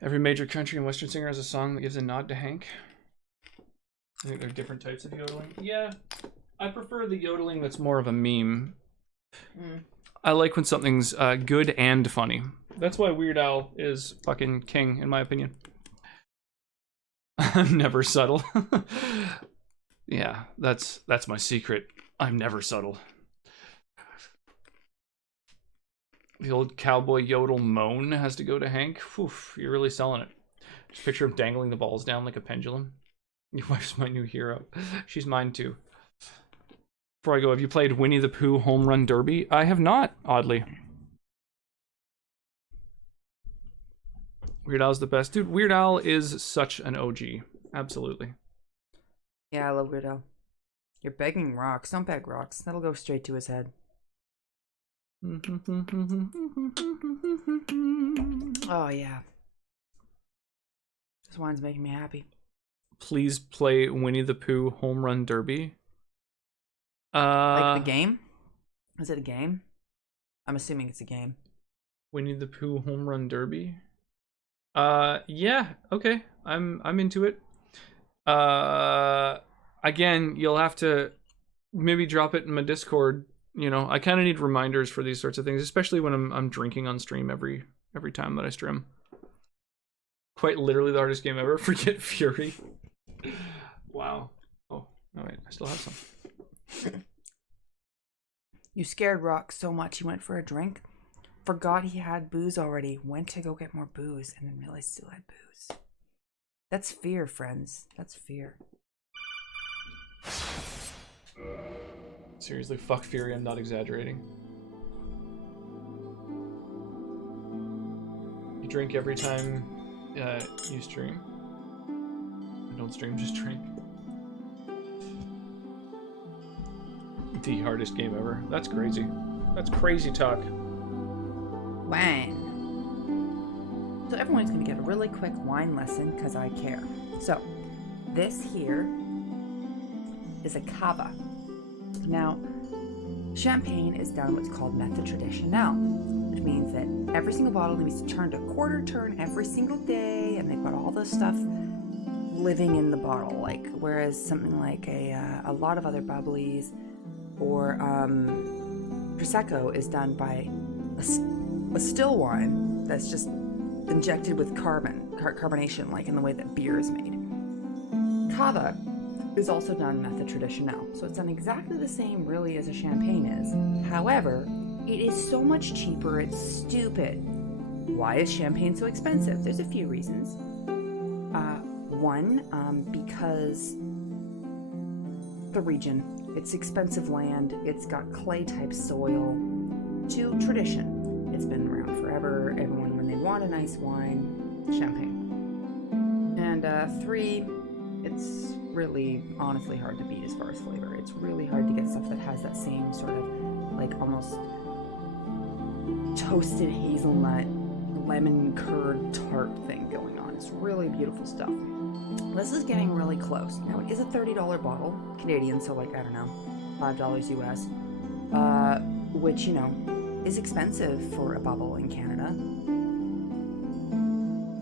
Every major country and Western singer has a song that gives a nod to Hank. I think there are different types of yodeling. Yeah, I prefer the yodeling that's more of a meme. I like when something's good and funny. That's why Weird Al is fucking king, in my opinion. I'm never subtle. Yeah, that's my secret. I'm never subtle. The old cowboy yodel moan has to go to Hank. Oof, you're really selling it. Just picture him dangling the balls down like a pendulum. Your wife's my new hero. She's mine too. Before I go, have you played Winnie the Pooh Home Run Derby? I have not, oddly. Weird Al's the best. Dude, Weird Al is such an OG. Absolutely. Yeah, I love Weird Al. You're begging rocks. Don't beg rocks. That'll go straight to his head. Oh, yeah. This wine's making me happy. Please play Winnie the Pooh Home Run Derby. Like the game? Is it a game? I'm assuming it's a game. Winnie the Pooh Home Run Derby? Yeah, okay. I'm into it. Again, you'll have to maybe drop it in my Discord. You know, I kind of need reminders for these sorts of things, especially when I'm drinking on stream every time that I stream. Quite literally the hardest game ever. Forget Fury. Wow. Oh, no, wait, I still have some. You scared Rock so much he went for a drink, forgot he had booze already, went to go get more booze, and then realized he still had booze. That's fear, friends. That's fear. Seriously, fuck Fury, I'm not exaggerating. You drink every time you stream? Don't stream, just drink. The hardest game ever. That's crazy. That's crazy talk. Wine. So everyone's going to get a really quick wine lesson because I care. So this here is a cava. Now, champagne is done what's called method traditionnel, which means that every single bottle needs to turn to a quarter turn every single day, and they've got all this stuff living in the bottle. Like, whereas something like a lot of other bubblies or prosecco is done by a still wine that's just injected with carbonation, like in the way that beer is made. Cava is also done method traditionnel, so it's done exactly the same really as a champagne is. However, it is so much cheaper, it's stupid. Why is champagne so expensive? There's a few reasons. One, because the region. It's expensive land, it's got clay type soil. Two, tradition. It's been around forever. Everyone, when they want a nice wine, champagne. And three, it's really honestly hard to beat as far as flavor. It's really hard to get stuff that has that same sort of like almost toasted hazelnut lemon curd tart thing going on. It's really beautiful stuff. This is getting really close. Now it is a $30 bottle, Canadian, so like, I don't know, $5 US, which, you know, is expensive for a bubble in Canada.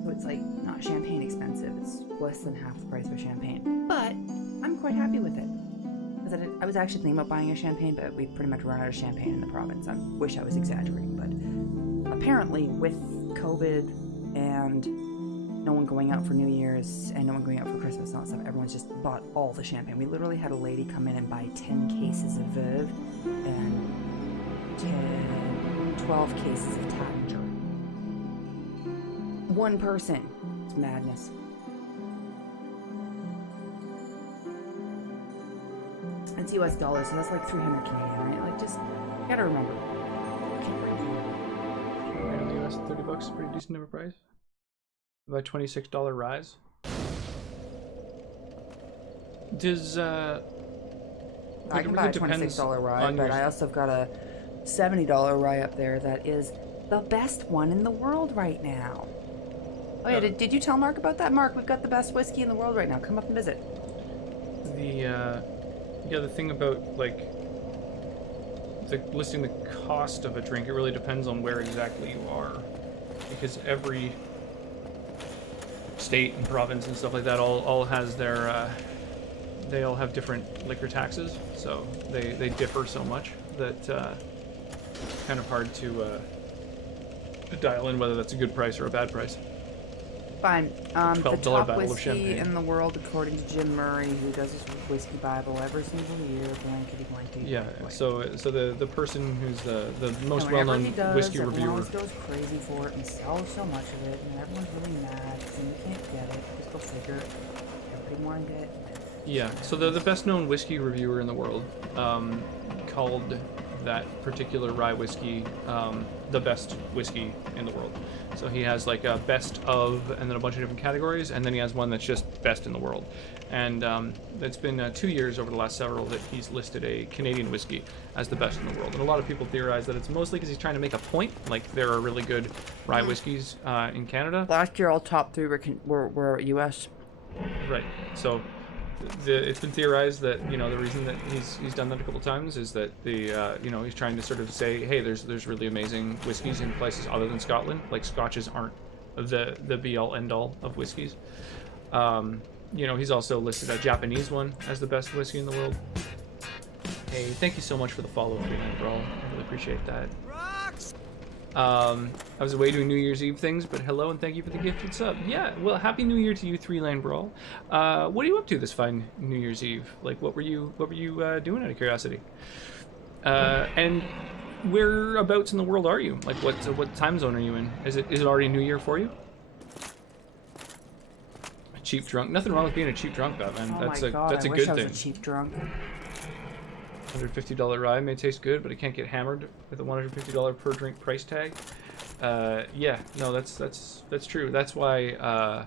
So it's like not champagne expensive, it's less than half the price of a champagne. But I'm quite happy with it. I was actually thinking about buying a champagne, but we've pretty much run out of champagne in the province. I wish I was exaggerating, but apparently with COVID and no one going out for New Year's and no one going out for Christmas and all that stuff, everyone's just bought all the champagne. We literally had a lady come in and buy 10 cases of Veuve and 12 cases of Tapinger. One person. It's madness. It's US dollars, so that's like 300 Canadian, right? Like, just, you gotta remember. In the US, $30, pretty decent of a price. About $26 rise. Does I can buy a $26 rye, but I also have got a $70 rye up there that is the best one in the world right now. Oh yeah, did you tell Mark about that? Mark, we've got the best whiskey in the world right now. Come up and visit. The thing about like listing the cost of a drink, it really depends on where exactly you are, because every state and province and stuff like that all has their they all have different liquor taxes, so they differ so much that it's kind of hard to dial in whether that's a good price or a bad price. Fine. The $12 top bottle of whiskey champagne. in the world, according to Jim Murray, who does his whiskey Bible every single year, blankety blankety. Yeah, so the person who's the most and whenever well-known he does, whiskey everyone reviewer. always goes crazy for it and sells so much of it, and everyone's really mad because you can't get it. Just go figure. Everybody wanted it. Yeah, so the best-known whiskey reviewer in the world called that particular rye whiskey the best whiskey in the world. So he has like a best of, and then a bunch of different categories, and then he has one that's just best in the world. And it's been 2 years over the last several that he's listed a Canadian whiskey as the best in the world. And a lot of people theorize that it's mostly because he's trying to make a point, like there are really good rye whiskeys in Canada. Last year, all top three were U.S. Right. So it's been theorized that the reason that he's done that a couple times is that he's trying to sort of say, hey, there's really amazing whiskeys in places other than Scotland. Like Scotches aren't the be all end all of whiskeys. He's also listed a Japanese one as the best whiskey in the world. Hey, thank you so much for the follow, Freeland Brawl. I really appreciate that. I was away doing New Year's Eve things, but hello and thank you for the gifted sub. Yeah, well, happy New Year to you, 3-Lane Brawl. What are you up to this fine New Year's Eve? Like, what were you doing out of curiosity? And whereabouts in the world are you? Like, what time zone are you in? Is it already New Year for you? A cheap drunk? Nothing wrong with being a cheap drunk, Batman. Oh That's my a God, that's a I good wish I thing. was a cheap drunk. $150 rye may taste good, but it can't get hammered with a $150 per drink price tag. Yeah, no, that's true. That's why,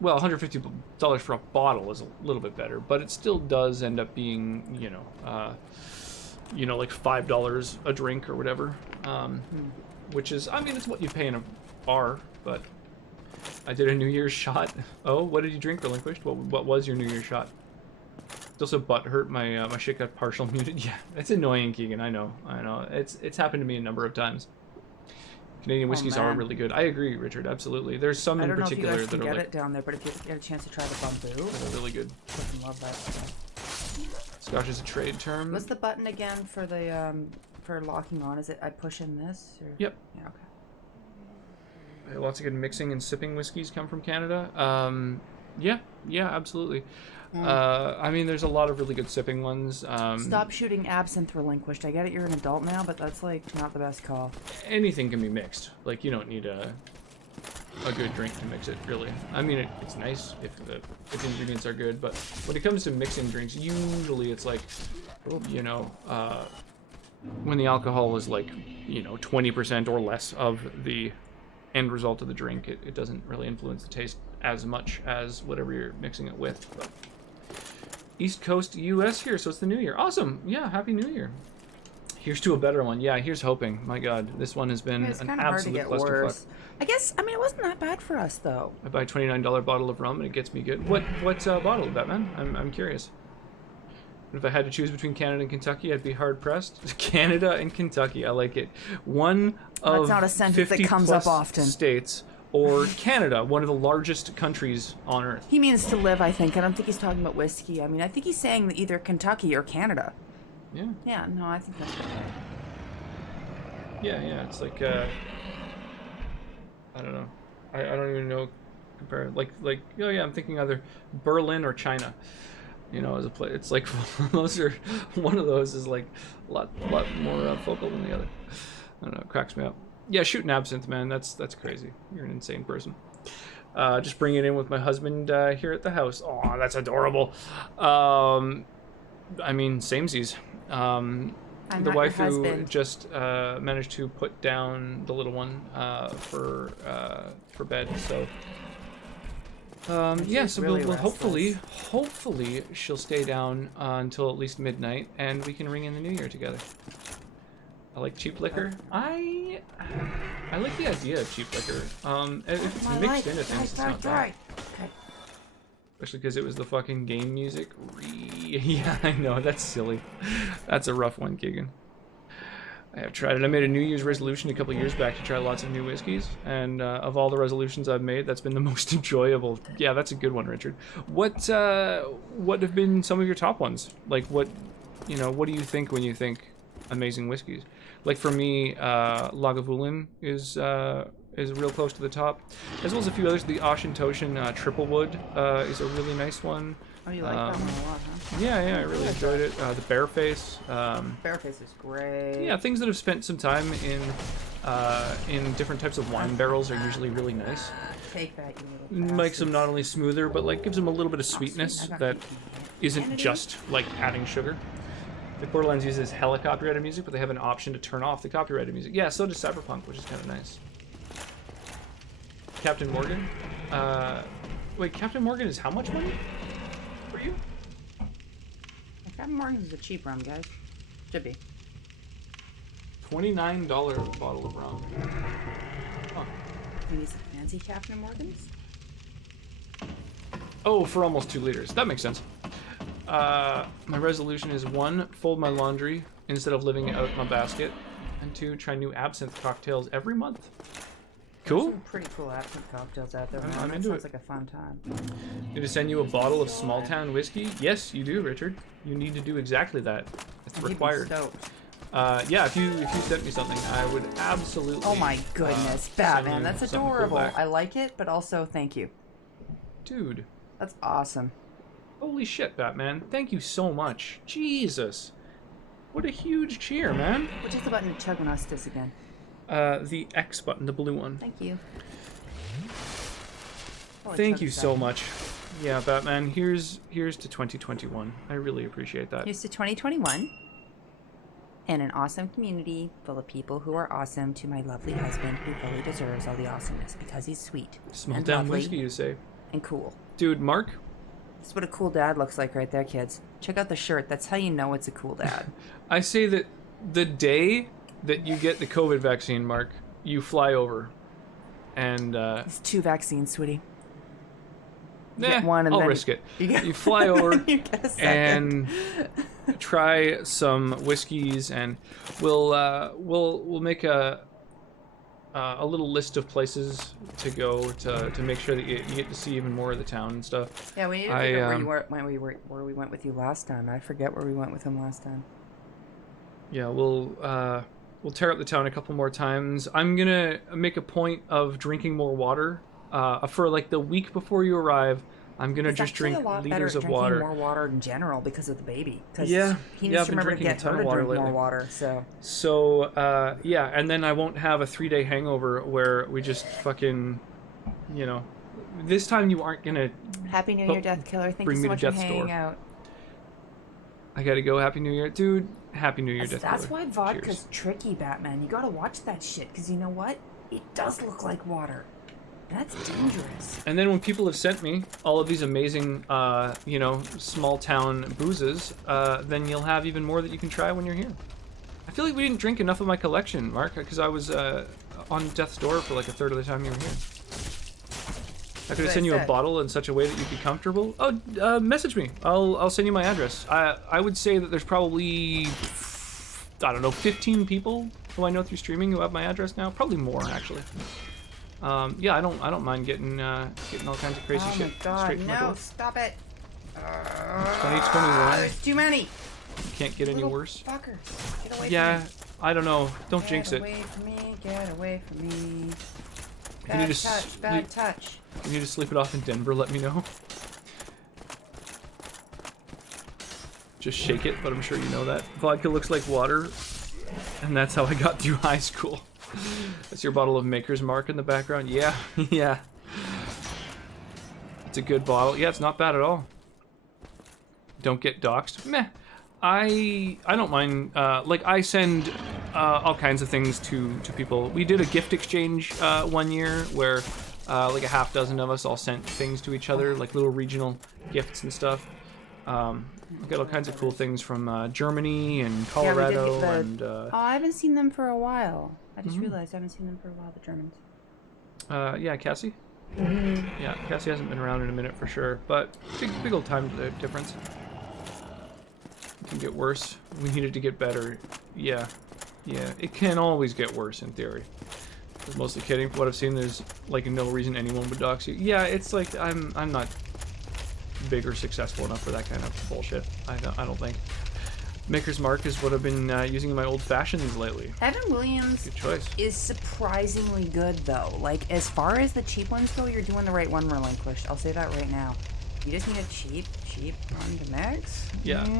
well, $150 for a bottle is a little bit better, but it still does end up being, like $5 a drink or whatever. Which is, I mean, it's what you pay in a bar, but I did a New Year's shot. Oh, what did you drink, Relinquished? What was your New Year's shot? Also, butt hurt. My shit got partial muted. Yeah, it's annoying, Keegan. I know. It's happened to me a number of times. Canadian whiskeys are really good. I agree, Richard. Absolutely. There's some in particular that are like it down there, but if you get a chance to try the bamboo, they're really good. I love that stuff. Scotch is a trade term. What's the button again for the for locking on? Is it I push in this? Or? Yep. Yeah. Okay. Lots of good mixing and sipping whiskeys come from Canada. Yeah, absolutely. I mean, there's a lot of really good sipping ones. Stop shooting absinthe, Relinquished. I get it, you're an adult now, but that's like not the best call. Anything can be mixed. Like, you don't need a good drink to mix it, really. I mean, it's nice if the ingredients are good, but when it comes to mixing drinks, usually it's like, when the alcohol is like, 20% or less of the end result of the drink, it doesn't really influence the taste as much as whatever you're mixing it with. But East Coast US here, so it's the New Year. Awesome. Yeah, Happy New Year. Here's to a better one. Yeah, here's hoping. My God, this one has been an absolute clusterfuck. I guess, I mean, it wasn't that bad for us, though. I buy a $29 bottle of rum and it gets me good. What bottle, Batman? I'm curious. If I had to choose between Canada and Kentucky, I'd be hard pressed. Canada and Kentucky, I like it. One of That's not a sentence that comes up often. States, or Canada, one of the largest countries on Earth. He means to live, I think. I don't think he's talking about whiskey. I mean, I think he's saying that either Kentucky or Canada. Yeah. Yeah, no, I think that's okay. Yeah, it's like, I don't know. I don't even know, like, oh yeah, I'm thinking either Berlin or China. As a place, it's like one of those is like a lot more focal than the other. I don't know, it cracks me up. Yeah, shooting absinthe, man, that's crazy. You're an insane person. Just bring it in with my husband here at the house. Oh, that's adorable. I mean, samesies. The waifu just managed to put down the little one for bed, so. Yeah, so really we'll hopefully she'll stay down until at least midnight, and we can ring in the New Year together. I like cheap liquor. I like the idea of cheap liquor. If it's mixed into things, it's not bad. Okay. Especially because it was the fucking game music. Yeah, I know, that's silly. That's a rough one, Keegan. I have tried it. I made a New Year's resolution a couple years back to try lots of new whiskeys, and of all the resolutions I've made, that's been the most enjoyable. Yeah, that's a good one, Richard. What have been some of your top ones? Like, what do you think when you think amazing whiskeys? Like for me, Lagavulin is real close to the top, as well as a few others. The Oshintoshin Triple Wood is a really nice one. Oh, you like that one a lot, huh? Yeah, I really enjoyed it. The Bareface. Bareface is great. Yeah, things that have spent some time in different types of wine barrels are usually really nice. Take that, you little Makes them not only smoother, but like gives them a little bit of sweetness that isn't just like adding sugar. The Borderlands uses hella copyrighted music, but they have an option to turn off the copyrighted music. Yeah, so does Cyberpunk, which is kind of nice. Captain Morgan. Wait, Captain Morgan is how much money for you? Captain Morgan's is a cheap rum, guys. Should be. $29 bottle of rum. Huh. Maybe some fancy Captain Morgans? Oh, for almost 2 liters. That makes sense. My resolution is 1, fold my laundry instead of living out my basket, and 2, try new absinthe cocktails every month. Cool. There's some pretty cool absinthe cocktails out there, man. I'm That into sounds it. like a fun time. Need to send you a bottle of small town whiskey? Yes, you do, Richard. You need to do exactly that. It's I'm required. stoked. Yeah, if you sent me something, I would absolutely. Oh my goodness, Batman, that's something cool adorable. back. I like it, but also thank you. Dude. That's awesome. Holy shit, Batman. Thank you so much. Jesus. What a huge cheer, man. Which is the button to chug when I this again? The X button, the blue one. Thank you. Oh, Thank you so much. Yeah, Batman, here's to 2021. I really appreciate that. Here's to 2021. And an awesome community full of people who are awesome to my lovely husband who fully deserves all the awesomeness because he's sweet. Small and town lovely whiskey, you say? and cool. Dude, Mark? That's what a cool dad looks like right there, kids. Check out the shirt. That's how you know it's a cool dad. I say that the day that you get the COVID vaccine, Mark, you fly over. And, It's 2 vaccines, sweetie. You nah, get one and I'll then risk it. You fly over you get a second. and try some whiskeys, and we'll make a little list of places to go to make sure that you get to see even more of the town and stuff. Yeah, we need to figure out where we went with you last time. I forget where we went with him last time. Yeah, we'll tear up the town a couple more times. I'm gonna make a point of drinking more water. For like the week before you arrive, I'm gonna just drink liters of water. More water in general because of the baby. Yeah, he needs I've to been remember to drinking get a ton her of to water drink lately. more water. So yeah, and then I won't have a 3-day hangover where we just fucking, this time you aren't gonna. Happy New Year, Death Killer. Thank bring you me so much to for death's hanging door. out. I gotta go. Happy New Year, dude. Happy New Year, Death That's Killer. why vodka's Cheers. tricky, Batman. You gotta watch that shit, because you know what? It does look like water. That's dangerous. And then when people have sent me all of these amazing, small town boozes, then you'll have even more that you can try when you're here. I feel like we didn't drink enough of my collection, Mark, because I was on death's door for like a third of the time you were here. I could have sent you a bottle in such a way that you'd be comfortable. Oh, message me. I'll send you my address. I would say that there's probably, I don't know, 15 people who I know through streaming who have my address now. Probably more, actually. Yeah, I don't mind getting all kinds of crazy shit Oh my god, straight to my no, door. stop it. 2021. There's too many. Can't get any Little worse. Fucker. Get away Yeah, from me. I don't know. Don't jinx it. Get away from me, get away from me. You need Bad to touch, bad touch. You need to sleep it off in Denver, let me know. Just shake it, but I'm sure you know that. Vodka looks like water, and that's how I got through high school. That's your bottle of Maker's Mark in the background? Yeah, yeah. It's a good bottle. Yeah, it's not bad at all. Don't get doxxed. Meh. I don't mind. Like, I send all kinds of things to people. We did a gift exchange one year where like a half dozen of us all sent things to each other, like little regional gifts and stuff. We got all kinds of cool things from Germany and Colorado and. Oh, I haven't seen them for a while. I just realized I haven't seen them for a while. The Germans. Yeah, Cassie. Yeah, Cassie hasn't been around in a minute for sure, but big old time difference. It can get worse. We needed to get better. Yeah. Yeah, it can always get worse in theory. I was mostly kidding. From what I've seen, there's like no reason anyone would dox you. Yeah, it's like I'm not big or successful enough for that kind of bullshit. I don't think. Maker's Mark is what I've been using in my old fashions lately. Evan Williams Good choice. is surprisingly good though. Like as far as the cheap ones go, you're doing the right one, Relinquished. I'll say that right now. You just need a cheap one to mix. Yeah, you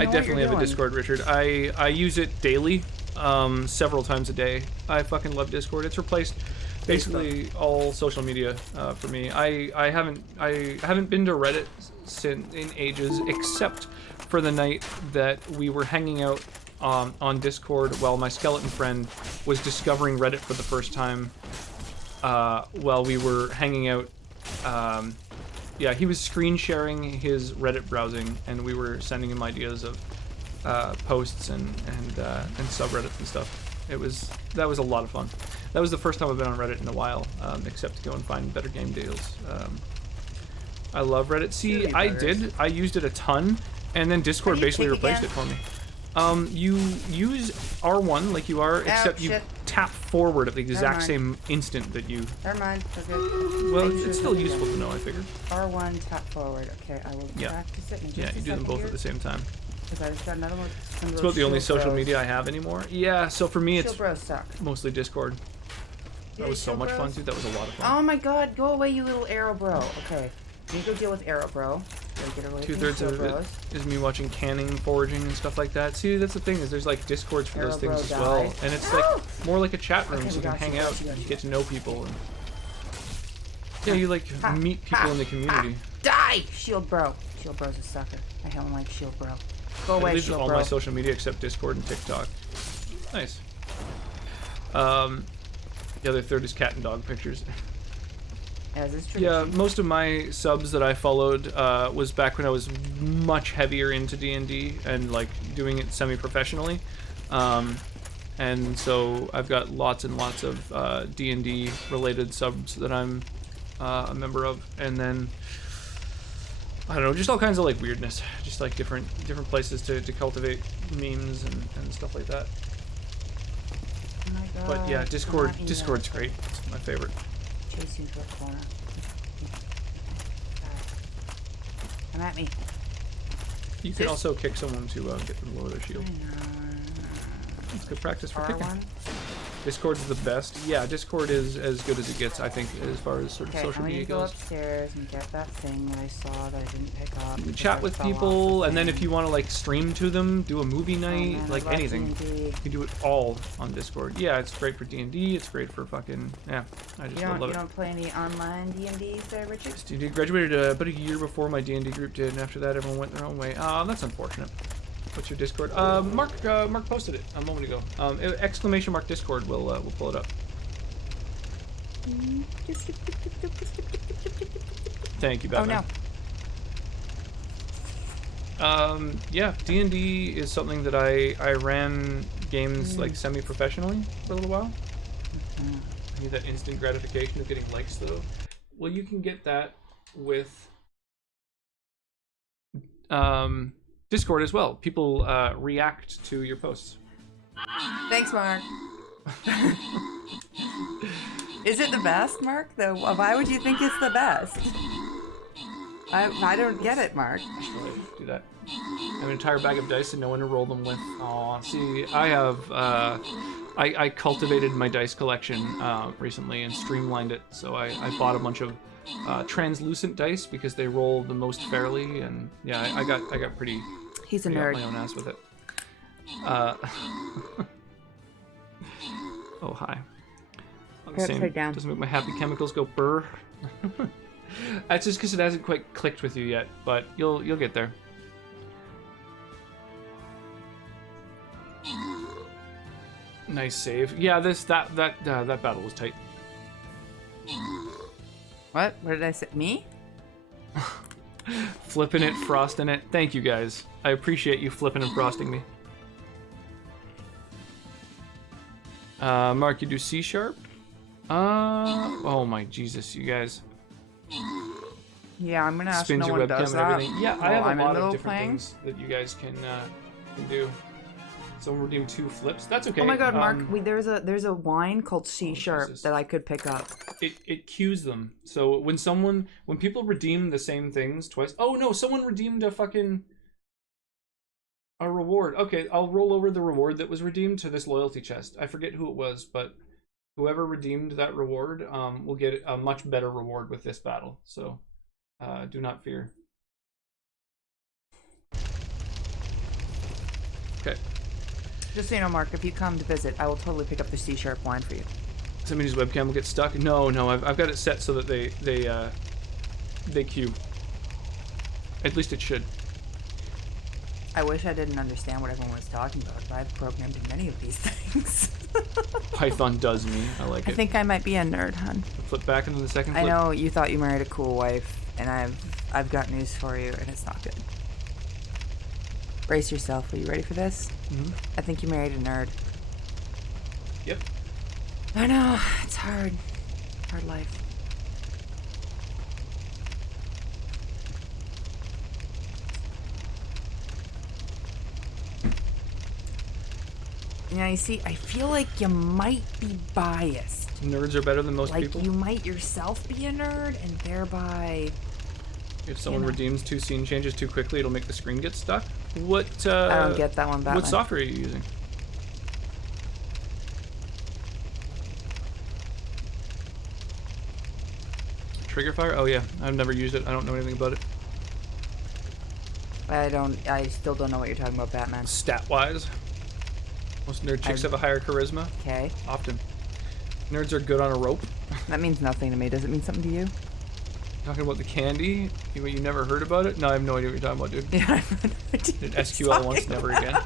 I know definitely have a doing. Discord, Richard. I use it daily, several times a day. I fucking love Discord. It's replaced basically all social media for me. I haven't been to Reddit in ages, except for the night that we were hanging out on Discord while my skeleton friend was discovering Reddit for the first time while we were hanging out. Yeah, he was screen sharing his Reddit browsing, and we were sending him ideas of posts and subreddits and stuff. That was a lot of fun. That was the first time I've been on Reddit in a while, except to go and find better game deals. I love Reddit. See, I used it a ton, and then Discord basically replaced it for me. You use R1 like you are, except you tap forward at the exact same instant that you... Never mind. Okay. Well, it's still useful to know, I figured. R1, tap forward. Okay, I will practice it in just Yeah, you do them both here. at the same time. Because I just got another one. It's about the only social media I have anymore. Yeah, so for me it's Shield Bros suck. mostly Discord. That was so much fun, dude. That was a lot of fun. Oh my god, go away, you little arrow bro. Okay, you go deal with arrow bro. Get away from 2/3 of it is me watching canning, foraging, and stuff like that. See, that's the thing, is there's like Discords for those things as well. And it's like more like a chat room, so you can hang out and get to know people. And yeah, you like meet people in the community. Die! Shield bro. Shield bro's a sucker. I don't like shield bro. Go away, leaves shield all bro. my social media except Discord and TikTok. Nice. The other third is cat and dog pictures. As is tradition. Yeah, most of my subs that I followed was back when I was much heavier into D&D and like doing it semi-professionally. And so I've got lots and lots of D&D related subs that I'm a member of, and then I don't know, just all kinds of like weirdness, just like different places to cultivate memes and stuff like that. Oh my god. But yeah, Discord's great. It's my favorite. Chase you into a corner. Come at me. You can also kick someone to get them lower their shield. It's good practice for kicking. R1. Discord's the best. Yeah, Discord is as good as it gets, I think, as far as sort of Okay, social I'm media gonna go goes. upstairs and get that thing that I saw that I didn't pick up. You can because chat I with fell off people, the and then thing. if you want to like stream to them, do a movie night, man, I like love anything. D&D. You can do it all on Discord. Yeah, it's great for D&D. It's great for fucking I just love You it. don't play any online D&D, there, Richard? D&D graduated about a year before my D&D group did, and after that everyone went their own way. That's unfortunate. What's your Discord? Mark posted it a moment ago. Exclamation mark Discord. We'll pull it up. Thank you, Batman. Oh no. Yeah, D&D is something that I ran games like semi-professionally for a little while. I need that instant gratification of getting likes though. Well, you can get that with Discord as well. People react to your posts. Thanks, Mark. Is it the best, Mark? Though, why would you think it's the best? I don't get it, Mark. Actually, do that. I have an entire bag of dice and no one to roll them with. Aw, see, I have I cultivated my dice collection recently and streamlined it. So I bought a bunch of translucent dice because they roll the most fairly, and yeah, I got pretty. He's a I got nerd. my own ass with it. Oh hi. Upside down. Doesn't make my happy chemicals go burr. That's just because it hasn't quite clicked with you yet, but you'll get there. Nice save. Yeah, that battle was tight. What? What did I say? Me? Flipping it, frosting it. Thank you guys. I appreciate you flipping and frosting me. Mark, you do C sharp? Oh my Jesus, you guys. Yeah, I'm gonna ask Spins no your one webcam does and that. everything. Yeah, I while have I'm a in lot the of middle different playing. things that you guys can do. Someone redeemed 2 flips. That's okay. Oh my god, Mark, there's a wine called C sharp Jesus. that I could pick up. It queues them. So when people redeem the same things twice. Oh no, someone redeemed a reward. Okay, I'll roll over the reward that was redeemed to this loyalty chest. I forget who it was, but whoever redeemed that reward will get a much better reward with this battle. So do not fear. Okay. Just so you know, Mark, if you come to visit, I will totally pick up the C sharp wine for you. Somebody's webcam will get stuck. No, I've got it set so that they queue. At least it should. I wish I didn't understand what everyone was talking about, but I've programmed many of these things. Python does me. I like it. I think I might be a nerd, hun. Flip back into the second flip. I know you thought you married a cool wife, and I've got news for you, and it's not good. Brace yourself. Are you ready for this? Mm-hmm. I think you married a nerd. Yep. I know. It's hard. Hard life. Yeah, you see, I feel like you might be biased. Nerds are better than most like people. You might yourself be a nerd, and thereby... If someone redeems 2 scene changes too quickly, it'll make the screen get stuck. What, I don't get that one, Batman. What software are you using? Triggerfire? Oh yeah, I've never used it. I don't know anything about it. I still don't know what you're talking about, Batman. Stat-wise, most nerd chicks have a higher charisma. Okay. Often. Nerds are good on a rope. That means nothing to me. Does it mean something to you? Talking about the candy? You never heard about it? No, I have no idea what you're talking about, dude. Yeah, I've no idea. Did SQL once, never again.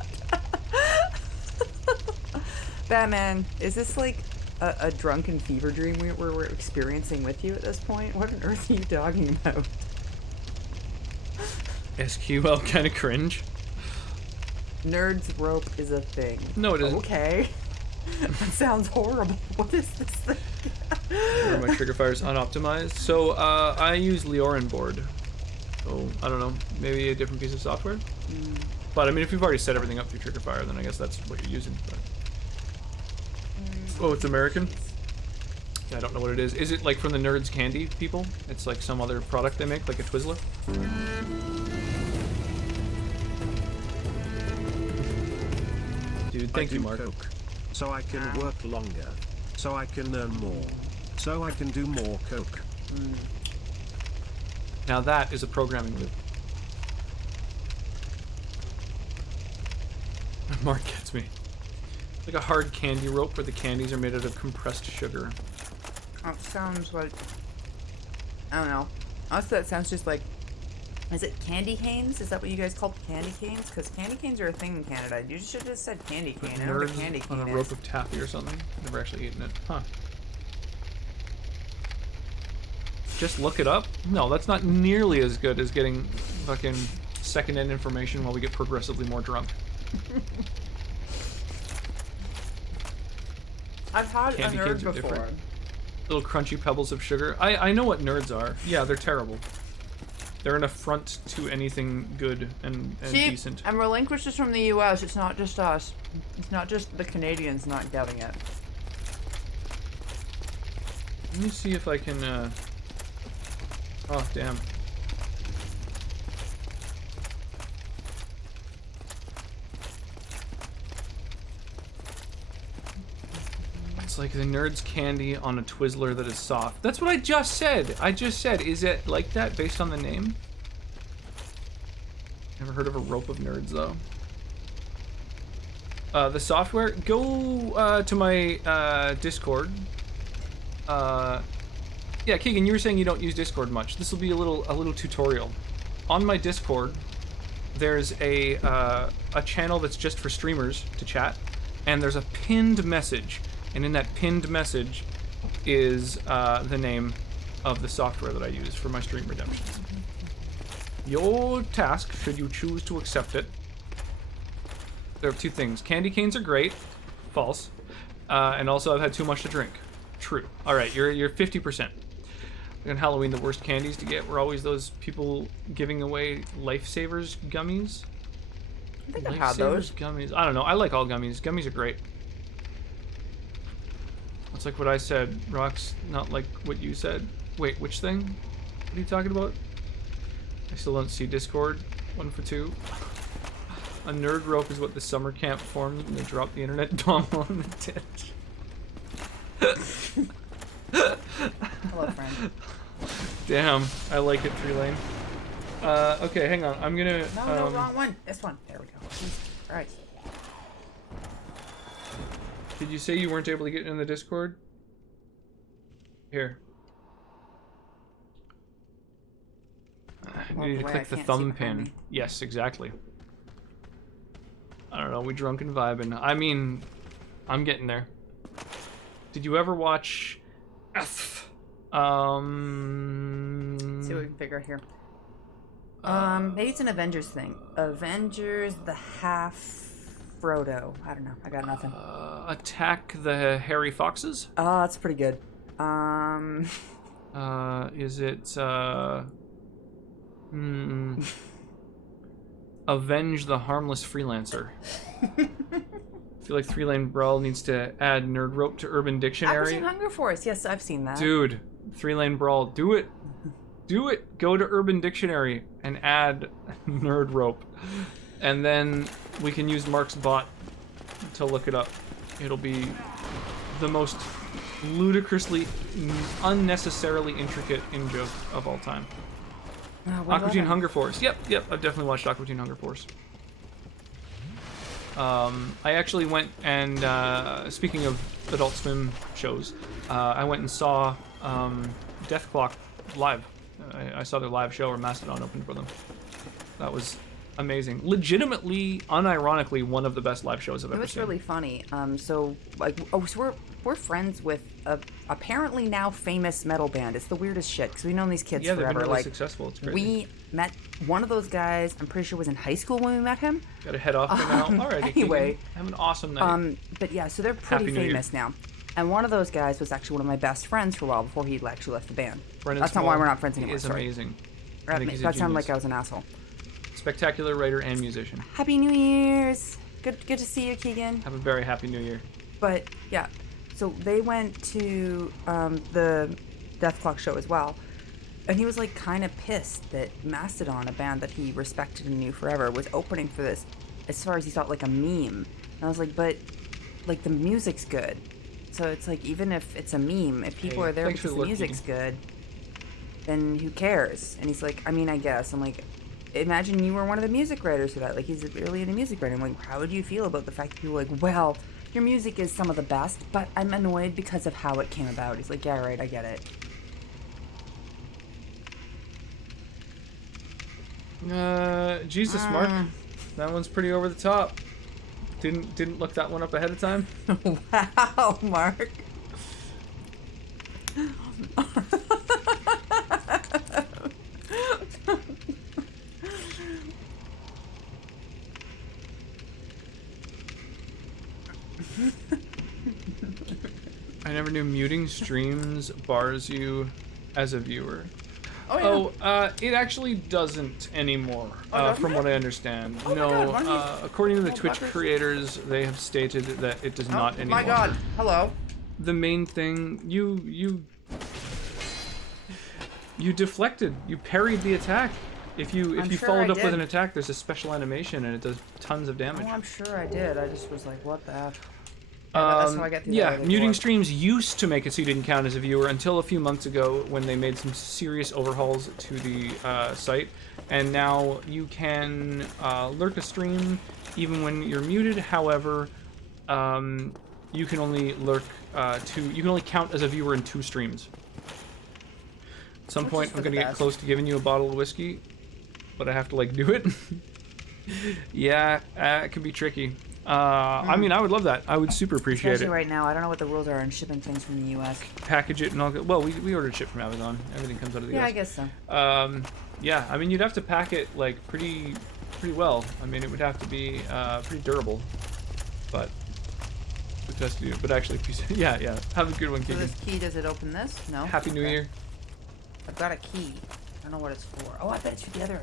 Batman, is this like a drunken fever dream we're experiencing with you at this point? What on earth are you talking about? SQL kind of cringe. Nerds rope is a thing. No, it isn't. Okay. That sounds horrible. What is this thing? My trigger fire is unoptimized. So I use Leorin board. So I don't know, maybe a different piece of software. But I mean, if you've already set everything up through trigger fire, then I guess that's what you're using. But... Oh, it's American. Yeah, I don't know what it is. Is it like from the Nerds Candy people? It's like some other product they make, like a Twizzler. Dude, thank you, Mark. Coke, so I can work longer, so I can earn more, so I can do more coke. Now that is a programming loop. Mark gets me. Like a hard candy rope where the candies are made out of compressed sugar. That sounds like... I don't know. Also, that sounds just like... Is it candy canes? Is that what you guys call candy canes? Because candy canes are a thing in Canada. You should have just said candy cane. I know what a candy cane on a rope of taffy or something. Never actually eaten it. Huh. Just look it up? No, that's not nearly as good as getting fucking second-hand information while we get progressively more drunk. I've had Candy a nerd canes are before. different. Little crunchy pebbles of sugar. I know what nerds are. Yeah, they're terrible. They're an affront to anything good and See, decent. and relinquish is from the U.S. It's not just us. It's not just the Canadians not getting it. Let me see if I can, Oh, damn. It's like the Nerds candy on a Twizzler that is soft. That's what I just said. I just said, is it like that based on the name? Never heard of a rope of nerds though. The software, go to my Discord. Yeah, Keegan, you were saying you don't use Discord much. This will be a little tutorial. On my Discord, there's a channel that's just for streamers to chat, and there's a pinned message. And in that pinned message is the name of the software that I use for my stream redemption. Your task, should you choose to accept it, there are 2 things. Candy canes are great. False. And also I've had too much to drink. True. Alright, you're 50%. On Halloween, the worst candies to get were always those people giving away Lifesavers gummies. I think I've had those. Gummies. I don't know. I like all gummies. Gummies are great. It's like what I said. Rock's not like what you said. Wait, which thing? What are you talking about? I still don't see Discord. 1 for 2. A nerd rope is what the summer camp formed and they dropped the internet dongle on the ditch. Hello, friend. Damn, I like it, Tree Lane. Okay, hang on. I'm gonna. No, wrong one. This one. There we go. All right. Did you say you weren't able to get in the Discord? Here. You need to click the thumb pin. Yes, exactly. I don't know. We drunk and vibing. I mean, I'm getting there. Did you ever watch F? See what we can figure out here. Maybe it's an Avengers thing. Avengers, the half Frodo. I don't know. I got nothing. Attack the Hairy Foxes? Oh, that's pretty good. Is it, Avenge the Harmless Freelancer. I feel like 3 Lane Brawl needs to add Nerd Rope to Urban Dictionary. Hunger Force. Yes, I've seen that. Dude, 3 Lane Brawl, do it. Do it. Go to Urban Dictionary and add Nerd Rope. And then we can use Mark's bot to look it up. It'll be the most ludicrously, unnecessarily intricate in-joke of all time. Aqua Teen Hunger Force. Yep, I've definitely watched Aqua Teen Hunger Force. I actually went and, speaking of Adult Swim shows, I went and saw Death Clock live. I saw their live show where Mastodon opened for them. That was amazing. Legitimately, unironically, one of the best live shows I've ever seen. It was really funny. So we're friends with a apparently now famous metal band. It's the weirdest shit because we've known these kids forever. Yeah, they've been really successful. It's crazy. We met one of those guys. I'm pretty sure was in high school when we met him. Got to head off now. All right. Anyway, have an awesome night. But yeah, so they're pretty famous now. And one of those guys was actually one of my best friends for a while before he actually left the band. That's not why we're not friends anymore. He is amazing. That sounded like I was an asshole. Spectacular writer and musician. Happy New Year's. Good to see you, Keegan. Have a very happy New Year. But yeah, so they went to the Death Clock show as well, and he was like kind of pissed that Mastodon, a band that he respected and knew forever, was opening for this. As far as he thought, like a meme. And I was like, but like the music's good. So it's like, even if it's a meme, if people are there because the music's good, then who cares? And he's like, I mean, I guess. I'm like, imagine you were one of the music writers for that. Like, he's really into music writing. I'm like, how would you feel about the fact that people are like, well, your music is some of the best, but I'm annoyed because of how it came about. He's like, yeah, right, I get it. Jesus, Mark. That one's pretty over the top. Didn't look that one up ahead of time. Wow, Mark. I never knew muting streams bars you as a viewer. It actually doesn't anymore, from what I understand. According to the Twitch creators, they have stated that it does not anymore. Oh my god, hello. The main thing, you deflected, you parried the attack. If you followed up with an attack, there's a special animation and it does tons of damage. Oh, I'm sure I did. I just was like, what the F? That's how I get through muting streams used to make it so you didn't count as a viewer until a few months ago when they made some serious overhauls to the site. And now you can lurk a stream even when you're muted. However, you can only lurk you can only count as a viewer in 2 streams. At some point, I'm going to get close to giving you a bottle of whiskey, but I have to, like, do it. Yeah, it can be tricky. I mean, I would love that. I would super appreciate Especially right now. I don't know what the rules are on shipping things from the U.S. Package it and all. Well, we ordered shit from Amazon. Everything comes out of the U.S. Yeah, I guess so. Yeah, I mean, you'd have to pack it like pretty well. I mean, it would have to be pretty durable. But it has to do. But actually, yeah. Have a good one, So Keegan. this key, does it open this? No. Happy New Year. I've got a key. I don't know what it's for. Oh, I bet it's for the other.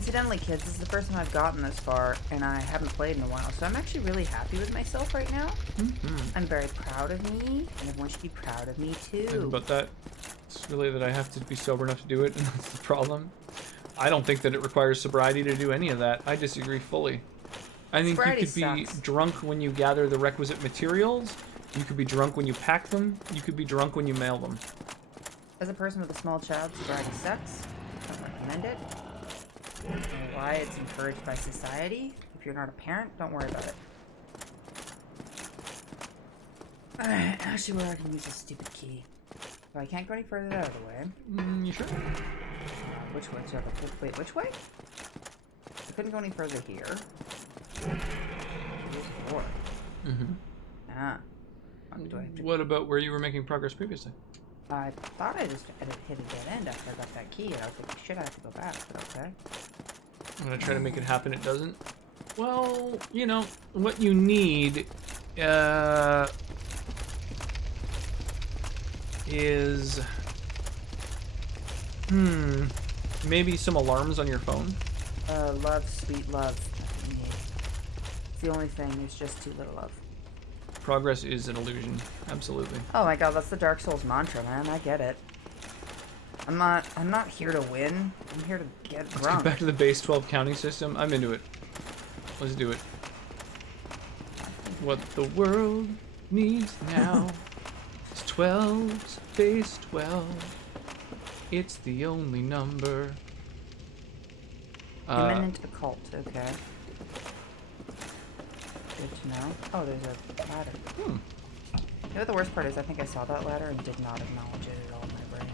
Incidentally, kids, this is the first time I've gotten this far, and I haven't played in a while, so I'm actually really happy with myself right now. I'm very proud of me, and everyone should be proud of me too. But that, it's really that I have to be sober enough to do it, and that's the problem. I don't think that it requires sobriety to do any of that. I disagree fully. I think Sobriety you could be sucks. drunk when you gather the requisite materials. You could be drunk when you pack them. You could be drunk when you mail them. As a person with a small child, sobriety sucks. I don't recommend it. I don't know why it's encouraged by society. If you're not a parent, don't worry about it. Alright, actually, where I can use this stupid key. So I can't go any further out of the way. You sure? Which way? Wait, which way? I couldn't go any further here. Here's the door. Ah. Do I have to... What about where you were making progress previously? I thought I just hit a dead end after I got that key, and I was like, shit, I have to go back, but okay. I'm gonna try to make it happen, it doesn't. Well, you know, what you need, is... maybe some alarms on your phone? Love, sweet love. Yeah. It's the only thing, there's just too little of. Progress is an illusion, absolutely. Oh my god, that's the Dark Souls mantra, man. I get it. I'm not here to win. I'm here to get Let's drunk. get back to the base 12 counting system. I'm into it. Let's do it. What the world needs now is 12's base 12. It's the only number. Imminent occult, okay. Good to know. Oh, there's a ladder. You know what the worst part is? I think I saw that ladder and did not acknowledge it at all in my brain.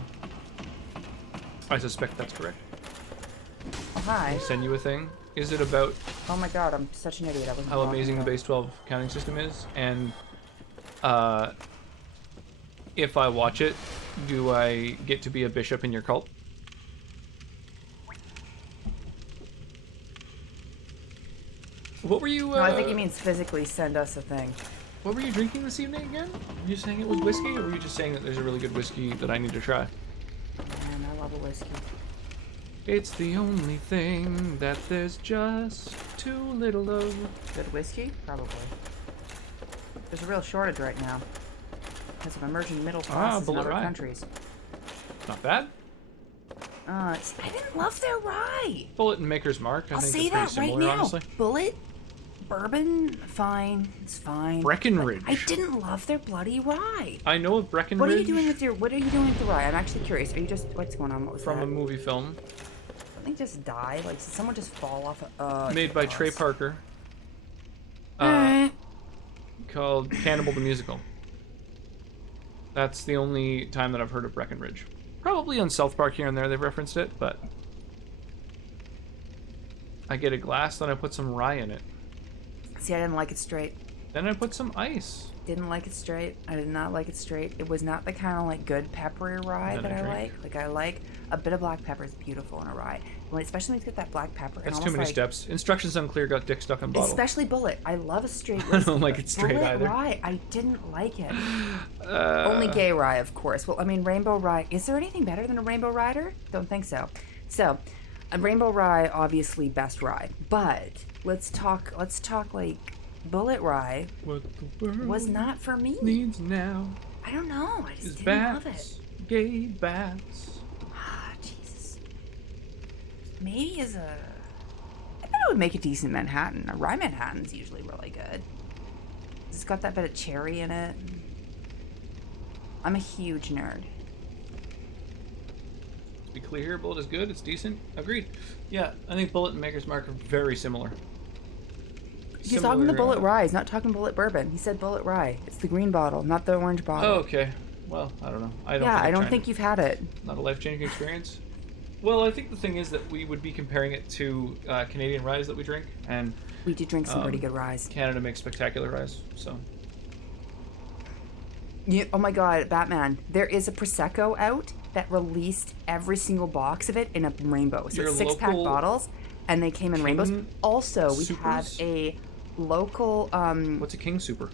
I suspect that's correct. Oh, hi. I'll send you a thing. Is it about Oh my god, I'm such an idiot. I wasn't how walking amazing the around. base 12 counting system is? And if I watch it, do I get to be a bishop in your cult? What were you? No, I think he means physically send us a thing. What were you drinking this evening again? Were you saying it was whiskey, or were you just saying that there's a really good whiskey that I need to try? Man, I love a whiskey. It's the only thing that there's just too little of. Good whiskey? Probably. There's a real shortage right now. Because of emerging middle classes in bullet other rye. countries. Not bad. I didn't love their rye. Bullet and Maker's Mark. I I'll think say they're that pretty right similar, now. honestly. Bullet, bourbon, fine. It's fine. Breckenridge. But I didn't love their bloody rye. I know of Breckenridge. What are you doing with the rye? I'm actually curious. Are you just what's going on? What was from that? a movie film Something just died. Like did someone just fall off. made by Trey gosh. Parker called Cannibal the Musical. That's the only time that I've heard of Breckenridge. Probably on South Park here and there they've referenced it, but I get a glass, then I put some rye in it. See, I didn't like it straight. Then I put some ice. Didn't like it straight. I did not like it straight. It was not the kind of like good peppery rye Then that I I drink. like. Like I like a bit of black pepper is beautiful in a rye. When, especially when you get that black pepper. and That's too almost many like, steps. Instructions unclear, got dick stuck in bottle. Especially bullet. I love a straight I whiskey. don't like but it straight bullet either. rye, I didn't like it. Only gay rye, of course. Well, I mean, rainbow rye. Is there anything better than a rainbow rider? Don't think so. So, a rainbow rye, obviously best rye. But let's talk like bullet rye What the world was not for me. needs now I don't know. I is just didn't love bats. it. Gay bats. Ah, Jesus. Maybe as a... I bet it would make a decent Manhattan. A rye Manhattan's usually really good. It's got that bit of cherry in it. I'm a huge nerd. To be clear, Bullet is good, it's decent. Agreed. Yeah, I think Bullet and Maker's Mark are very similar. He's talking the bullet rye. He's not talking bullet bourbon. He said bullet rye. It's the green bottle, not the orange bottle. Oh, okay. Well, I don't know. I don't think you've had it. Not a life-changing experience. Well, I think the thing is that we would be comparing it to Canadian ryes that we drink, and We do drink some pretty good ryes. Canada makes spectacular ryes, so... Oh my god, Batman. There is a Prosecco out that released every single box of it in a rainbow. So Your it's 6-pack local bottles, and they came in rainbows. King Also, we have Supers? a local, What's a King Super?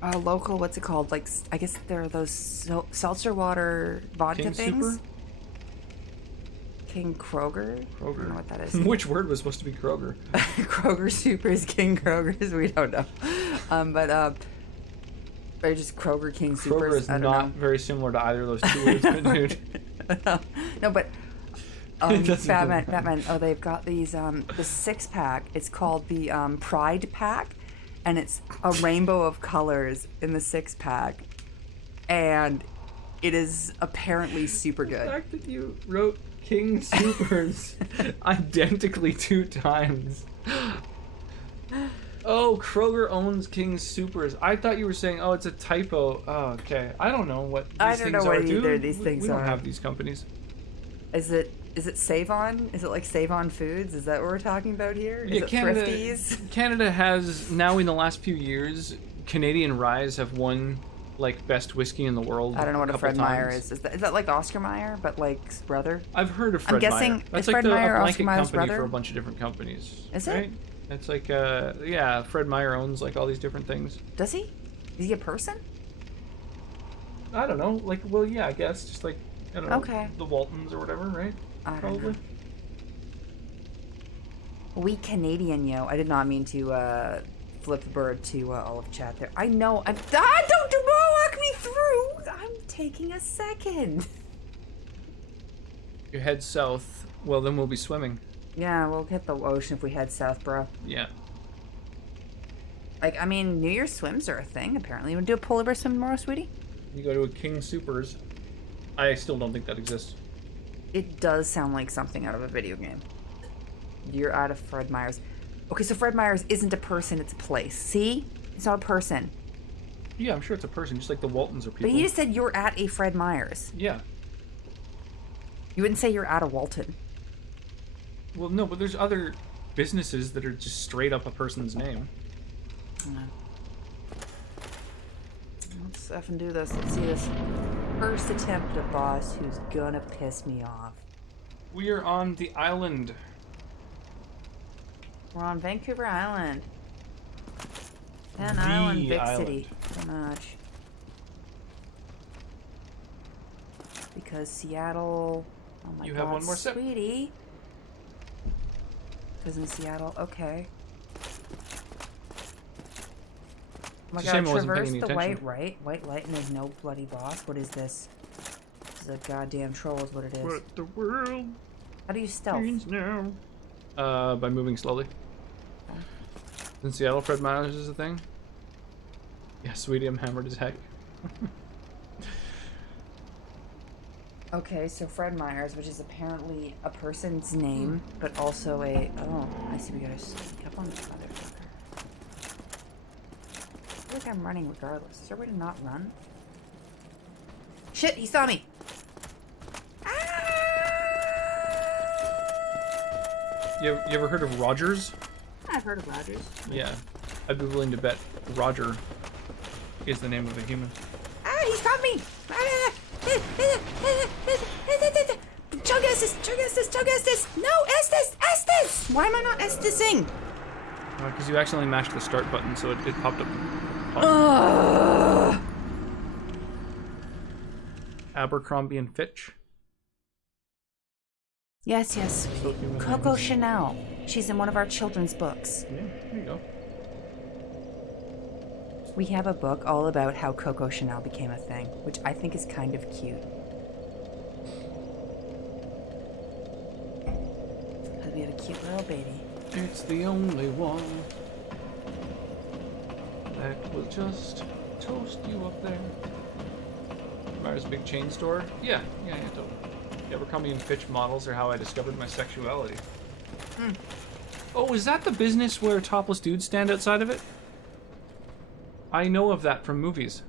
what's it called? Like, I guess there are those seltzer water vodka King things. Super? King Kroger. I don't know what that is. Which word was supposed to be Kroger? Kroger Supers, King Kroger's. We don't know. Or just Kroger King Supers. Kroger is not very similar to either of those two words, but dude. No, but Batman. Oh, they've got these the 6-pack. It's called the Pride Pack, and it's a rainbow of colors in the 6-pack, and it is apparently super good. The fact that you wrote King Supers identically 2 times. Oh, Kroger owns King Supers. I thought you were saying, oh, it's a typo. Oh, okay. I don't know what these I don't know what either these things we are. don't have these companies. Is it Save On? Is it like Save On Foods? Is that what we're talking about here? Is it Thrifties? Canada has, now in the last few years, Canadian Rise have won, like, best whiskey in the world. I don't know what a Fred Meyer times. is. Is that like Oscar Mayer, but like brother? I've heard of Fred Meyer. I'm guessing, That's is like Fred Meyer a Oscar blanket Meyer's company brother? for a bunch of different companies. Is right? it? It's like, yeah, Fred Meyer owns, like, all these different things. Does he? Is he a person? I don't know. Like, well, yeah, I guess. Just like, I don't know. Okay. The Waltons or whatever, right? I don't Probably. know. We Canadian, yo. I did not mean to flip the bird to all of chat there. I know. Don't walk me through. I'm taking a second. You head south. Well, then we'll be swimming. Yeah, we'll hit the ocean if we head south, bro. Yeah. Like, I mean, New Year's swims are a thing, apparently. You want to do a polar bear swim tomorrow, sweetie? You go to a King Supers. I still don't think that exists. It does sound like something out of a video game. You're out of Fred Meyer's. Okay, so Fred Meyer's isn't a person, it's a place. See? It's not a person. Yeah, I'm sure it's a person, just like the Waltons are people. But you just said you're at a Fred Meyer's. Yeah. You wouldn't say you're at a Walton. Well, no, but there's other businesses that are just straight up a person's name. No. Let's effing do this. Let's see this first attempt at boss who's gonna piss me off. We are on the island. We're on Vancouver Island. An The island, big island. city. Pretty much. Because Seattle... Oh my You god, have one more sip. sweetie. Because in Seattle, okay. Oh my It's a shame god, I wasn't traverse paying the any white attention. white light and there's no bloody boss. What is this? This is a goddamn troll is what it is. What the world How do you stealth? means now. By moving slowly. In Seattle, Fred Meyer's is a thing. Yeah, sweetie, I'm hammered as heck. Okay, so Fred Meyer's, which is apparently a person's name, but also a... Oh, I see we gotta sneak up on this motherfucker. I feel like I'm running regardless. Is there a way to not run? Shit, he saw me! You ever heard of Rogers? I've heard of Rogers. Yeah. I'd be willing to bet Roger is the name of a human. Ah, he's caught me! Chug Estes! Chug Estes! Chug Estes! No! Estes! Estes! Why am I not Estesing? Because you accidentally mashed the start button, so it popped up. Abercrombie and Fitch. Yes, yes. Coco Chanel. She's in one of our children's books. Yeah, there you go. We have a book all about how Coco Chanel became a thing, which I think is kind of cute. Because we have a cute little baby. It's the only one that will just toast you up there. Myers Big Chain Store? Yeah, totally. The Abercrombie and Fitch models are how I discovered my sexuality. Oh, is that the business where topless dudes stand outside of it? I know of that from movies.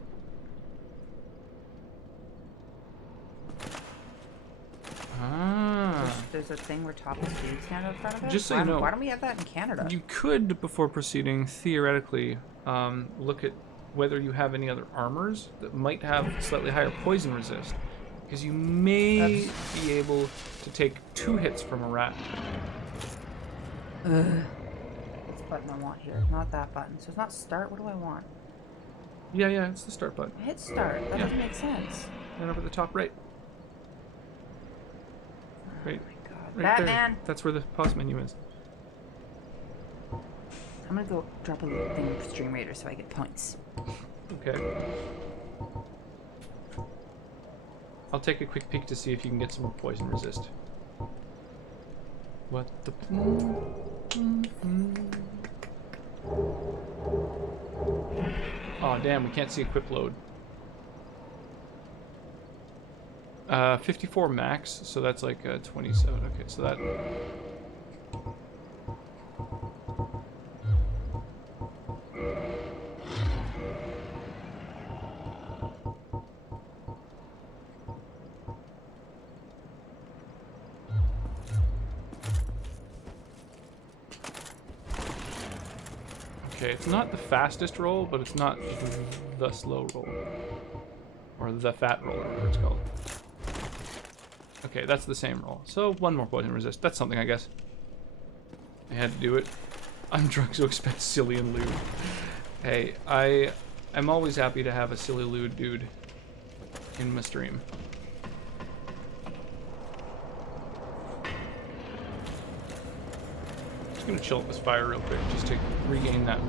Ah. There's a thing where topless dudes stand in front of it? Just so you know. Why don't we have that in Canada? You could, before proceeding, theoretically, look at whether you have any other armors that might have slightly higher poison resist. Because you may be able to take 2 hits from a rat. What's the button I want here? Not that button. So it's not start. What do I want? Yeah, it's the start button. I hit start. That doesn't make sense. And over the top right. Great. Oh my Right Batman! there. That's where the pause menu is. I'm gonna go drop a little thing for Stream Raider so I get points. Okay. I'll take a quick peek to see if you can get some poison resist. What the... Oh damn, we can't see equip load. 54 max, so that's like 27. Okay, so that... Okay, it's not the fastest roll, but it's not the slow roll. Or the fat roll, or whatever it's called. Okay, that's the same roll. So, one more poison resist. That's something, I guess. I had to do it. I'm drunk, so expect silly and lewd. Hey, I'm always happy to have a silly lewd dude in my stream. Just gonna chill at this fire real quick, just to regain that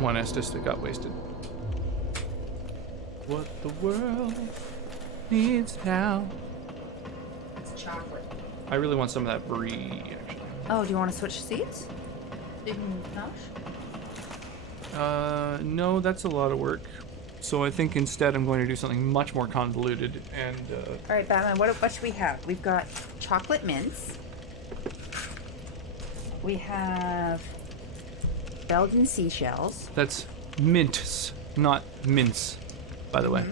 one Estus that got wasted. What the world needs now. It's chocolate. I really want some of that brie, actually. Oh, do you want to switch seats? No, that's a lot of work. So I think instead I'm going to do something much more convoluted and, All right, Batman, what should we have? We've got chocolate mints. We have Belgian seashells. that's mints, not mince, by the way.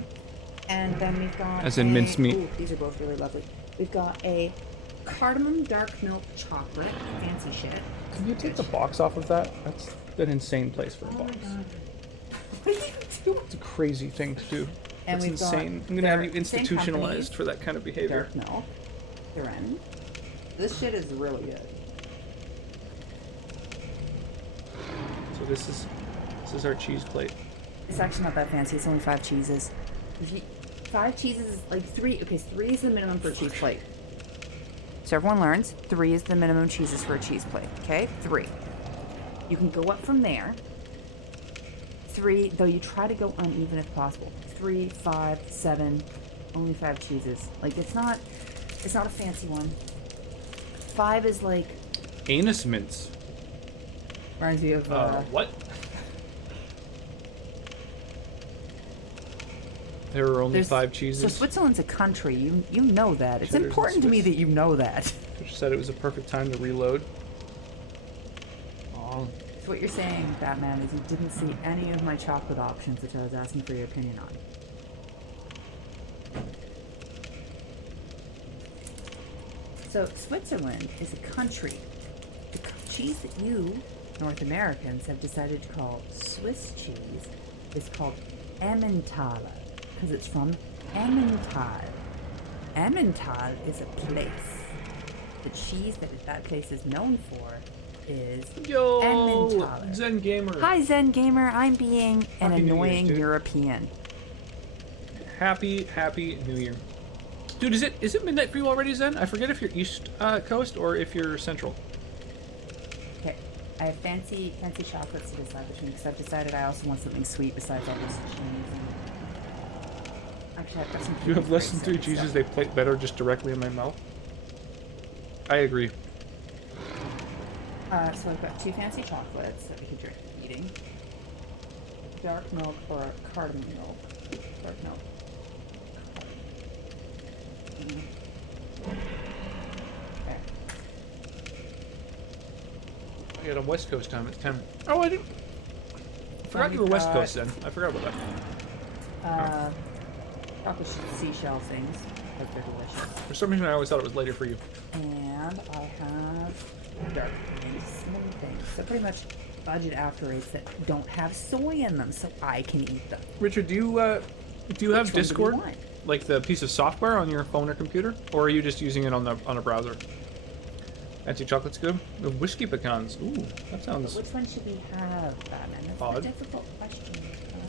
And then we've got As in minced meat. Ooh, these are both really lovely. We've got a cardamom dark milk chocolate. Fancy shit. Can you take the box off of that? That's an insane place for a box. What are you doing? It's a crazy thing to do. And That's we've got insane. I'm gonna have you their same institutionalized company, for that kind of behavior. Dark milk. Duren. This shit is really good. So this is our cheese plate. It's actually not that fancy. It's only 5 cheeses. 5 cheeses is like 3. Okay, 3 is the minimum for a cheese plate. So everyone learns 3 is the minimum cheeses for a cheese plate. Okay, 3. You can go up from there. 3, though you try to go uneven if possible. 3, 5, 7, only 5 cheeses. Like it's not a fancy one. 5 is like Anus mints. reminds me of What? There are only 5 cheeses. So Switzerland's a country. You know that. It's Cheddars and important to me Swiss. that you know that. Which said it was a perfect time to reload. Oh, So what you're saying, Batman, is you didn't see any of my chocolate options, which I was asking for your opinion on. So Switzerland is a country. The cheese that you, North Americans, have decided to call Swiss cheese is called Emmentaler, because it's from Emmental. Emmental is a place. The cheese that place is known for is yo, Emmentaler. Zen Gamer. Hi, Zen Gamer. I'm being an Happy New Year's, annoying dude. European. Happy New Year. Dude, is it midnight for you already, Zen? I forget if you're East Coast or if you're Central. Okay, I have fancy chocolates to decide between because I've decided I also want something sweet besides all this cheese. Actually, I've got some. You have less than 3 cheeses. cheeses, they plate better just directly in my mouth. I agree. So I've got 2 fancy chocolates that we could drink eating. Dark milk or cardamom milk. Dark milk. Okay. I got a West Coast time. It's 10. Oh, I didn't. I forgot you were West Coast then. I forgot about that. Chocolate seashell things. Like they're delicious. For some reason, I always thought it was later for you. And I have dark cinnamon things. So pretty much budget after eights that don't have soy in them, so I can eat them. Richard, do you have Which one do you Discord, want? like the piece of software on your phone or computer, or are you just using it on a browser? Fancy chocolate's good. The whiskey pecans. Ooh, that But sounds. which one should we have, Batman? That's Odd. a difficult question.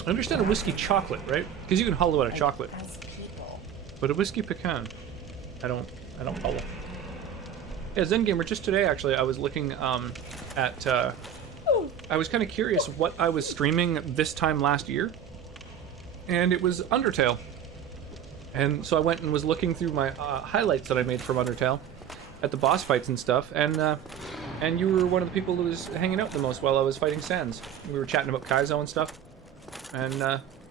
I understand a whiskey chocolate, right? Because you can hollow out a chocolate, As people. but a whiskey pecan, I don't follow. Yeah, Zen Gamer, just today actually, I was looking at. I was kind of curious what I was streaming this time last year, and it was Undertale. And so I went and was looking through my highlights that I made from Undertale, at the boss fights and stuff, and you were one of the people who was hanging out the most while I was fighting Sans. We were chatting about Kaizo and stuff, and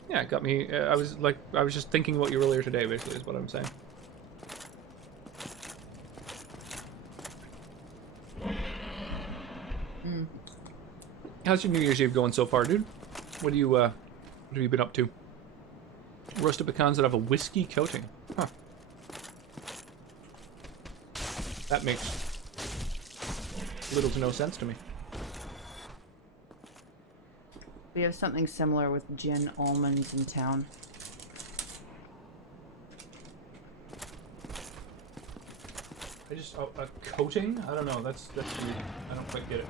yeah, it got me. I was just thinking about you earlier today, basically, is what I'm saying. How's your New Year's Eve going so far, dude? What have you been up to? Roasted pecans that have a whiskey coating. Huh. That makes little to no sense to me. We have something similar with gin almonds in town. A coating? I don't know. That's weird. I don't quite get it.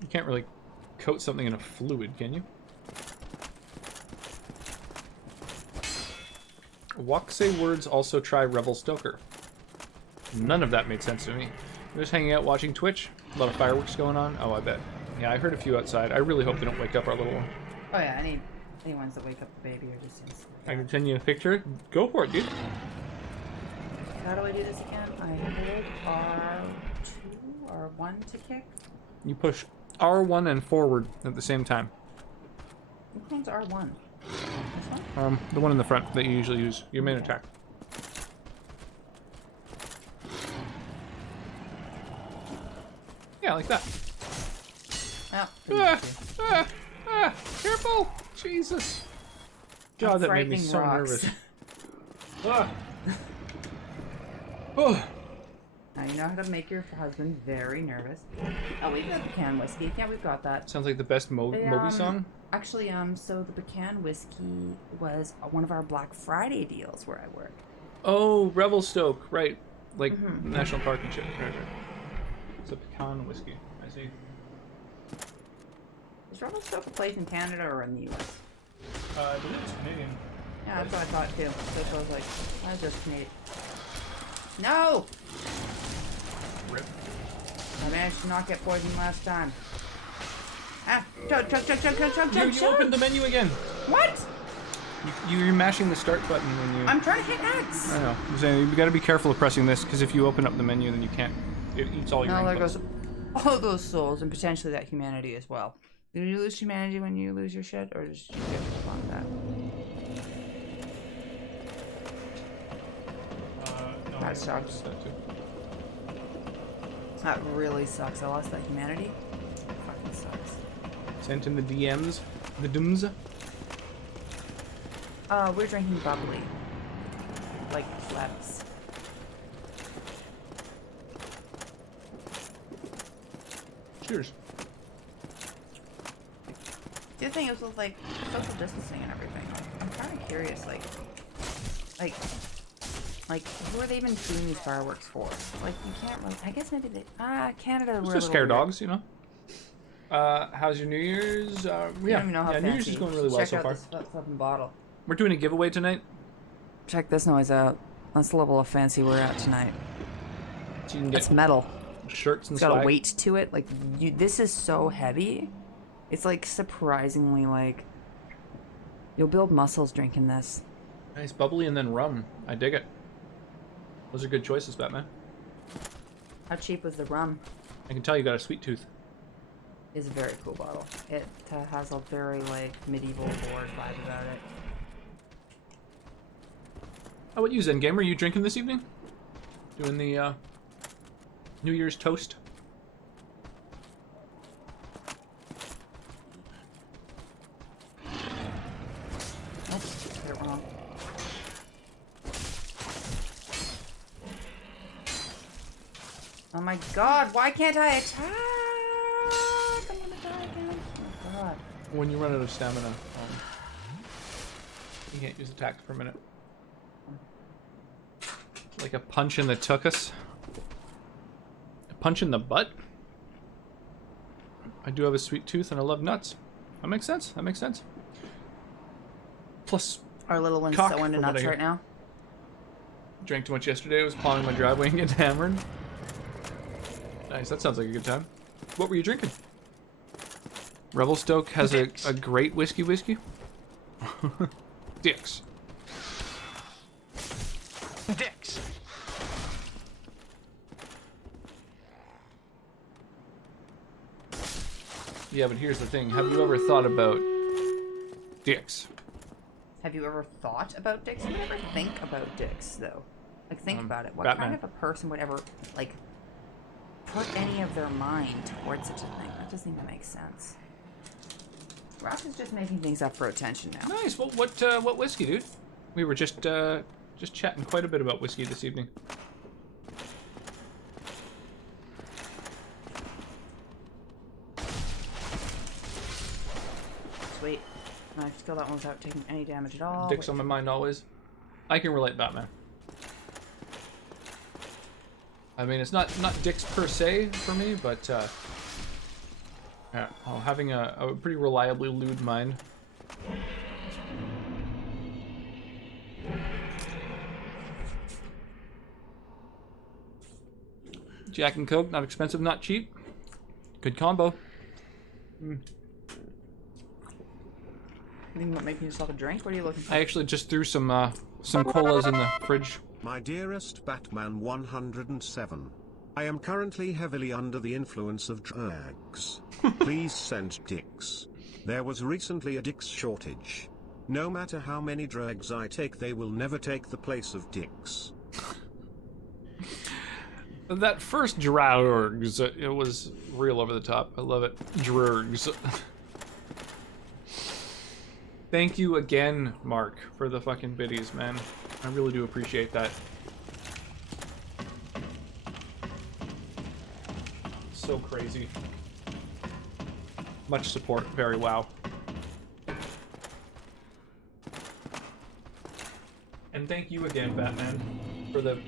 You can't really coat something in a fluid, can you? Waksei words also try Revel Stoker. None of that made sense to me. We're just hanging out watching Twitch. A lot of fireworks going on. Oh, I bet. Yeah, I heard a few outside. I really hope they don't wake up our little one. Oh yeah, any ones that wake up the baby are just instantly. I can send you a picture. Go for it, dude. How do I do this again? I hold R2, R1 to kick. You push R1 and forward at the same time. Which one's R1? This one? The one in the front that you usually use. Your main attack. Yeah, like that. Oh, Careful! Jesus. God, that made me so nervous. Ah. Oh. Now you know how to make your husband very nervous. Oh, we've got pecan whiskey. Yeah, we've got that. Sounds like the best Moby song. Actually, so the pecan whiskey was one of our Black Friday deals where I work. Oh, Revelstoke, right. Like National Park and shit. Right. It's a pecan whiskey. I see. Is Revelstoke a place in Canada or in the US? I believe it's Canadian. Yeah, that's what I thought too. So I was like, I just Canadian. No! Rip. I managed to not get poisoned last time. Ah! Chug, chug, chug, chug, chug, chug, You chug! opened the menu again. What? You're mashing the start button when you... I'm trying to hit X! I know. I'm saying, you gotta be careful of pressing this, because if you open up the menu, then you can't... It eats all your No, there inputs. goes all those souls and potentially that humanity as well. Do you lose humanity when you lose your shit, or just you get along with that? No, That sucks. that too. That really sucks. I lost that humanity. It fucking sucks. Sent in the DMs. The DMs. We're drinking bubbly. Like flaps. Cheers. The other thing is with like social distancing and everything. I'm kind of curious, like who are they even doing these fireworks for? Like you can't really. I guess maybe they. Canada. It's we're just a scare little weird. dogs, you know. How's your New Year's? You Yeah, don't even know how New fancy. Year's is going really well Check so out far. this fucking bottle. We're doing a giveaway tonight. Check this noise out. That's the level of fancy we're at tonight. So you can It's get metal. shirts and It's got swag. a weight to it. Like this is so heavy. It's like surprisingly like you'll build muscles drinking this. Nice bubbly and then rum. I dig it. Those are good choices, Batman. How cheap was the rum? I can tell you got a sweet tooth. It's a very cool bottle. It has a very like medieval lord vibe about it. How about you, Zen Gamer? Are you drinking this evening? Doing the New Year's toast? Nope, did it wrong. Oh my god, why can't I attack? I'm gonna die again. Oh my god. When you run out of stamina, you can't use attacks per minute. Like a punch in the tuchus. A punch in the butt? I do have a sweet tooth and I love nuts. That makes sense. That makes sense. Plus, Our little one's Cock so into from what I nuts hear. right now. Drank too much yesterday. Was plowing my driveway and getting hammered. Nice. That sounds like a good time. What were you drinking? Revelstoke has a great whiskey. Dicks. Dicks. Yeah, but here's the thing. Have you ever thought about dicks? Have you ever thought about dicks? You never think about dicks, though. Like, think about it. What Batman. kind of a person would ever, like, put any of their mind towards such a thing? That doesn't even make sense. Ross is just making things up for attention now. Nice. Well, what whiskey, dude? We were just chatting quite a bit about whiskey this evening. Sweet. I just kill that one without taking any damage at all. Dicks on my mind always. I can relate, Batman. I mean, it's not dicks per se for me, but yeah, well, having a pretty reliably lewd mind. Jack and Coke, not expensive, not cheap. Good combo. You think about making yourself a drink? What are you looking for? I actually just threw some colas in the fridge. My dearest Batman 107. I am currently heavily under the influence of drugs. Please send dicks. There was recently a dicks shortage. No matter how many drugs I take, they will never take the place of dicks. That first drugs, it was real over the top. I love it. Drugs. Thank you again, Mark, for the fucking biddies, man. I really do appreciate that. So crazy. Much support. Very wow. And thank you again, Batman, for the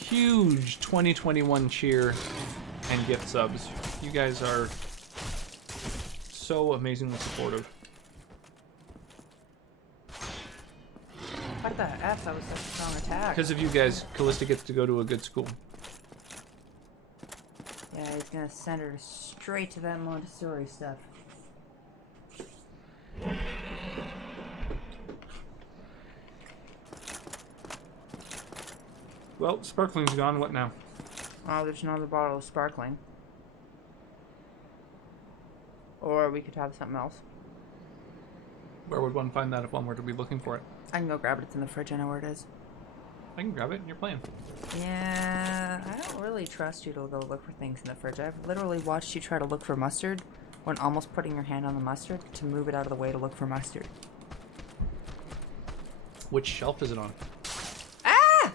huge 2021 cheer and gift subs. You guys are so amazingly supportive. What the F? That was such a strong attack. Because of you guys, Callista gets to go to a good school. Yeah, he's gonna send her straight to that Montessori stuff. Well, sparkling's gone. What now? Oh, there's another bottle of sparkling. Or we could have something else. Where would one find that if one were to be looking for it? I can go grab it. It's in the fridge. I know where it is. I can grab it and you're playing. Yeah, I don't really trust you to go look for things in the fridge. I've literally watched you try to look for mustard when almost putting your hand on the mustard to move it out of the way to look for mustard. Which shelf is it on? Ah!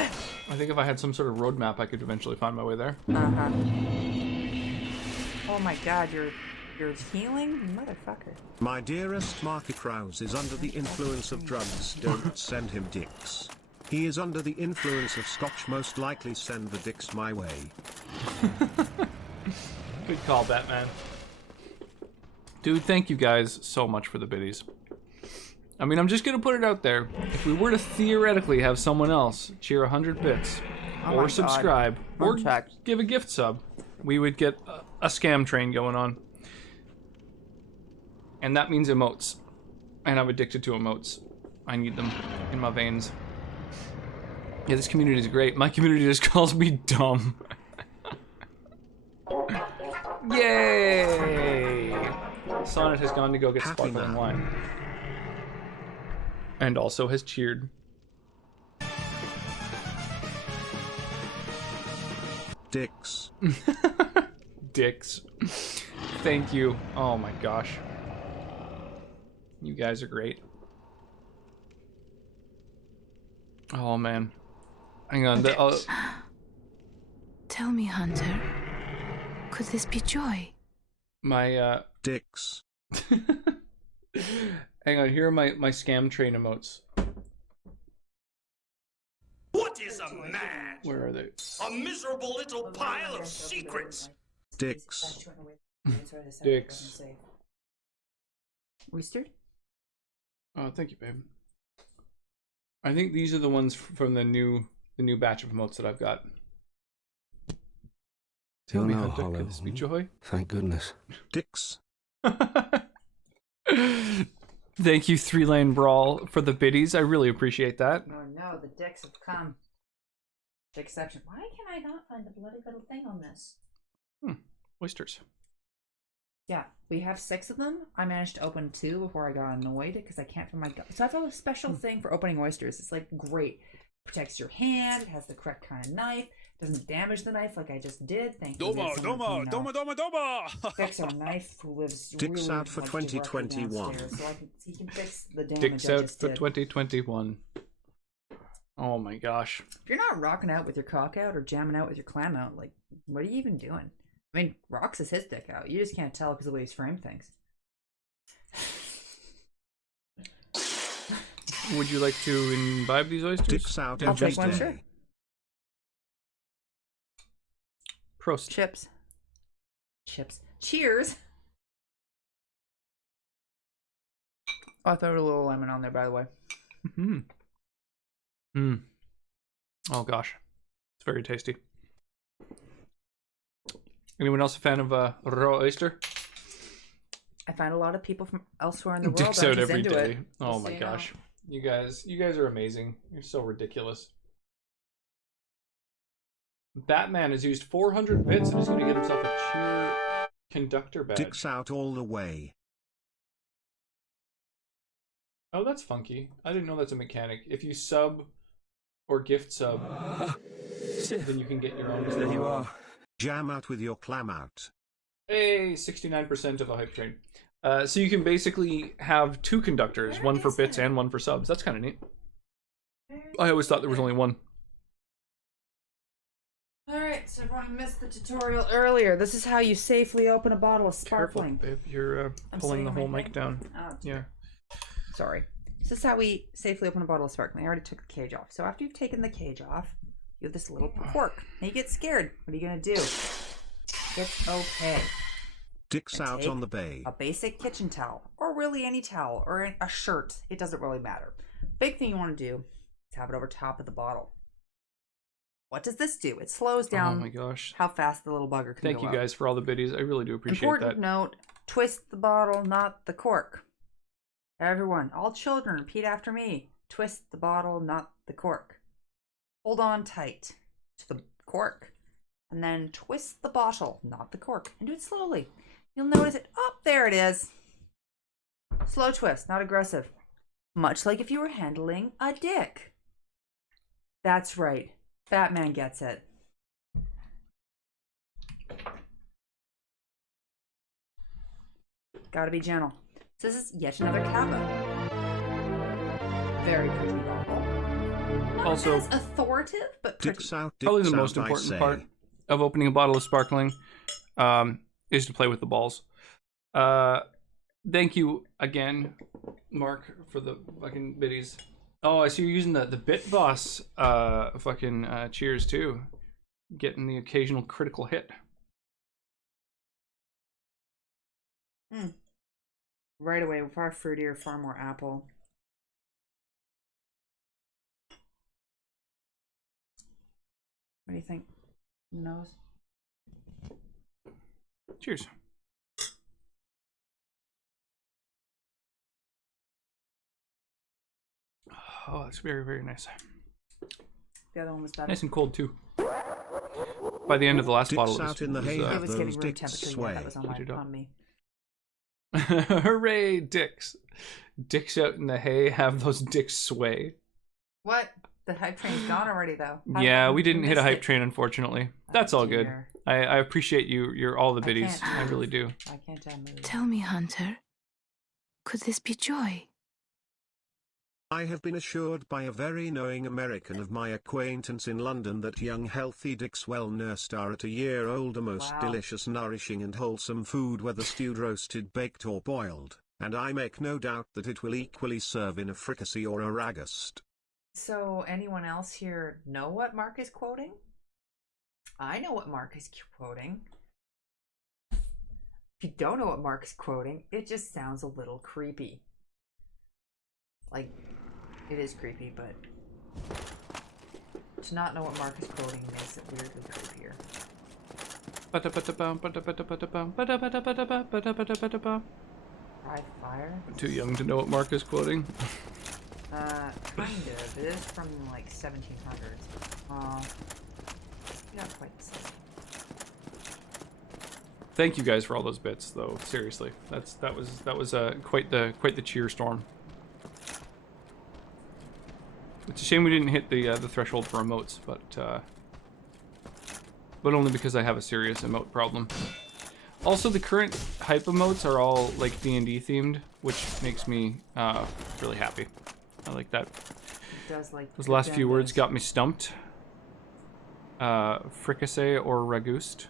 I think if I had some sort of roadmap, I could eventually find my way there. Uh-huh. Oh my god, you're healing? Motherfucker. My dearest Marky Krause is under the influence of drugs. Don't send him dicks. He is under the influence of scotch. Most likely send the dicks my way. Good call, Batman. Dude, thank you guys so much for the biddies. I mean, I'm just gonna put it out there. If we were to theoretically have someone else cheer 100 bits, Oh or my subscribe, God. or Check. give a gift sub, we would get a scam train going on. And that means emotes. And I'm addicted to emotes. I need them in my veins. Yeah, this community is great. My community just calls me dumb. Yay! Sonnet has gone to go get Happy sparkling man. wine. And also has cheered. Dicks. Dicks. Thank you. Oh my gosh. You guys are great. Oh man. Hang on. Tell me, Hunter, could this be joy? My Dicks. hang on, here are my scam train emotes. What is a man? Where are they? A miserable little pile of secrets. Dicks. It's right this side, Dicks. it doesn't say. Oyster? Oh, thank you, babe. I think these are the ones from the new batch of emotes that I've got. Tell me, no, Hunter, Hollow. could this be joy? Thank goodness. Dicks. Thank you, 3-Lane Brawl, for the biddies. I really appreciate that. Oh no, the dicks have come. Dick section. Why can I not find the bloody little thing on this? Oysters. Yeah, we have 6 of them. I managed to open 2 before I got annoyed because I can't find my gun. So I have a special thing for opening oysters. It's like great. Protects your hand. It has the correct kind of knife. Doesn't damage the knife like I just did. Thank you. Domo. Fix our knife who lives Dicks really out for like, directly 2021. downstairs, so he can fix the damage Dicks I out just for did. 2021. Oh my gosh. If you're not rocking out with your cock out or jamming out with your clam out, like, what are you even doing? I mean, Rox is his dick out. You just can't tell because of the way he's framed things. Would you like to imbibe these oysters? Dicks out I'll every take one, day. sure. Prost. Chips. Cheers. Oh, I threw a little lemon on there, by the way. Oh gosh. It's very tasty. Anyone else a fan of raw oyster? I find a lot of people from elsewhere in the world Dicks are out just every into day. it. Oh Just my so you know. gosh. You guys are amazing. You're so ridiculous. Batman has used 400 bits and is going to get himself a cheer conductor badge. Dicks out all the way. Oh, that's funky. I didn't know that's a mechanic. If you sub or gift sub, then you can get your own. There you are. Jam out with your clam out. Hey, 69% of a hype train. So you can basically have 2 conductors, Where one for is bits it? and one for subs. That's kind of neat. I always thought there was only one. Alright, so everyone missed the tutorial earlier. This is how you safely open a bottle of Careful, sparkling. babe. You're I'm pulling saying the whole my mic thing. down. Oh, Yeah. sorry. This is how we safely open a bottle of sparkling. I already took the cage off. So after you've taken the cage off, you have this little cork. Now you get scared. What are you going to do? It's okay. Dicks And out take on the bay. A basic kitchen towel, or really any towel, or a shirt. It doesn't really matter. Big thing you want to do is have it over top of the bottle. What does this do? It slows Oh down my gosh. how fast the little bugger can Thank go you out. guys for all the biddies. I really do appreciate Important that. note, twist the bottle, not the cork. Everyone, all children, repeat after me. Twist the bottle, not the cork. Hold on tight to the cork. And then twist the bottle, not the cork. And do it slowly. You'll notice it. Oh, there it is. Slow twist, not aggressive. Much like if you were handling a dick. That's right. Batman gets it. Gotta be gentle. So this is yet another kappa. Very pretty bottle. Not Also- as authoritative, but pretty. Dicks out, Probably dicks the most out, I important say. part of opening a bottle of sparkling is to play with the balls. Thank you again, Mark, for the fucking biddies. Oh, I see you're using the Bit Boss fucking cheers too. Getting the occasional critical hit. Right away, far fruitier, far more apple. What do you think? Nose? Cheers. Oh, it's very, very nice. The other one was better. Nice and cold too. By the end of the last Dicks bottle, out in the hay, It have was those getting room dicks temperature. Yeah, sway. that was on, Put it up. on me. Hooray, dicks! Dicks out in the hay, have those dicks sway. What? The hype train's gone already, though. Yeah, we didn't hit a missed hype it. train, unfortunately. That's all good. dear. I appreciate you're all the I biddies. can't I move. really do. I can't move. Tell me, Hunter, could this be joy? I have been assured by a very knowing American of my acquaintance in London that young healthy dicks well nursed are at a year old the most Wow. delicious, nourishing and wholesome food, whether stewed, roasted, baked or boiled, and I make no doubt that it will equally serve in a fricassee or a ragust. So, anyone else here know what Mark is quoting? I know what Mark is quoting. If you don't know what Mark is quoting, it just sounds a little creepy. Like, it is creepy, but to not know what Mark is quoting makes it weirdly creepier. Pride fire? Too young to know what Mark is quoting. Kind of. It is from like 1700s. Not quite the same. Thank you guys for all those bits, though. Seriously, that was quite the cheer storm. It's a shame we didn't hit the threshold for emotes, but only because I have a serious emote problem. Also, the current hype emotes are all like D&D themed, which makes me really happy. I like that. It does like those last few words got me stumped. Fricassee or ragouste.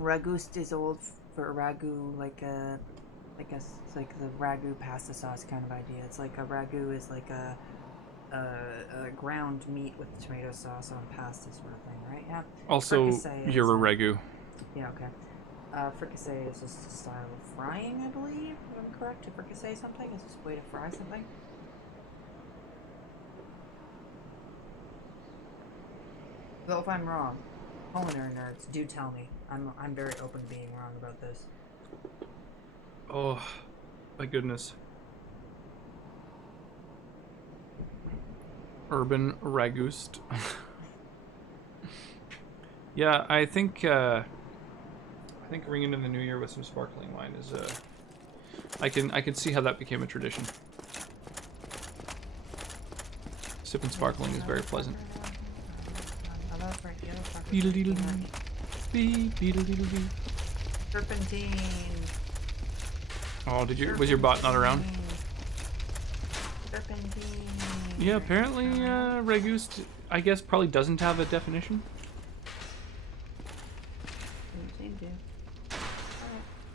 Ragouste is old for ragu, it's like the ragu pasta sauce kind of idea. It's like a ragu is like a ground meat with tomato sauce on pasta sort of thing, right? Yeah. Also, you're a ragu. Yeah, okay. Fricassee is just a style of frying, I believe. If I'm correct, to fricassee something is just a way to fry something. Though if I'm wrong, culinary nerds, do tell me. I'm very open to being wrong about this. Oh, my goodness. Urban ragouste. Yeah, I think ringing in the new year with some sparkling wine is I can see how that became a tradition. Sipping sparkling is very pleasant. Beedle deedle dee, beedle deedle dee. Serpentine. Oh, was your bot not around? Serpentine. Yeah, apparently ragouste, I guess, probably doesn't have a definition.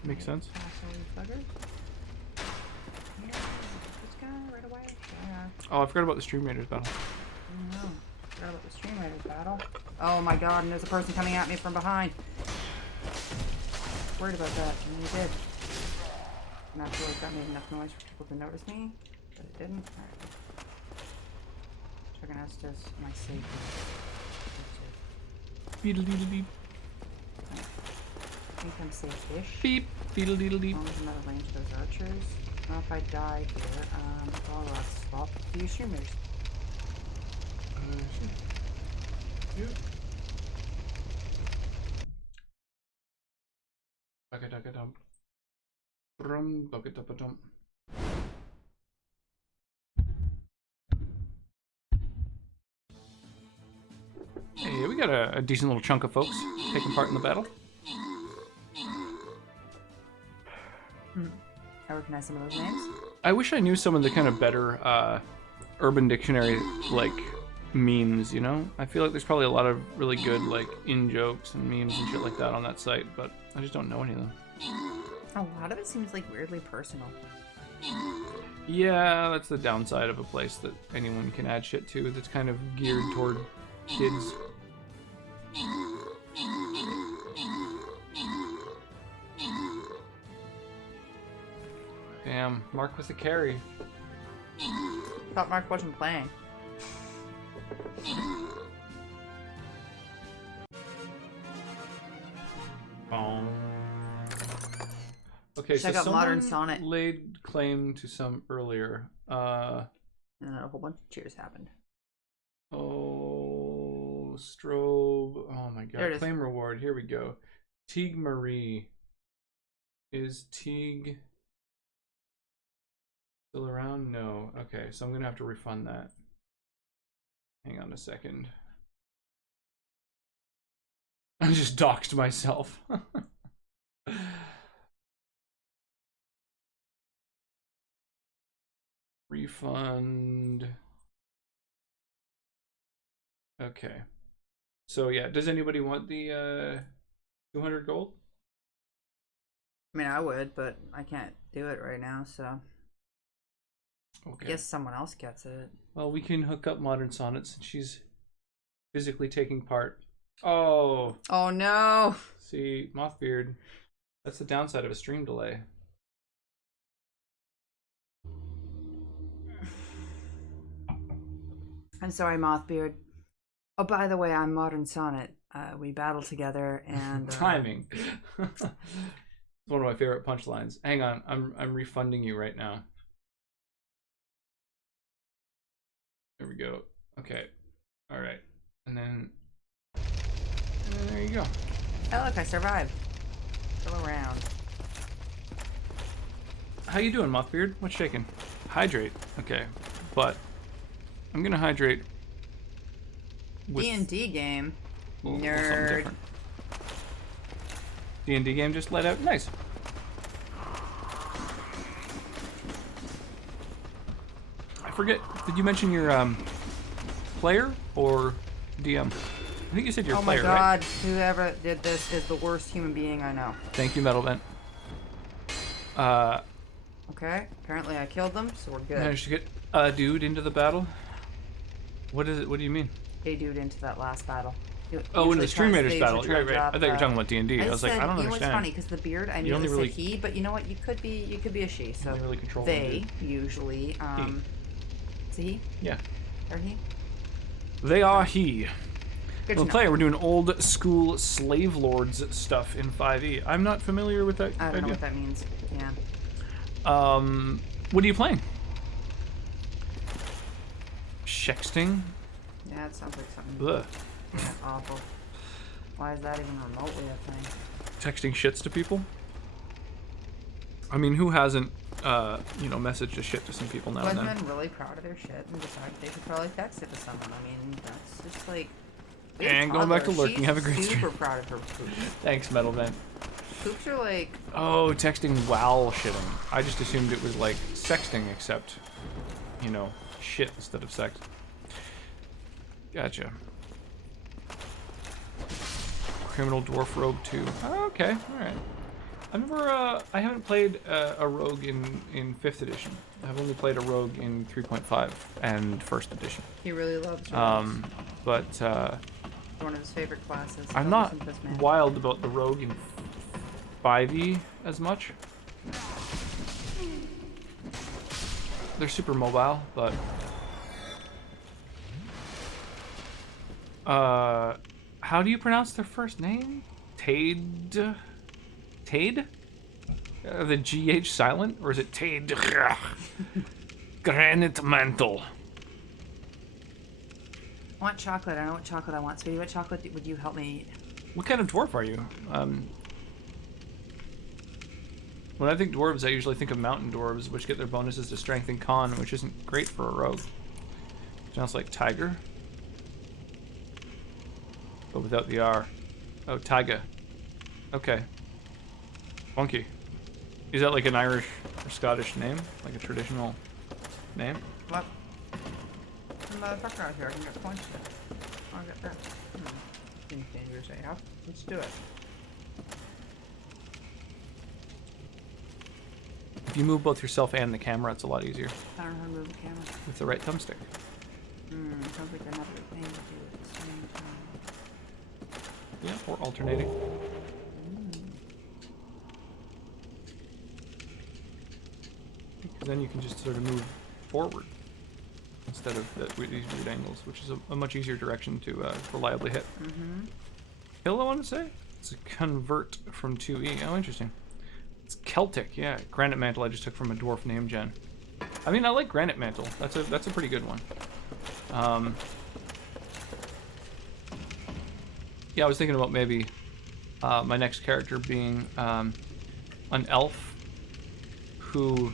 Makes sense. Oh, I forgot about the Stream Raiders battle. No, I forgot about the Stream Raiders battle. Oh my god, and there's a person coming at me from behind. Worried about that, and he did. I'm not sure if that made enough noise for people to notice me, but it didn't. Alright. Checking us just my safety. Beedle deedle deep. I think I'm safe-ish. Beep. Beedle deedle deep. As long as I'm out of range of those archers. Well, if I die here, I'll swap a few streamers. Yep. Bucket-dump. Brum, bucket-dump. Hey, we got a decent little chunk of folks taking part in the battle. I recognize some of those names. I wish I knew some of the kind of better Urban Dictionary like memes, you know? I feel like there's probably a lot of really good like in-jokes and memes and shit like that on that site, but I just don't know any of them. A lot of it seems like weirdly personal. Yeah, that's the downside of a place that anyone can add shit to that's kind of geared toward kids. Damn, Mark with the carry. Thought Mark wasn't playing. Okay, check so out Modern Sonnet. Laid claim to some earlier. And then a whole bunch of cheers happened. Oh, strobe. Oh my god. Claim reward. Here we go. Teague Marie. Is Teague still around? No. Okay, so I'm gonna have to refund that. Hang on a second. I just doxed myself. Refund. Okay. So yeah, does anybody want the 200 gold? I mean, I would, but I can't do it right now, so okay. I guess someone else gets it. Well, we can hook up Modern Sonnet since she's physically taking part. Oh. Oh no. See, Mothbeard. That's the downside of a stream delay. I'm sorry, Mothbeard. Oh, by the way, I'm Modern Sonnet. We battle together and Timing. It's one of my favorite punchlines. Hang on, I'm refunding you right now. There we go. Okay. All right. And then there you go. Oh, look, I survived. Still around. How you doing, Mothbeard? What's shaking? Hydrate. Okay. But I'm gonna hydrate with D&D game. something Nerd. different. D&D game just let out. Nice. I forget. Did you mention your player or DM? I think you said your Oh player, my god, right? whoever did this is the worst human being I know. Thank you, Metal Vent. Okay, apparently I killed them, so we're good. Managed to get a dude into the battle. What is it? What do you mean? A dude into that last battle. Oh, in the Usually Stream tries Raiders stage battle. which Right, turns right. I up, thought you were talking about D&D. I was like, I don't you know understand. what's funny? Because the beard, I You only immediately really- said he, but you know what? You could be a she. So only really control they one usually Is it he Yeah. or he? They are he. Good Well, to know. player, we're doing old school slave lords stuff in 5e. I'm not familiar with that I don't know idea. what that means. Yeah. What are you playing? Shexting? Yeah, it sounds like something Ugh. awful. Why is that even remotely a thing? Texting shits to people? I mean, who hasn't, messaged a shit to some people now and I've then? been really proud of their shit and decided they should probably text it to someone. I mean, that's just like. And going back to toddler. lurking, She's have a great super stream. proud of her poops. Thanks, Metal Vent. Poops are like. Oh, texting while shitting. I just assumed it was like sexting, except, shit instead of sex. Gotcha. Criminal Dwarf Rogue 2. Oh, okay, alright. I haven't played a rogue in 5th edition. I've only played a rogue in 3.5 and 1st edition. He really loves rogues. But One of his favorite classes. I'm Don't not listen to this man. wild about the rogue in 5e as much. They're super mobile, but how do you pronounce their first name? Tade? Tade? The GH silent? Or is it Tade? Granite Mantle. I want chocolate. I know what chocolate I want. Sweetie, what chocolate would you help me eat? What kind of dwarf are you? When I think dwarves, I usually think of mountain dwarves, which get their bonuses to strength and con, which isn't great for a rogue. Sounds like tiger. But without the R. Oh, Taiga. Okay. Funky. Is that like an Irish or Scottish name? Like a traditional name? What? Motherfucker out here, I can get punched. I'll get that. Seems dangerous, AF. Let's do it. If you move both yourself and the camera, it's a lot easier. I don't know how to move the camera. With the right thumbstick. Sounds like another thing to do at the same time. Yeah, or alternating. Because then you can just sort of move forward instead of these weird angles, which is a much easier direction to reliably hit. Hill, I want to say? It's a convert from 2E. Oh, interesting. It's Celtic, yeah. Granite Mantle I just took from a dwarf named Jen. I mean, I like Granite Mantle. That's a pretty good one. Yeah, I was thinking about maybe my next character being an elf who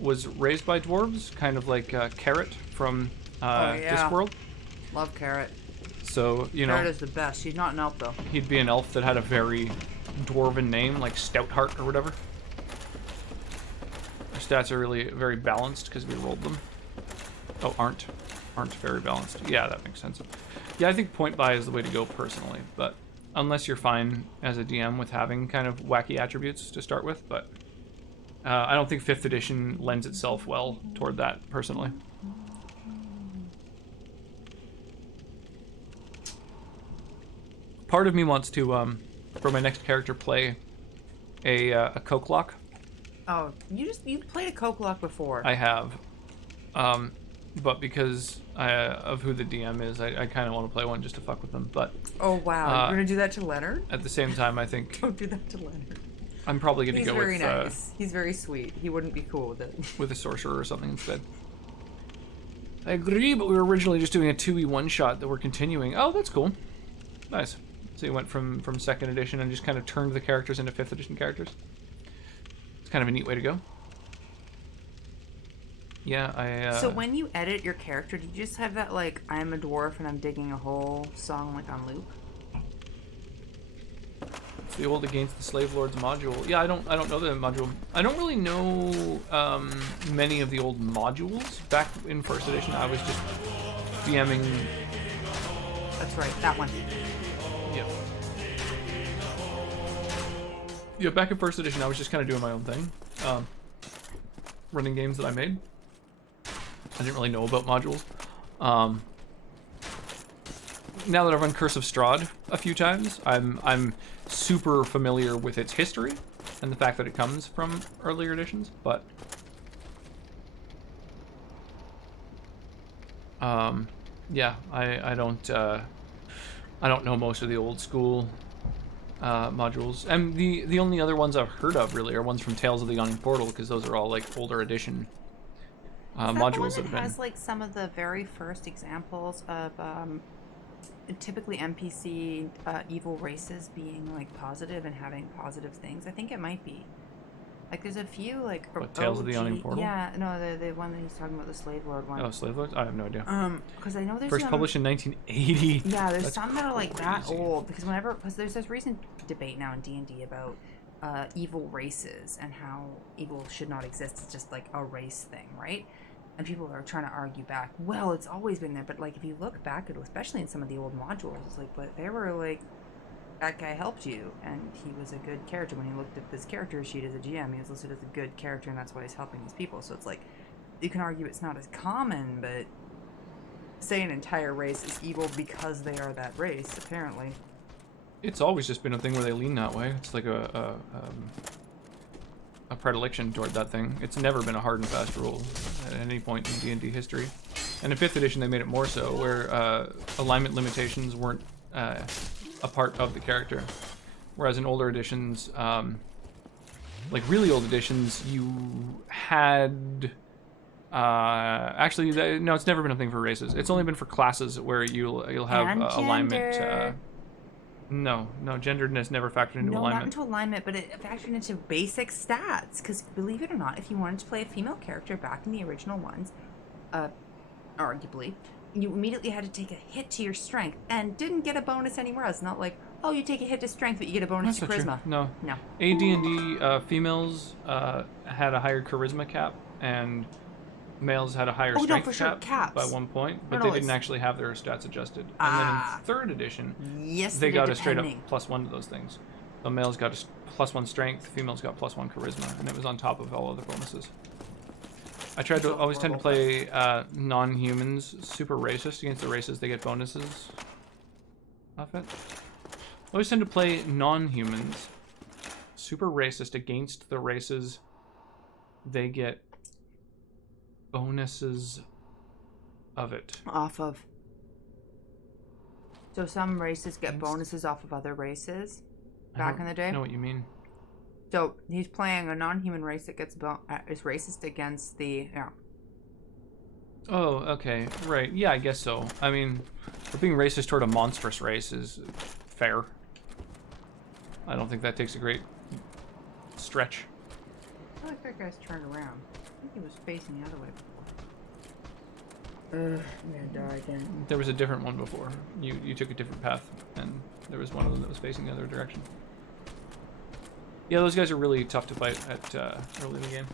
was raised by dwarves, kind of like Carrot from Discworld. Love Carrot. So, Carrot is the best. She's not an elf, though. he'd be an elf that had a very dwarven name, like Stoutheart or whatever. Our stats are really very balanced because we rolled them. Oh, aren't very balanced. Yeah, that makes sense. Yeah, I think point buy is the way to go personally, but unless you're fine as a DM with having kind of wacky attributes to start with, but I don't think 5th edition lends itself well toward that personally. Part of me wants to for my next character, play a coke lock. Oh, you played a coke lock before. I have, but because of who the DM is, I kind of want to play one just to fuck with them. But Oh wow, you're gonna do that to Leonard? at the same time, I think Don't do that to Leonard. I'm probably gonna He's go very with nice. He's very sweet. He wouldn't be cool with it. with a sorcerer or something instead. I agree, but we were originally just doing a 2e1 shot that we're continuing. Oh, that's cool. Nice. So you went from 2nd edition and just kind of turned the characters into 5th edition characters. It's kind of a neat way to go. Yeah, So when you edit your character, do you just have that like I'm a dwarf and I'm digging a hole song like on loop? the old Against the Slave Lords module. Yeah, I don't know the module. I don't really know many of the old modules. Back in 1st edition, I was just DMing. That's right, that one. Yeah. Yeah, back in 1st edition, I was just kind of doing my own thing. Running games that I made. I didn't really know about modules. Now that I've run Curse of Strahd a few times, I'm super familiar with its history and the fact that it comes from earlier editions, but yeah, I don't know most of the old school modules, and the only other ones I've heard of really are ones from Tales of the Yawning Portal, because those are all like older edition modules that have been. Has like some of the very first examples of typically NPC evil races being like positive and having positive things. I think it might be. Like there's a few like What, Tales of the Yawning Portal? Yeah, no, the one that he's talking about, the Slave Lord one. Oh, Slave Lords? I have no idea. Because I know there's First some, published in 1980. Yeah, there's That's some that are like that crazy. old. Because there's this recent debate now in D&D about evil races and how evil should not exist. It's just like a race thing, right? And people are trying to argue back, well, it's always been there. But like if you look back at, especially in some of the old modules, it's like, but they were like, that guy helped you, and he was a good character. When you looked at this character sheet as a GM, he was listed as a good character, and that's why he's helping these people. So it's like, you can argue it's not as common, but say an entire race is evil because they are that race, apparently. It's always just been a thing where they lean that way. It's like a predilection toward that thing. It's never been a hard and fast rule at any point in D&D history. And in 5th edition, they made it more so, where alignment limitations weren't a part of the character. Whereas in older editions, like really old editions, you had... actually, no, it's never been a thing for races. It's only been for classes where you'll have And alignment... gender. No, genderedness never factored into No, alignment. not into alignment, but it factored into basic stats. Because believe it or not, if you wanted to play a female character back in the original ones, arguably, you immediately had to take a hit to your strength and didn't get a bonus anywhere else. Not like, oh, you take a hit to strength, but you get a bonus That's to not charisma. true. No. No. AD&D females had a higher charisma cap, and males had a higher Oh, no, strength for sure, cap caps. by 1 point, but No, they no, didn't it's- actually have their stats adjusted. Ah. And then in 3rd edition, Yes, they got a straight up depending. +1 to those things. The males got a +1 strength, females got +1 charisma, and it was on top of all other bonuses. I tried to always tend to play non-humans super racist against the races they get bonuses off it. Always tend to play non-humans super racist against the races they get bonuses of it. Off of. So some races get Against- bonuses off of other races I back don't in the day. know what you mean. So he's playing a non-human race that gets is racist against the Oh, okay, right. Yeah, I guess so. I mean, but being racist toward a monstrous race is fair. I don't think that takes a great stretch. I feel like that guy's turned around. I think he was facing the other way before. I'm gonna die again. There was a different one before. You took a different path, and there was one of them that was facing the other direction. Yeah, those guys are really tough to fight at early in the game.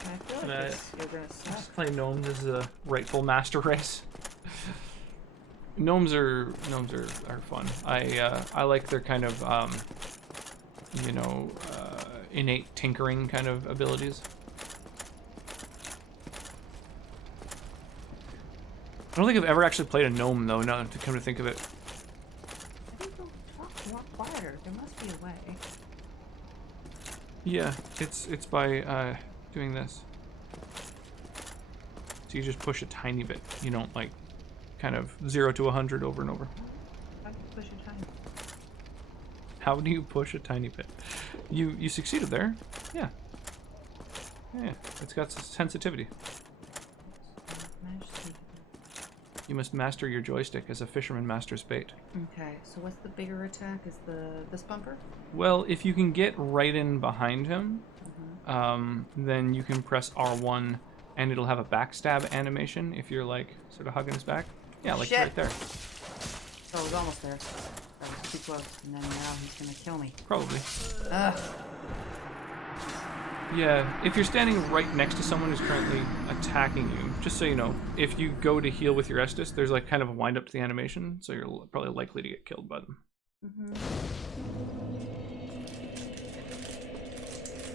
I feel And like I- you're gonna suck. Just playing gnomes is a rightful master race. Gnomes are fun. I like their kind of innate tinkering kind of abilities. I don't think I've ever actually played a gnome though. Now to come to think of it, Why quieter. There must be a way. Yeah, it's by doing this. So you just push a tiny bit. You don't like kind of 0 to 100 over and over. How do you push a tiny? How do you push a tiny bit? You succeeded there. Yeah. Yeah, it's got sensitivity. You must master your joystick as a fisherman masters bait. Okay, so what's the bigger attack? Is this bumper? Well, if you can get right in behind him, then you can press R1 and it'll have a backstab animation if you're like sort of hugging his back. Yeah, like Shit. right there. So I was almost there. That was too close, and then now he's gonna kill me. Probably. Ugh. Yeah, if you're standing right next to someone who's currently attacking you, just so you know, if you go to heal with your Estus, there's like kind of a wind up to the animation, so you're probably likely to get killed by them.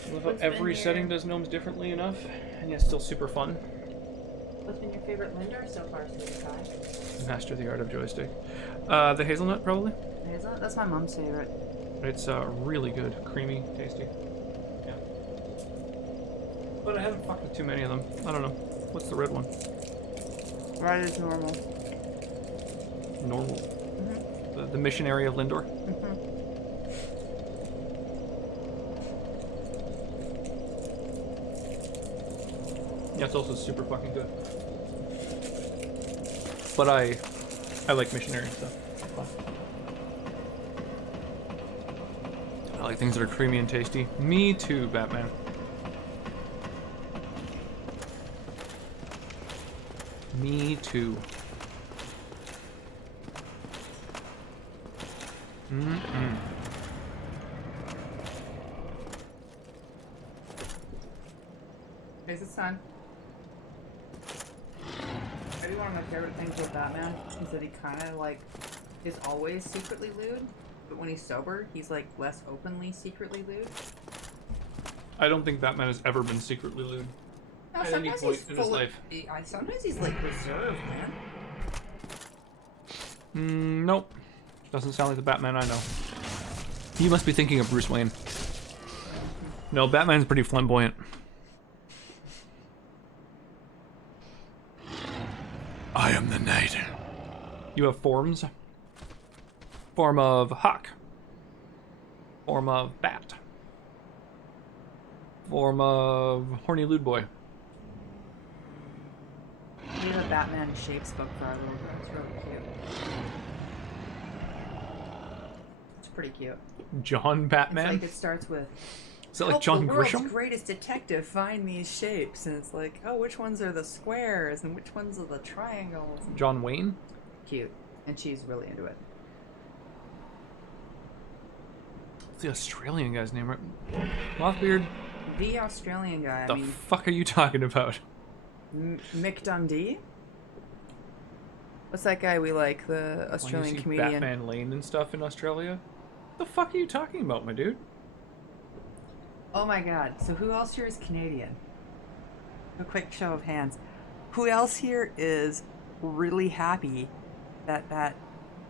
I love how every setting does gnomes differently enough, and yet still super fun. What's been your favorite Linder so far, Sweetie Pie? Master the art of joystick. The hazelnut, probably. Hazelnut? That's my mom's favorite. It's really good, creamy, tasty. Yeah. But I haven't fucked with too many of them. I don't know. What's the red one? Right is normal. Normal. The missionary of Lindor. Yeah, it's also super fucking good. But I like missionary stuff. Fun. I like things that are creamy and tasty. Me too, Batman. Me too. Here's the sun. Maybe one of my favorite things with Batman is that he kind of like is always secretly lewd, but when he's sober, he's like less openly secretly lewd. I don't think Batman has ever been secretly lewd. No, At any sometimes point he's in his full of, life. sometimes he's like reserved, man. Nope. Doesn't sound like the Batman I know. You must be thinking of Bruce Wayne. No, Batman's pretty flamboyant. I am the knight. You have forms. Form of hawk. Form of bat. Form of horny lewd boy. We have a Batman shapes book for our little girl. It's really cute. It's pretty cute. John Batman? It's like it starts with, Is that like help John the world's Grisham? greatest detective find these shapes, and it's like, oh, which ones are the squares and which ones are the triangles? John Wayne? Cute, and she's really into it. What's the Australian guy's name, right? Mothbeard? The Australian guy. The I mean, fuck are you talking about? Mick Dundee. What's that guy we like? The When Australian you see comedian. Batman Lane and stuff in Australia? The fuck are you talking about, my dude? Oh my god. So who else here is Canadian? A quick show of hands. Who else here is really happy that that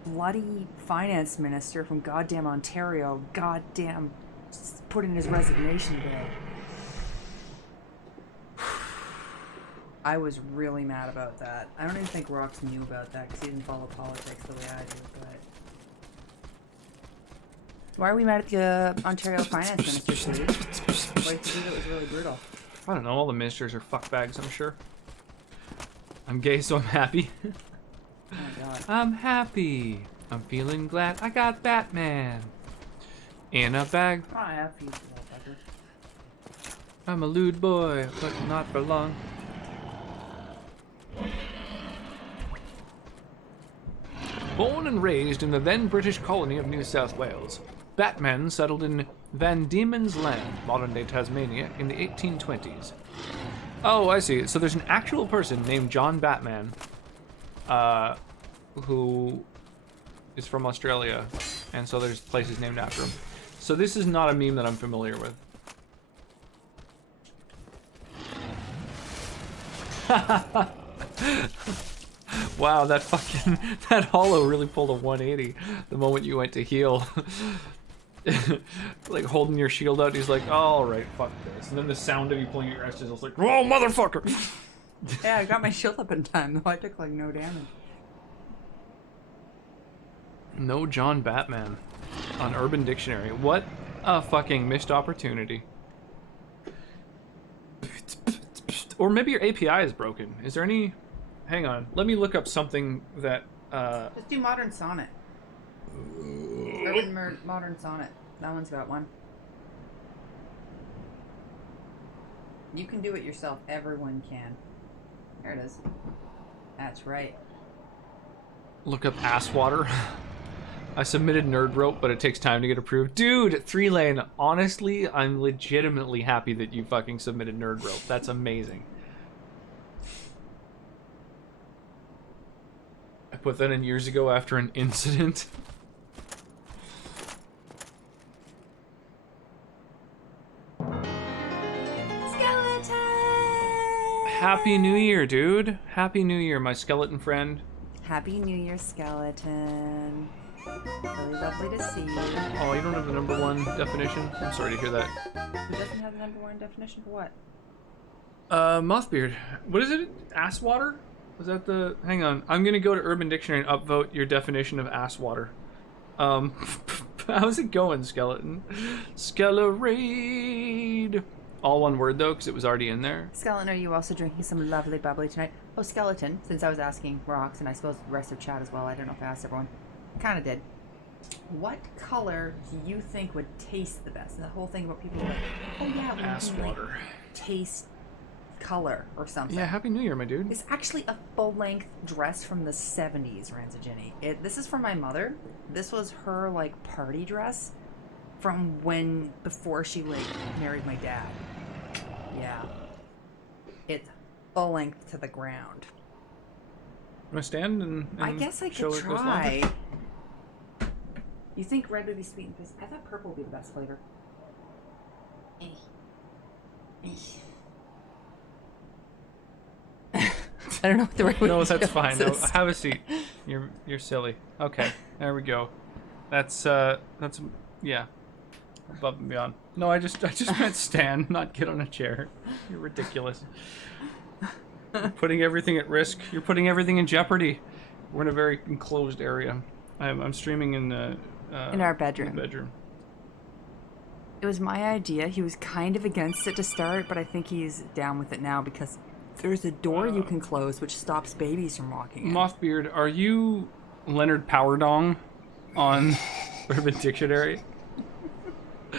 bloody finance minister from goddamn Ontario goddamn put in his resignation today? I was really mad about that. I don't even think Rox knew about that because he didn't follow politics the way I do, but... Why are we mad at the Ontario finance minister, Steve? What did he do that was really brutal? I don't know, all the ministers are fuckbags, I'm sure. I'm gay, so I'm happy. Oh my god. I'm happy. I'm feeling glad I got Batman. In a bag. Oh, I have you, motherfucker. I'm a lewd boy, but not for long. Born and raised in the then British colony of New South Wales, Batman settled in Van Diemen's Land, modern-day Tasmania, in the 1820s. Oh, I see. So there's an actual person named John Batman, who is from Australia, and so there's places named after him. So this is not a meme that I'm familiar with. Wow, that fucking that hollow really pulled a 180 the moment you went to heal. Like holding your shield out, he's like, oh, all right, fuck this. And then the sound of you pulling your Estus was like, whoa, motherfucker! Yeah, I got my shield up in time, though I took like no damage. No John Batman on Urban Dictionary. What a fucking missed opportunity. Or maybe your API is broken. Is there any... Hang on. Let me look up something that... Just do Modern Sonnet. Urban Modern Sonnet. That one's got one. You can do it yourself. Everyone can. There it is. That's right. Look up ass water. I submitted nerd rope, but it takes time to get approved. Dude, 3-lane, honestly, I'm legitimately happy that you fucking submitted nerd rope. That's amazing. I put that in years ago after an incident. Skeleton! Happy New Year, dude. Happy New Year, my skeleton friend. Happy New Year, skeleton. Really lovely to see you. Oh, you don't have the #1 definition? I'm sorry to hear that. Who doesn't have the #1 definition for what? Mothbeard. What is it? Ass water? Was that the... Hang on. I'm gonna go to Urban Dictionary and upvote your definition of ass water. How's it going, skeleton? Skelerade. All one word, though, because it was already in there. Skeleton, are you also drinking some lovely bubbly tonight? Oh, skeleton, since I was asking Rocks, and I suppose the rest of chat as well, I don't know if I asked everyone. Kind of did. What color do you think would taste the best? And the whole thing about people like, oh yeah, we Ass can, water. Like, taste color or something. Yeah, Happy New Year, my dude. It's actually a full-length dress from the 70s, Ranzagini. This is from my mother. This was her, like, party dress from before she, like, married my dad. Yeah. It's full-length to the ground. Want to stand and I guess I show could it goes try. on? You think red would be sweet and fizzy? I thought purple would be the best flavor. I don't know what the right way No, to that's do fine. No, this. have a seat. You're silly. Okay, there we go. That's yeah. Above and beyond. No, I just meant stand, not get on a chair. You're ridiculous. You're putting everything at risk. You're putting everything in jeopardy. We're in a very enclosed area. I'm streaming in our bedroom. The bedroom. It was my idea. He was kind of against it to start, but I think he's down with it now because there's a door you can close which stops babies from walking in. Mothbeard, are you Leonard Powerdong on Urban Dictionary? I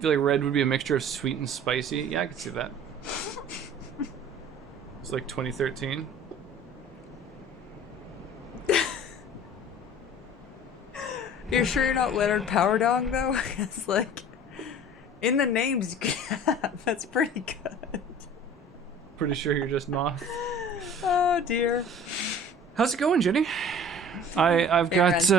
feel like red would be a mixture of sweet and spicy. Yeah, I could see that. It's like 2013. You're sure you're not Leonard Powerdong though? It's like in the names you can have. That's pretty good. Pretty sure you're just Moth. Oh dear. How's it going, Jenny? I've got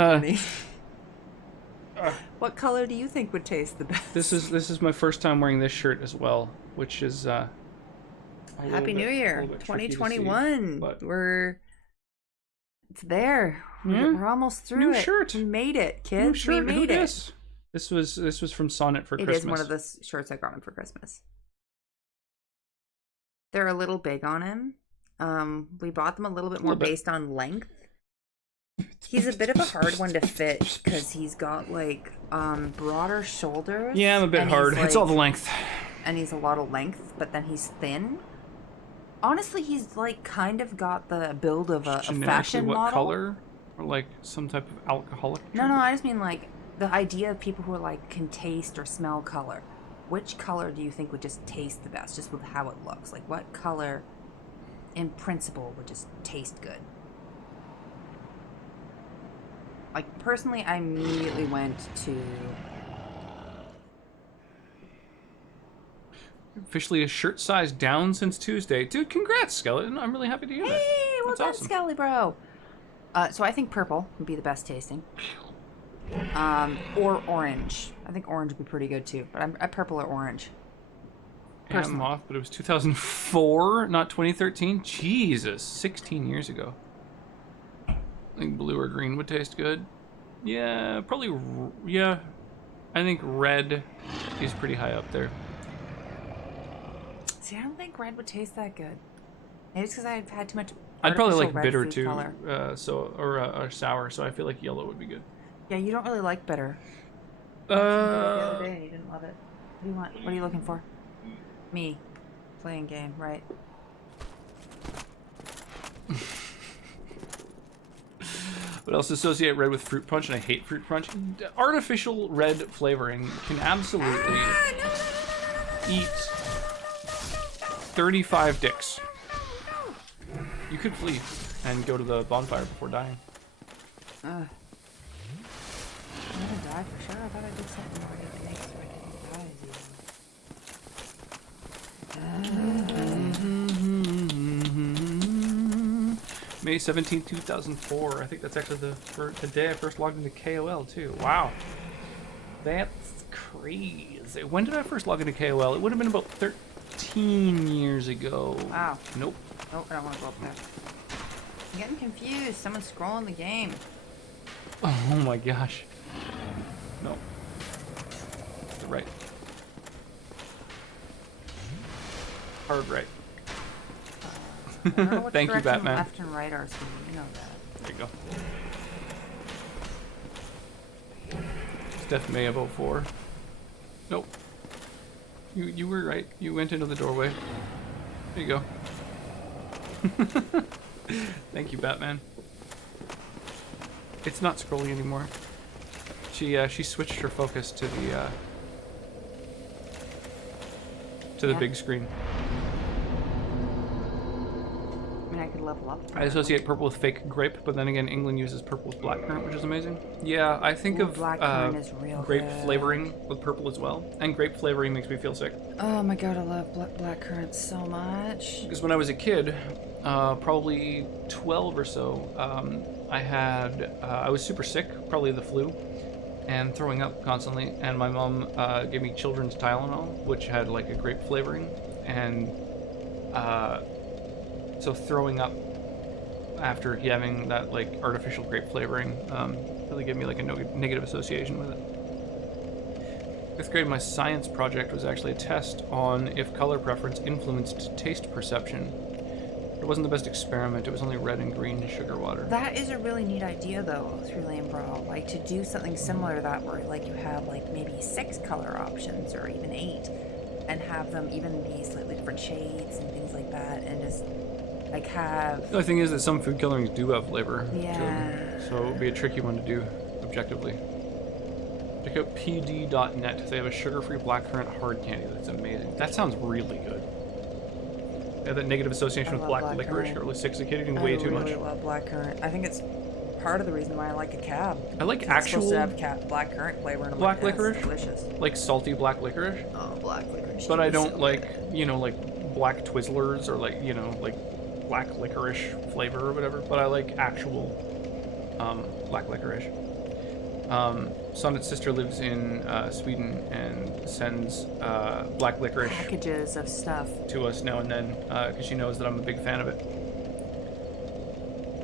what color do you think would taste the best? this is my first time wearing this shirt as well, which is Happy New Year, 2021. It's there. Yeah. We're almost through New it. shirt. We made it, kids. New shirt. We made Who it. This was from Sonnet for Christmas. It is one of the shirts I got him for Christmas. They're a little big on him. We bought them a little bit more based on length. He's a bit of a hard one to fit because he's got like broader shoulders. Yeah, I'm a bit hard. It's all the length. And he's a lot of length, but then he's thin. Honestly, he's like kind of got the build of a fashion what model. Color? Or like some type of alcoholic drink? No, I just mean like the idea of people who are like can taste or smell color. Which color do you think would just taste the best, just with how it looks? Like what color, in principle, would just taste good? Like personally, I immediately went to officially a shirt size down since Tuesday. Dude, congrats, Skeleton. I'm really happy to hear that. Hey, well That's done, awesome. Skelly bro. So I think purple would be the best tasting. Or orange. I think orange would be pretty good too. But I'm at purple or orange. am off, but it was 2004, not 2013. Jesus, 16 years ago. I think blue or green would taste good. Yeah, probably, yeah. I think red is pretty high up there. See, I don't think red would taste that good. Maybe it's because I've had too much. I'd probably like red bitter food too, color. or sour. So I feel like yellow would be good. Yeah, you don't really like bitter. The other day and you didn't love it. What do you want? What are you looking for? Me, playing game, right? But else associate red with fruit punch, and I hate fruit punch. Artificial red flavoring can absolutely eat 35 dicks. You could flee and go to the bonfire before dying. I'm gonna die for sure. I thought I did something already to make it so I didn't die. May 17th, 2004. I think that's actually the day I first logged into KOL too. Wow. That's crazy. When did I first log into KOL? It would have been about 13 years ago. Wow. Nope. Nope, I don't want to go up there. I'm getting confused. Someone's scrolling the game. Oh my gosh. No. The right. Hard right. I don't know which Thank you, direction Batman. left and right are, so you know that. There you go. Steph May of 04. Nope. You were right. You went into the doorway. There you go. Thank you, Batman. It's not scrolling anymore. She switched her focus to the big screen. I mean, I could level up. I associate purple with fake grape, but then again, England uses purple with blackcurrant, which is amazing. Yeah, I think of blackcurrant is real grape good. flavoring with purple as well, and grape flavoring makes me feel sick. Oh my god, I love blackcurrant so much. Because when I was a kid, probably 12 or so, I was super sick, probably the flu, and throwing up constantly. And my mom gave me children's Tylenol, which had like a grape flavoring, and so throwing up after having that like artificial grape flavoring really gave me like a negative association with it. 5th grade, my science project was actually a test on if color preference influenced taste perception. It wasn't the best experiment. It was only red and green sugar water. That is a really neat idea, though, through Lambro. Like, to do something similar to that, where, like, you have, like, maybe 6 color options, or even 8, and have them even be slightly different shades and things like that, and just, like, have... The only thing is that some food colorings do have flavor to Yeah. them, so it would be a tricky one to do objectively. Check out pd.net. They have a sugar-free blackcurrant hard candy that's amazing. That sounds really good. They have that negative association I with love black licorice. blackcurrant. You're really acidicating way too much. I really love blackcurrant. I think it's part of the reason why I like a cab. I like It's actual supposed to have blackcurrant flavor, and I'm black like, licorice. delicious. like salty black licorice, Oh, black licorice. but I is don't so like, good. you know, like black Twizzlers or like, you know, like black licorice flavor or whatever, but I like actual black licorice. Sonnet's sister lives in Sweden and sends black licorice Packages of stuff. to us now and then because she knows that I'm a big fan of it.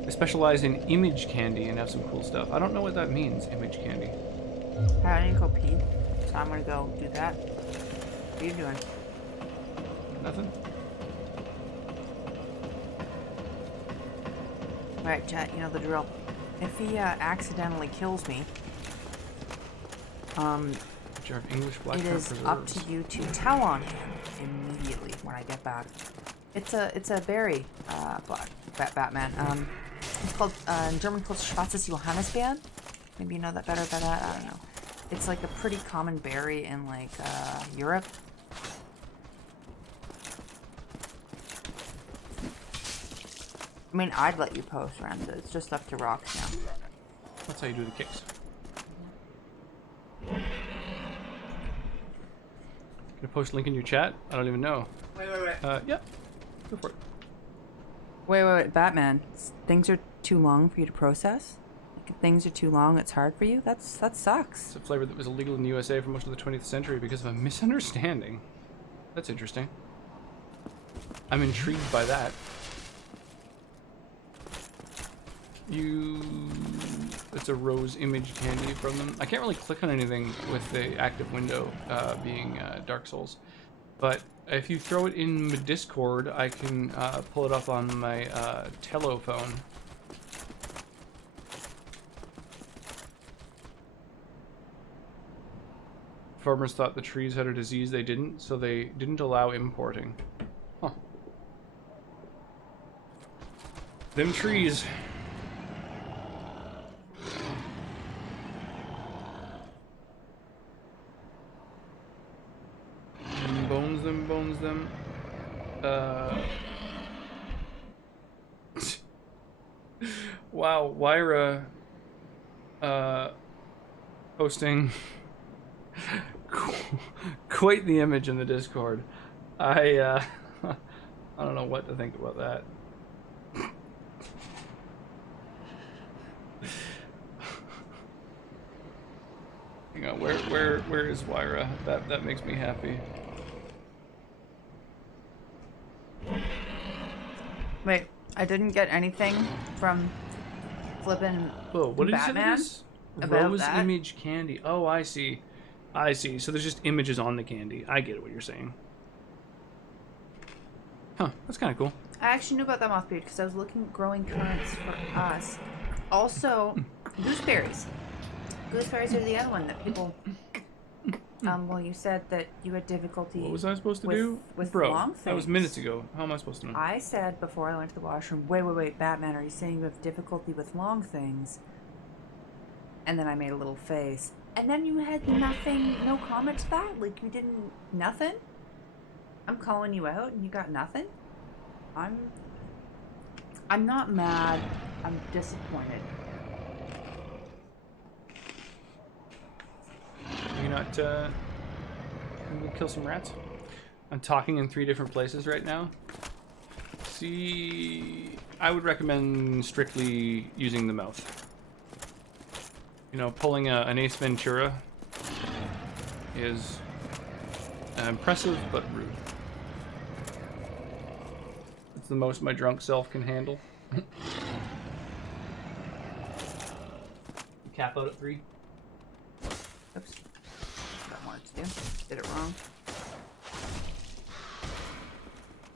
They specialize in image candy and have some cool stuff. I don't know what that means, image candy. I need to go pee, so I'm gonna go do that. What are you doing? Nothing? Alright, chat, you know the drill. If he accidentally kills me, Jar of English it blackcurrant is up preserves. to you to tell on him immediately when I get back. It's a berry, Batman. It's called in German called Schwarzes Johannisbeeren. Maybe you know that better by that. I don't know. It's like a pretty common berry in like Europe. I mean, I'd let you post, Ramza. It's just up to Rocks now. That's how you do the kicks. Gonna post link in your chat? I don't even know. Wait. Yeah. Go for it. Wait, Batman. Things are too long for you to process? Like, if things are too long, it's hard for you? That sucks. It's a flavor that was illegal in the USA for most of the 20th century because of a misunderstanding. That's interesting. I'm intrigued by that. It's a rose image candy from them. I can't really click on anything with the active window being Dark Souls. But if you throw it in the Discord, I can pull it up on my telephone. Farmers thought the trees had a disease. They didn't, so they didn't allow importing. Huh. Them trees. Bones them. Wow, Wyra posting quite the image in the Discord. I don't know what to think about that. Hang on, where is Wyra? That makes me happy. Wait, I didn't get anything from flippin' Whoa, what did Batman you say? about Rose that? image candy. Oh, I see. I see. So there's just images on the candy. I get what you're saying. Huh, that's kind of cool. I actually knew about that moth beard because I was looking at growing currants for us. Also, gooseberries. Gooseberries are the other one that people. Well, you said that you had difficulty. What was I supposed to with, do? with Bro, long that was things. minutes ago. How am I supposed to know? I said before I went to the washroom, wait, Batman, are you saying you have difficulty with long things? And then I made a little face. And then you had nothing, no comment to that? Like you didn't, nothing? I'm calling you out and you got nothing? I'm not mad. I'm disappointed. Are you not, I'm gonna kill some rats? I'm talking in 3 different places right now. See, I would recommend strictly using the mouth. You know, pulling an Ace Ventura is impressive but rude. It's the most my drunk self can handle. Cap out at 3. Oops. What I wanted to do. Did it wrong.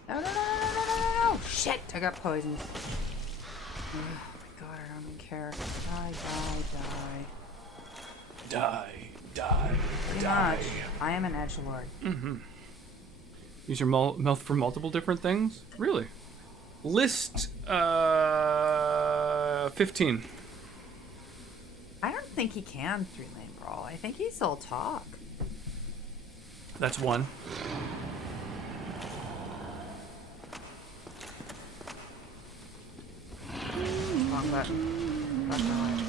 No. Shit! I got poisoned. Oh my god, I don't even care. Die. Pretty much. I am an edgelord. Mm-hmm. Use your mouth for multiple different things? Really? List 15. I don't think he can 3-lane brawl. I think he's all talk. That's 1. Wrong button. Left or right.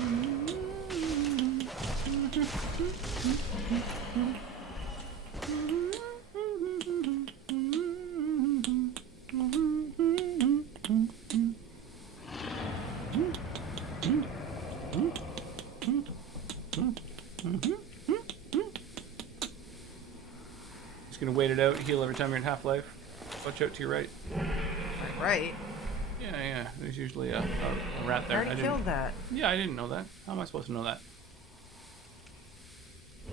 Just gonna wait it out, heal every time you're in half-life. Watch out to your right. Right. Yeah, there's usually a rat there. I already killed that. Yeah, I didn't know that. How am I supposed to know that?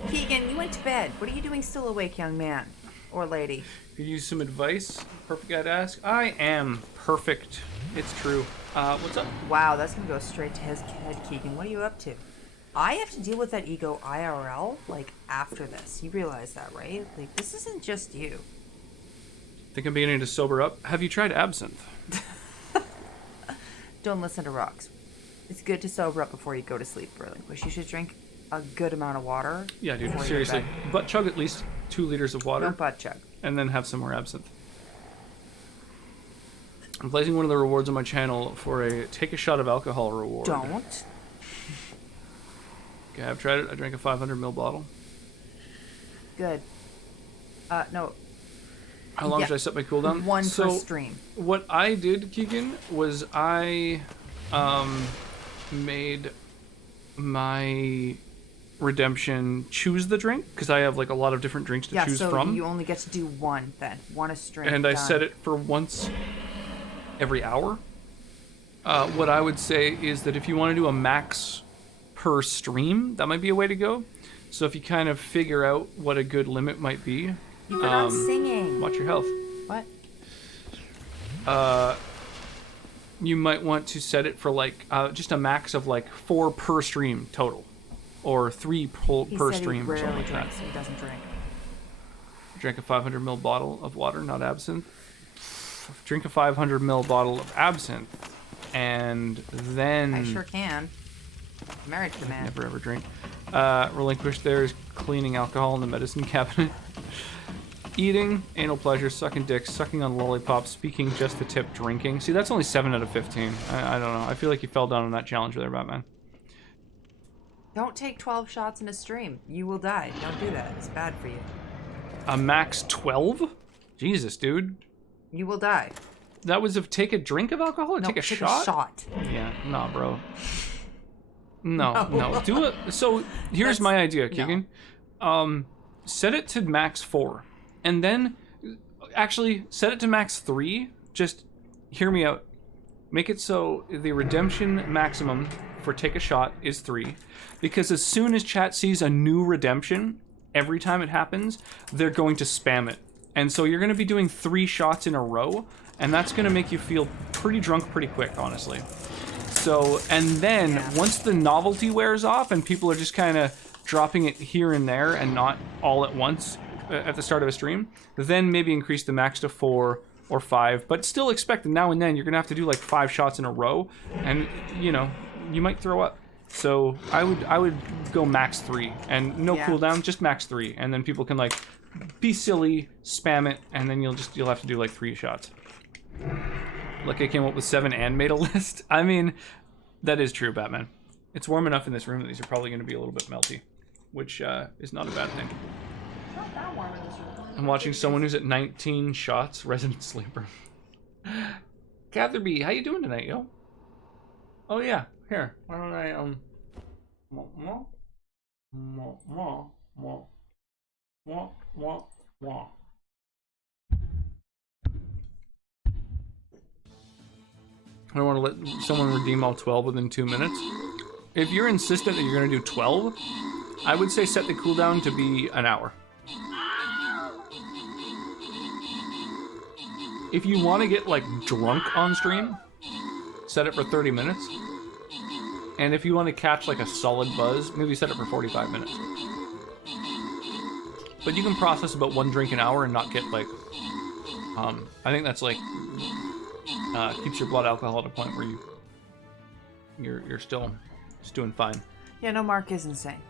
Keegan, you went to bed. What are you doing still awake, young man? Or lady? Could you use some advice? Perfect guy to ask. I am perfect. It's true. What's up? Wow, that's gonna go straight to his head, Keegan. What are you up to? I have to deal with that ego IRL, like, after this. You realize that, right? Like, this isn't just you. Think I'm beginning to sober up? Have you tried absinthe? Don't listen to rocks. It's good to sober up before you go to sleep, Relinquish. You should drink a good amount of water. Yeah, dude, before you go to seriously. bed. But chug at least 2 liters of water. Don't butt chug. And then have some more absinthe. I'm placing one of the rewards on my channel for a take a shot of alcohol reward. Don't. Okay, I've tried it. I drank a 500ml bottle. Good. No. How long Yeah. should I set my cooldown? One so, per stream. What I did, Keegan, was I made my redemption, choose the drink, because I have like a lot of different drinks to choose so from. you only get to do one then. One a stream. And I done. set it for once every hour. What I would say is that if you want to do a max per stream, that might be a way to go. So if you kind of figure out what a good limit might be, You're not singing. watch your health. What? You might want to set it for like just a max of like 4 per stream total, or 3 per stream or something like that. He doesn't drink. Drink a 500 ml bottle of water, not absinthe. Drink a 500 ml bottle of absinthe, and then I sure can. I'm married to the man. never ever drink. Relinquish theirs, cleaning alcohol in the medicine cabinet. Eating, anal pleasure, sucking dicks, sucking on lollipops, speaking just the tip, drinking. See, that's only 7 out of 15. I don't know. I feel like you fell down on that challenge there, Batman. Don't take 12 shots in a stream. You will die. Don't do that. It's bad for you. A max 12? Jesus, dude. You will die. That was take a drink of alcohol or No, take a take shot? a shot. Yeah, nah, bro. No. Do it. So here's my idea, Keegan. Set it to max 4. And then, actually, set it to max 3. Just hear me out. Make it so the redemption maximum for take a shot is 3. Because as soon as chat sees a new redemption, every time it happens, they're going to spam it. And so you're going to be doing 3 shots in a row, and that's going to make you feel pretty drunk pretty quick, honestly. So, and then, once the novelty wears off and people are just kind of dropping it here and there and not all at once, at the start of a stream, then maybe increase the max to 4 or 5, but still expect that now and then you're gonna have to do like 5 shots in a row, and you know, you might throw up. So I would go max 3 and no cooldown, just max 3, and then people can like be silly, spam it, and then you'll have to do like 3 shots. Look, I came up with 7 and made a list. I mean, that is true, Batman. It's warm enough in this room that these are probably going to be a little bit melty, which is not a bad thing. Not that warm in this room. I'm watching someone who's at 19 shots, resident sleeper. Catherby, how you doing tonight, yo? Oh yeah, here. Why don't I I don't want to let someone redeem all 12 within 2 minutes. If you're insistent that you're going to do 12, I would say set the cooldown to be an hour. If you want to get like drunk on stream, set it for 30 minutes. And if you want to catch like a solid buzz, maybe set it for 45 minutes. But you can process about 1 drink an hour and not get like, I think that's like, keeps your blood alcohol at a point where you're still just doing fine. Yeah, no, Mark is insane.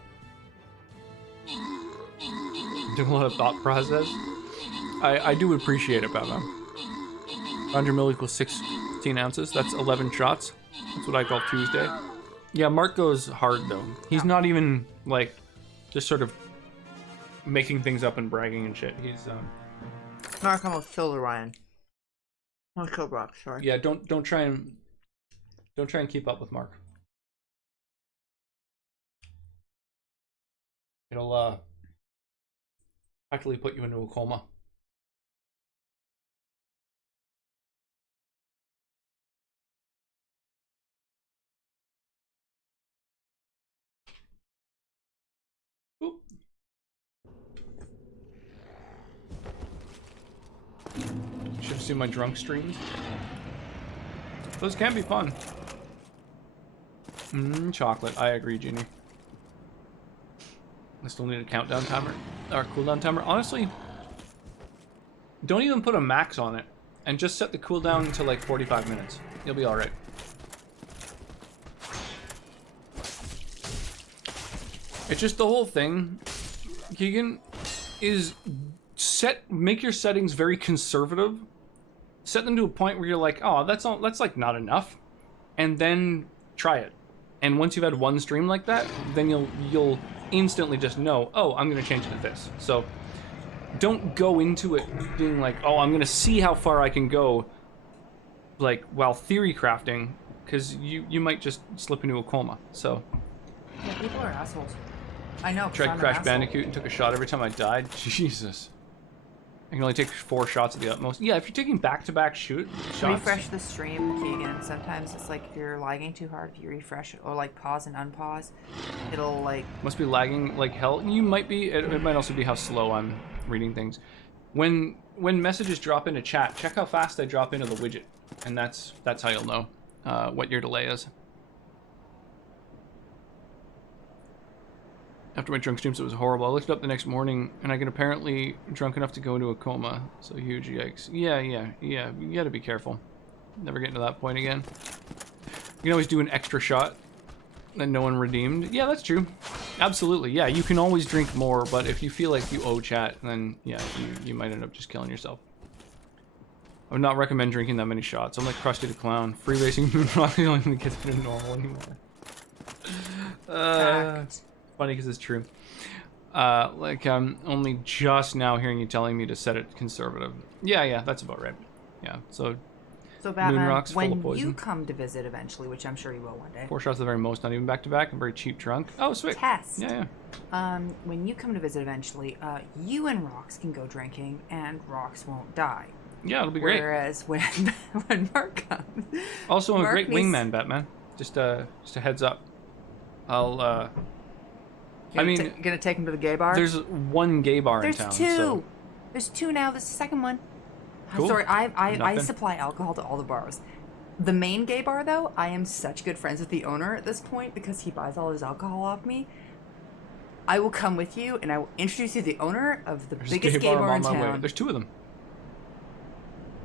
Doing a lot of thought process. I do appreciate it, Batman. 100 ml equals 16 ounces. That's 11 shots. That's what I call Tuesday. Yeah, Mark goes hard though. He's not even like just sort of making things up and bragging and shit. He's Mark almost killed Ryan. Oh, killed Brock, sorry. Yeah, don't try and keep up with Mark. It'll actually put you into a coma. Oop. Should have seen my drunk streams. Those can be fun. Chocolate. I agree, Genie. I still need a countdown timer or cooldown timer. Honestly, don't even put a max on it, and just set the cooldown to like 45 minutes. You'll be all right. It's just the whole thing, Keegan, is make your settings very conservative. Set them to a point where you're like, oh, that's like not enough, and then try it. And once you've had 1 stream like that, then you'll instantly just know, oh, I'm gonna change it to this. So don't go into it being like, oh, I'm gonna see how far I can go, like while theory crafting, because you might just slip into a coma. So Yeah, people are assholes. I know. 'cause Tried I'm an Crash asshole. Bandicoot and took a shot every time I died. Jesus. I can only take 4 shots at the utmost. Yeah, if you're taking back-to-back shots. Refresh the stream, Keegan. Sometimes it's like if you're lagging too hard, if you refresh it or like pause and unpause, it'll like. Must be lagging like hell. You might be. It might also be how slow I'm reading things. When messages drop into chat, check how fast they drop into the widget, and that's how you'll know what your delay is. After my drunk streams, it was horrible. I looked it up the next morning, and I get apparently drunk enough to go into a coma. So huge yikes. Yeah. You gotta be careful. Never getting to that point again. You can always do an extra shot that no one redeemed. Yeah, that's true. Absolutely. Yeah, you can always drink more, but if you feel like you owe chat, then yeah, you might end up just killing yourself. I would not recommend drinking that many shots. I'm like Krusty the Clown. Free racing Moonrock the only thing that gets me to normal anymore. Funny because it's true. Like I'm only just now hearing you telling me to set it conservative. Yeah, that's about right. Yeah, so Batman, Moonrock's full of when poison. you come to visit eventually, which I'm sure you will one day. 4 shots at the very most, not even back to back. I'm very cheap drunk. Oh, sweet. Test. Yeah. When you come to visit eventually, you and Rox can go drinking, and Rox won't die. Yeah, it'll be great. Whereas when Mark comes, Also, I'm a Mark great needs- wingman, Batman. Just a heads up. I'll gonna take him to the gay bar. there's one gay bar in town. There's two. So There's two now. This is the second one. Cool. Sorry, I Nothing. supply alcohol to all the bars. The main gay bar, though, I am such good friends with the owner at this point because he buys all his alcohol off me. I will come with you, and I will introduce you to the owner of the there's biggest a gay bar I'm in on my way. town. There's 2 of them.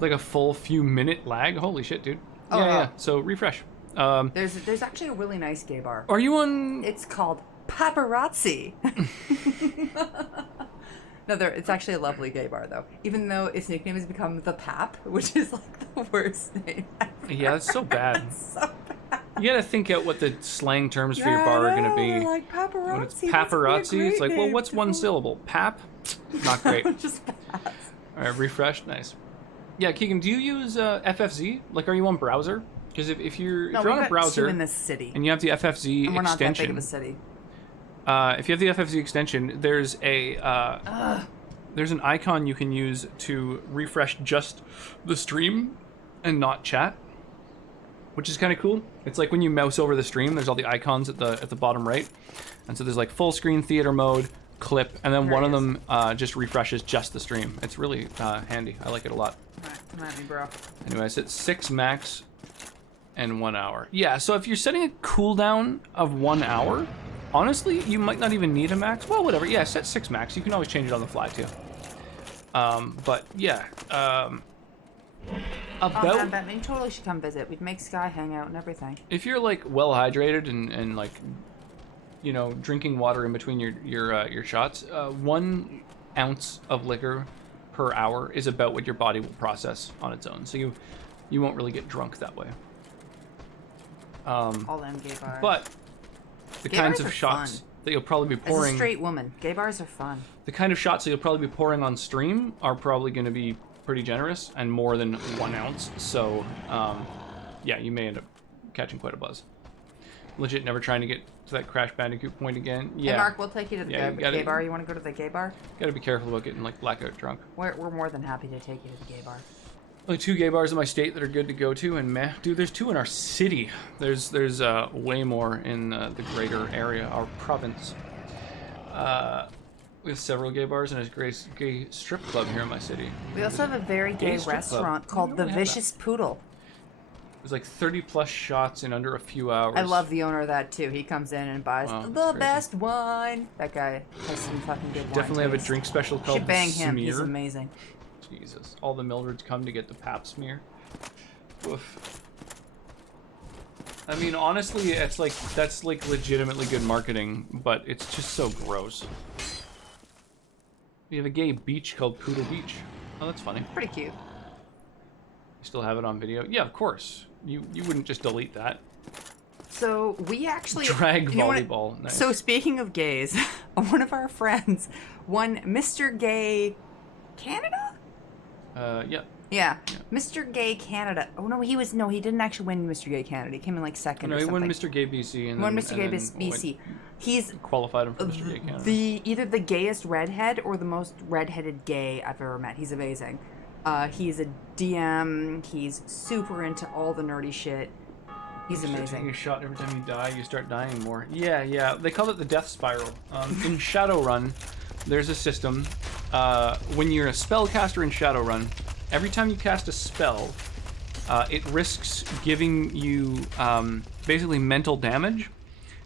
Like a full few minute lag. Holy shit, dude. Oh, Yeah. So refresh. There's actually a really nice gay bar. Are you on? It's called Paparazzi. No, it's actually a lovely gay bar, though. Even though its nickname has become the Pap, which is like the worst name ever. Yeah, it's so bad. It's so bad. You gotta think out what the slang terms for your bar are gonna be. Like paparazzi. When it's that's paparazzi, a it's great like, well, name. what's one syllable? Pap? Not great. Just pass. All right, refresh. Nice. Yeah, Keegan, do you use FFZ? Like, are you on browser? Because if you're No, on we've a got browser two in this city, and you have the FFZ and we're not that big extension, of a city. if you have the FFZ extension, there's an icon you can use to refresh just the stream and not chat, which is kind of cool. It's like when you mouse over the stream, there's all the icons at the bottom right, and so there's like full screen theater mode, clip, and then There one it of is. them just refreshes just the stream. It's really handy. I like it a lot. Alright, come at me, bro. Anyway, I set 6 max and 1 hour. Yeah, so if you're setting a cooldown of 1 hour, honestly, you might not even need a max. Well, whatever. Yeah, set 6 max. You can always change it on the fly too. But yeah, about Batman, you totally should come visit. We'd make Sky hang out and everything. if you're like well hydrated and like, you know, drinking water in between your shots, 1 ounce of liquor per hour is about what your body will process on its own. So you won't really get drunk that way. All them gay bars. But the Gay kinds bars of are shots fun. that you'll probably be As a pouring, straight woman, gay bars are fun. the kind of shots that you'll probably be pouring on stream are probably going to be pretty generous and more than 1 ounce. So, yeah, you may end up catching quite a buzz. Legit, never trying to get to that Crash Bandicoot point again. Yeah, Hey, Mark, we'll take you to the Yeah, you gotta- gay bar. You want to go to the gay bar? gotta be careful about getting like blackout drunk. We're more than happy to take you to the gay bar. Only 2 gay bars in my state that are good to go to, and meh, dude, there's 2 in our city. There's way more in the greater area, our province. We have several gay bars and a gay strip club here in my city. We also have a very Gay gay strip club. restaurant We called don't The really have Vicious Poodle. There's like 30 plus shots in under a few hours. I love the owner of that too. He comes in and buys Wow, that's the crazy. best wine. That guy has some fucking good wine. Definitely have a taste. drink special called Should bang the him. He's Smear. amazing. Jesus, all the Mildreds come to get the Pap smear. Woof. I mean, honestly, that's like legitimately good marketing, but it's just so gross. We have a gay beach called Poodle Beach. Oh, that's funny. Pretty cute. You still have it on video? Yeah, of course. You wouldn't just delete that. So we actually Drag you know what- volleyball. Nice. So speaking of gays, one of our friends won Mr. Gay Canada. Yeah. Yeah. Mr. Gay Canada. Oh no, he didn't actually win Mr. Gay Canada. He came in like second. No, or he something. won Mr. Gay BC and Won then, Mr. Gay and then BC. He's qualified him for Mr. Gay Canada. either the gayest redhead or the most redheaded gay I've ever met. He's amazing. He's a DM. He's super into all the nerdy shit. He's Taking amazing. a shot every time you die, you start dying more. Yeah. They call it the death spiral. In Shadowrun, there's a system. When you're a spellcaster in Shadowrun, every time you cast a spell, it risks giving you basically mental damage.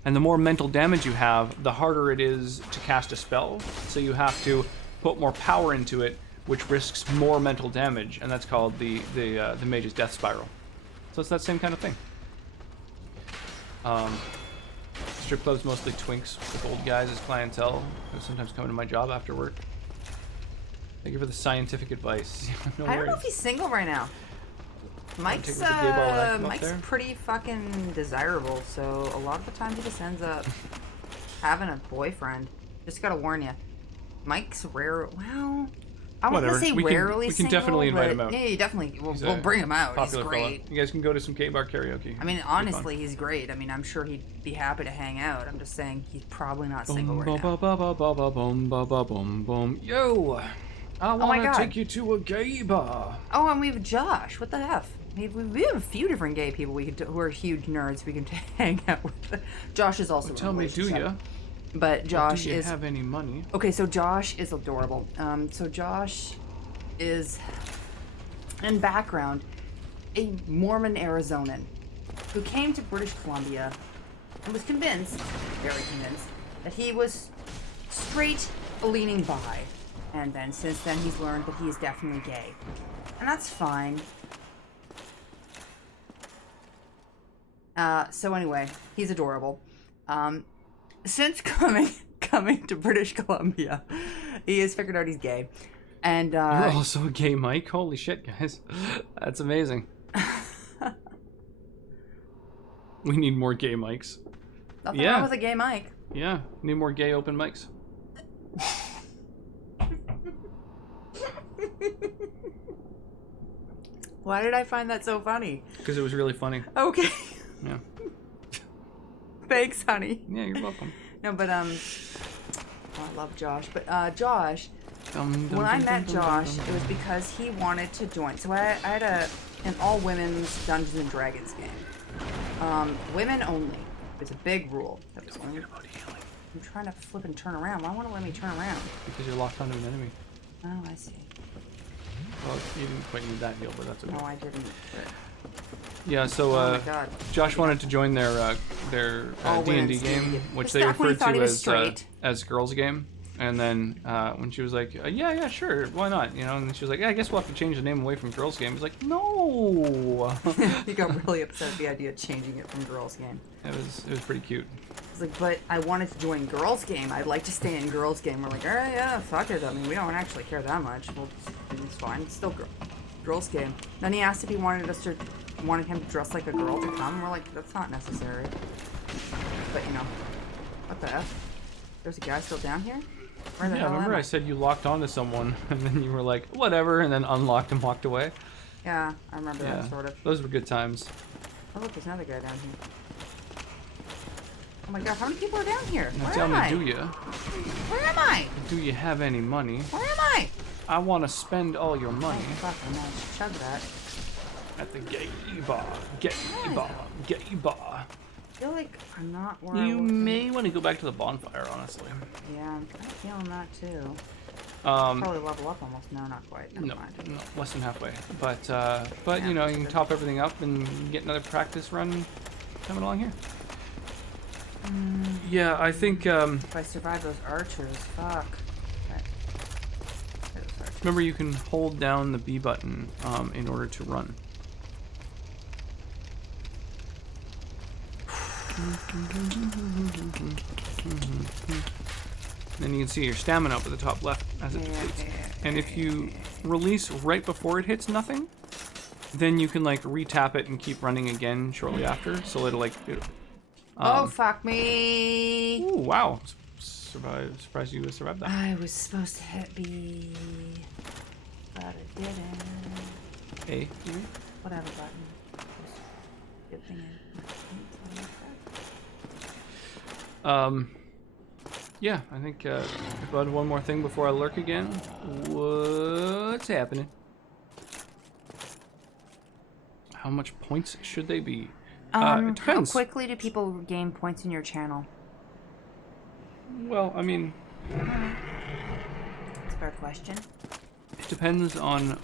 And the more mental damage you have, the harder it is to cast a spell. So you have to put more power into it, which risks more mental damage, and that's called the mage's death spiral. So it's that same kind of thing. Strip clubs mostly twinks with old guys as clientele, who sometimes come into my job after work. Thank you for the scientific advice. No I don't know worries. if he's single right now. Mike's take it with the gay bar when I come up Mike's there? pretty fucking desirable, so a lot of the time he just ends up having a boyfriend. Just gotta warn you, Mike's rare. Well, I wouldn't Whatever. say We can- rarely we can single, definitely invite but him out. yeah, you definitely. He's We'll a bring him out. He's popular fella. great. You guys can go to some gay bar karaoke. I mean, honestly, he's great. I mean, I'm sure he'd be happy to hang out. I'm just saying he's probably not single right now. Yo, I my want God. to take you to a gay bar. Oh, and we have Josh. What the F? We have a few different gay people who are huge nerds we can hang out with. Josh is also. Tell me, do ya? But Josh Do you is. have any money? Okay, so Josh is adorable. So Josh is, in background, a Mormon Arizonan who came to British Columbia and was convinced, very convinced, that he was straight leaning bi. And then since then he's learned that he is definitely gay. And that's fine. So anyway, he's adorable. Since coming to British Columbia, he has figured out he's gay. And You're also a gay Mike? Holy shit, guys. That's amazing. We need more gay mics. nothing yeah. wrong with a gay Mike. Yeah, need more gay open mics. Why did I find that so funny? Because it was really funny. Okay. Yeah. Thanks, honey. Yeah, you're welcome. No, but oh, I love Josh. But Josh, when I met Josh, it was because he wanted to join. So I had an all-women's Dungeons and Dragons game. Women only. It's a big rule. That was only. I'm trying to flip and turn around. Why won't it let me turn around? Because you're locked onto an enemy. Oh, I see. Well, you didn't quite need that heal, but that's okay. No, I didn't. But... Yeah, so oh my God. Josh wanted to join their All D&D women's game, D&D. which Just they back when he referred thought he to was straight. as girls' game. And then when she was like, yeah, sure, why not? You know, and she was like, yeah, I guess we'll have to change the name away from girls' game. He's like, no. He got really upset at the idea of changing it from girls' game. It was pretty cute. He's like, but I wanted to join girls' game. I'd like to stay in girls' game. We're like, all right, yeah, fuck it. I mean, we don't actually care that much. Well, it's fine. It's still girls' game. Then he asked if he wanted him to dress like a girl to come. We're like, that's not necessary. But you know, what the F? There's a guy still down here? Where the Yeah, hell remember am I said you locked onto someone, and then you were like, whatever, and then unlocked and walked away? Yeah, I remember Yeah, that sort of. those were good times. Oh, look, there's another guy down here. Oh my God, how many people are down here? Now Where tell am me, I? do you? Where am I? Do you have any money? Where am I? I want to spend all your money Oh, fucking man, chug that. at the gay bar. Gay bar. Gay bar. I feel like I'm not where I You was. may want to go back to the bonfire, honestly. Yeah, I'm kind of feeling that too. Um, Probably level up almost. No, not quite. Never no, mind. no, less than halfway. But Yeah, you know, you can good. top everything up and get another practice run coming along here. Yeah, I think. If I survive those archers, fuck. Okay. Those archers. Remember, you can hold down the B button in order to run. Then you can see your stamina up at the top left as it depletes. And if you release right before it hits nothing, then you can like re-tap it and keep running again shortly after. So it'll like. Oh, fuck me! Ooh, wow! Surprised you survived that. I was supposed to hit B, but I didn't. A. Whatever button. Just dipping in. Yeah, I think if I had one more thing before I lurk again. What's happening? How much points should they be? It How depends. quickly do people gain points in your channel? Well, I mean, That's a fair question. it depends on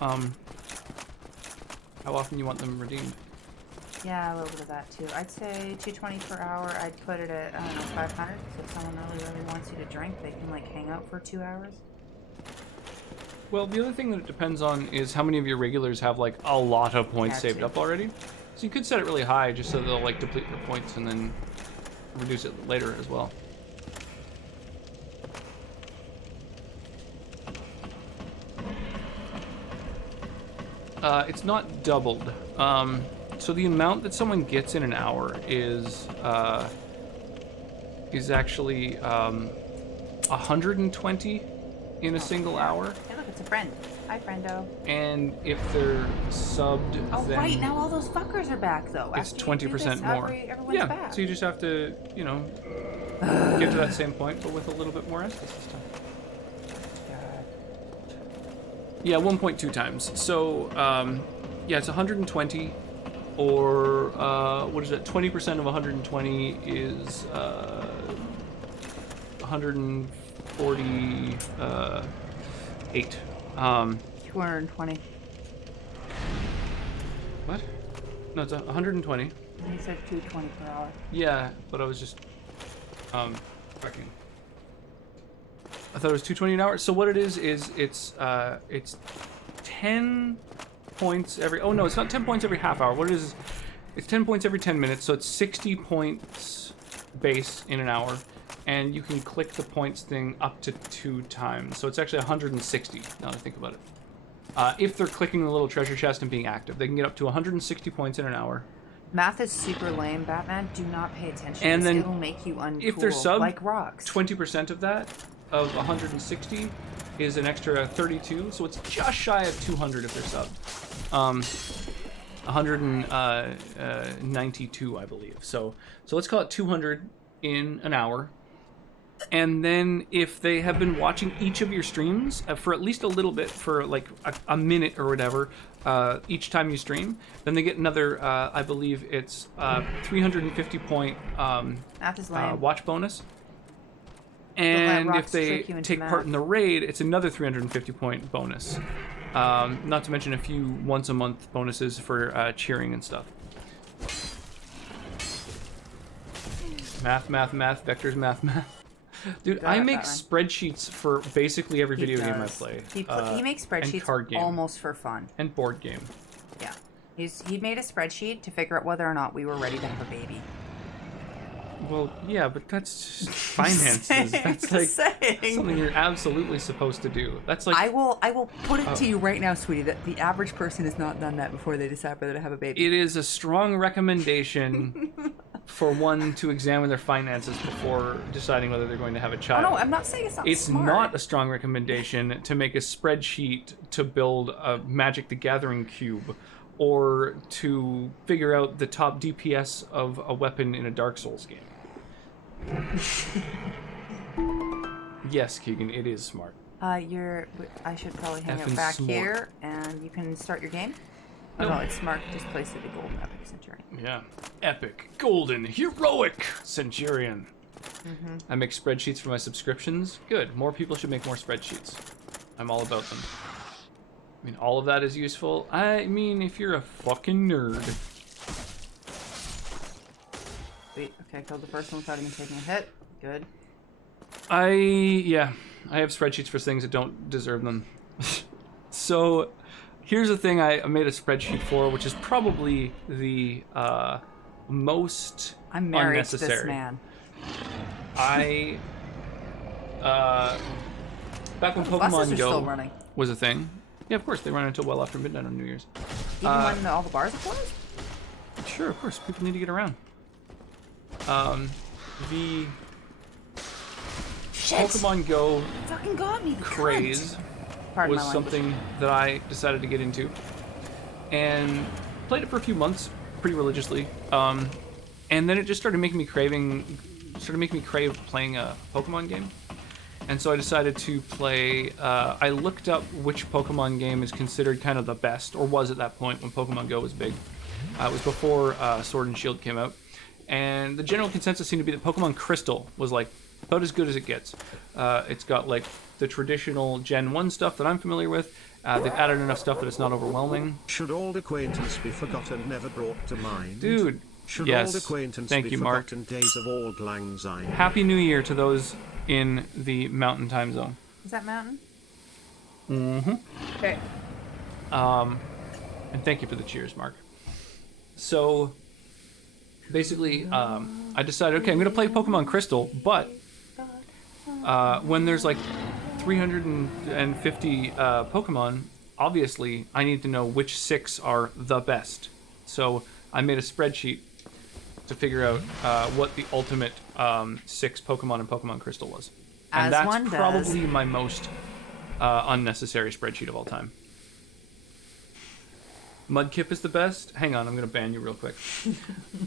how often you want them redeemed. Yeah, a little bit of that too. I'd say 220 per hour. I'd put it at, I don't know, 500. So if someone really wants you to drink, they can like hang out for 2 hours. Well, the other thing that it depends on is how many of your regulars have like a lot of points Yeah, saved too. up already. So you could set it really high just so they'll like deplete their points and then reduce it later as well. It's not doubled. So the amount that someone gets in an hour is actually 120 in a single hour. Hey, look, it's a friend. Hi, friendo. And if they're subbed, Oh, then right. Now all those fuckers are back, though. it's After you do 20% this, more. Everyone's Yeah, back. so you just have to, you know, get to that same point, but with a little bit more Estus this time. Yeah, 1.2 times. So, yeah, it's 120, or what is it? 20% of 120 is 148. 220. What? No, it's 120. You said 220 per hour. Yeah, but I was just fucking. I thought it was 220 an hour. So what it is it's 10 points every. Oh no, it's not 10 points every half hour. What it is, it's 10 points every 10 minutes. So it's 60 points base in an hour, and you can click the points thing up to 2 times. So it's actually 160. Now that I think about it, if they're clicking the little treasure chest and being active, they can get up to 160 points in an hour. Math is super lame, Batman. Do not pay attention. And then it'll make you uncool. If they're subbed, like rocks. 20% of that, of 160, is an extra 32, so it's just shy of 200 if they're subbed. 192, I believe. So let's call it 200 in an hour. And then if they have been watching each of your streams for at least a little bit, for like a minute or whatever, each time you stream, then they get another, I believe it's 350 point Math is lame. watch bonus. let And if rocks they trick you into take part math. in the raid, it's another 350 point bonus. Not to mention a few once a month bonuses for cheering and stuff. Math, vectors, math. Dude, I got make that one. spreadsheets for basically every He video game I does. play. He makes and spreadsheets card game. almost for fun. And board game. Yeah. He made a spreadsheet to figure out whether or not we were ready to have a baby. Well, yeah, but that's just finances. That's like something you're absolutely supposed to do. That's like I will put it to you right now, sweetie, that the average person has not done that before they decide whether to have a baby. it is a strong recommendation for one to examine their finances before deciding whether they're going to have a Oh child. no, I'm not saying it's not It's smart. not a strong recommendation to make a spreadsheet to build a Magic the Gathering cube or to figure out the top DPS of a weapon in a Dark Souls game. Yes, Keegan, it is smart. I should probably hang Effing out back smart. here, and you can start your game. Oh No. no, it's smart. Just place it at Golden Epic Centurion. Yeah. Epic, golden, heroic Centurion. I make spreadsheets for my subscriptions. Good. More people should make more spreadsheets. I'm all about them. I mean, all of that is useful. I mean, if you're a fucking nerd. Sweet. Okay, killed the first one without even taking a hit. Good. I have spreadsheets for things that don't deserve them. So, here's the thing I made a spreadsheet for, which is probably the most I'm married unnecessary. to this man. I back when Buses Pokemon are Go still running. was a thing. Yeah, of course they run until well after midnight on New Year's. Even when all the bars are closed? Sure, of course, people need to get around. The Shit! Pokemon Go Fucking got me. the craze cunt. Pardon was my language. something that I decided to get into. and played it for a few months pretty religiously. And then it just started making me crave playing a Pokemon game. And so I decided to play, I looked up which Pokemon game is considered kind of the best, or was at that point when Pokemon Go was big. It was before Sword and Shield came out. And the general consensus seemed to be that Pokemon Crystal was like about as good as it gets. It's got like the traditional Gen 1 stuff that I'm familiar with. They've added enough stuff that it's not overwhelming. Should old acquaintance be forgotten, never brought to mind? Dude, Should yes. old acquaintance Thank be you, Mark. forgotten, days of old lang syne? Happy New Year to those in the Mountain Time Zone. Is that mountain? Mm-hmm. Okay. And thank you for the cheers, Mark. So, basically, I decided, okay, I'm going to play Pokemon Crystal, but when there's like 350 Pokemon, obviously, I need to know which 6 are the best. So, I made a spreadsheet to figure out what the ultimate 6 Pokemon in Pokemon Crystal was. And As that's one does. probably my most unnecessary spreadsheet of all time. Mudkip is the best. Hang on, I'm gonna ban you real quick.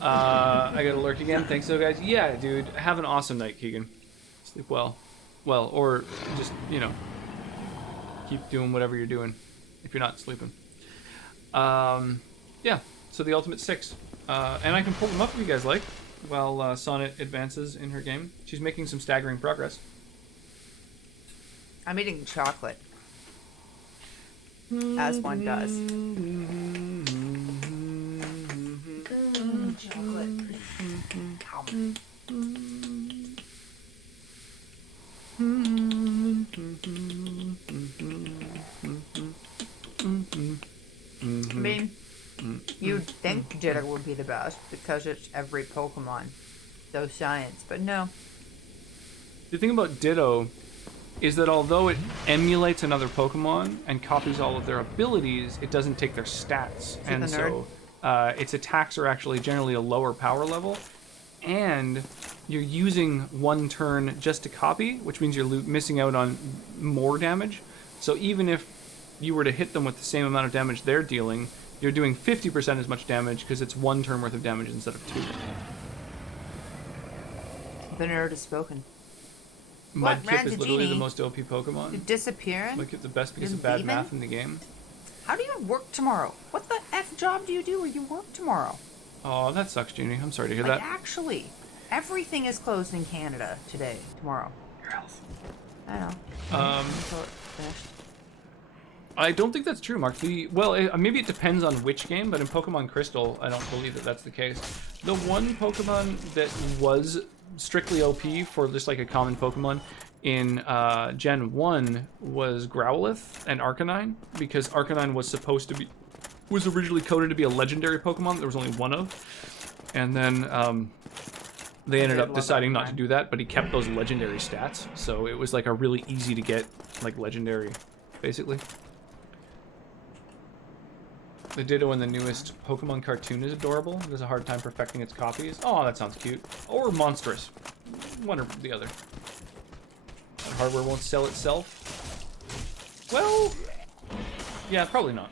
I gotta lurk again. Thanks, though, guys. Yeah, dude. Have an awesome night, Keegan. Sleep well. Well, or just, keep doing whatever you're doing if you're not sleeping. Yeah. So the ultimate 6. And I can pull them up if you guys like, while Sonnet advances in her game. She's making some staggering progress. I'm eating chocolate. As one does. Chocolate. I mean, you'd think Jitter would be the best because it's every Pokemon. So science, but no. The thing about Ditto is that although it emulates another Pokemon and copies all of their abilities, it doesn't take their stats. And so its attacks are actually generally a lower power level. And you're using one turn just to copy, which means you're missing out on more damage. So even if you were to hit them with the same amount of damage they're dealing, you're doing 50% as much damage because it's one turn worth of damage instead of 2. The nerd has spoken. Mudkip is literally the Ranzagini? most OP Pokemon. You're disappearing? Mudkip's the best because You're of bad leaving? math in the game. How do you work tomorrow? What the F job do you do where you work tomorrow? Oh, that sucks, Jeannie. I'm sorry to hear Like, that. actually, everything is closed in Canada today, tomorrow. Your health. I know. Until it's finished. I don't think that's true, Mark. Maybe it depends on which game, but in Pokemon Crystal, I don't believe that that's the case. The one Pokemon that was strictly OP for just like a common Pokemon in Gen 1 was Growlithe and Arcanine, because Arcanine was originally coded to be a legendary Pokemon that there was only one of. And then they ended up deciding not to do that, but he kept those legendary stats. So it was like a really easy to get, like, legendary, basically. The Ditto in the newest Pokemon cartoon is adorable. It has a hard time perfecting its copies. Oh, that sounds cute. Or monstrous. One or the other. That hardware won't sell itself. Well, yeah, probably not.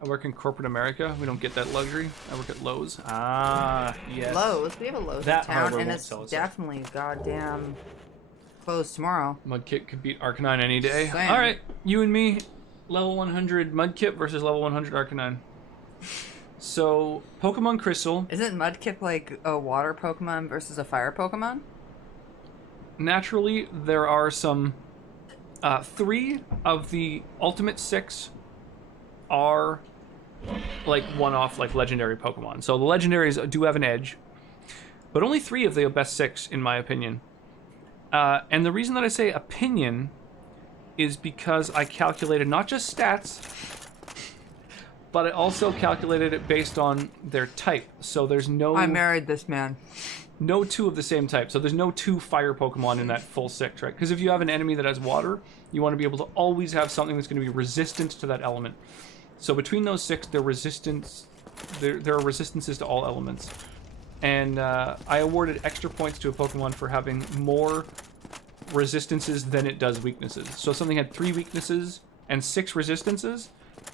I work in corporate America. We don't get that luxury. I work at Lowe's. Ah, yes. Lowe's? We have a Lowe's That in town, hardware and won't it's sell itself. definitely goddamn closed tomorrow. Mudkip could beat Arcanine any day. Same. All right, you and me, level 100 Mudkip versus level 100 Arcanine. So, Pokemon Crystal. Isn't Mudkip like a water Pokemon versus a fire Pokemon? Naturally, there are some... 3 of the Ultimate 6 are like one-off, like legendary Pokemon. So the legendaries do have an edge, but only 3 of the best 6, in my opinion. And the reason that I say opinion is because I calculated not just stats, but I also calculated it based on their type. So there's no... I married this man. No 2 of the same type. So there's no 2 fire Pokemon in that full 6, right? Because if you have an enemy that has water, you want to be able to always have something that's going to be resistant to that element. So between those 6, there are resistances to all elements. And I awarded extra points to a Pokemon for having more resistances than it does weaknesses. So if something had 3 weaknesses and 6 resistances,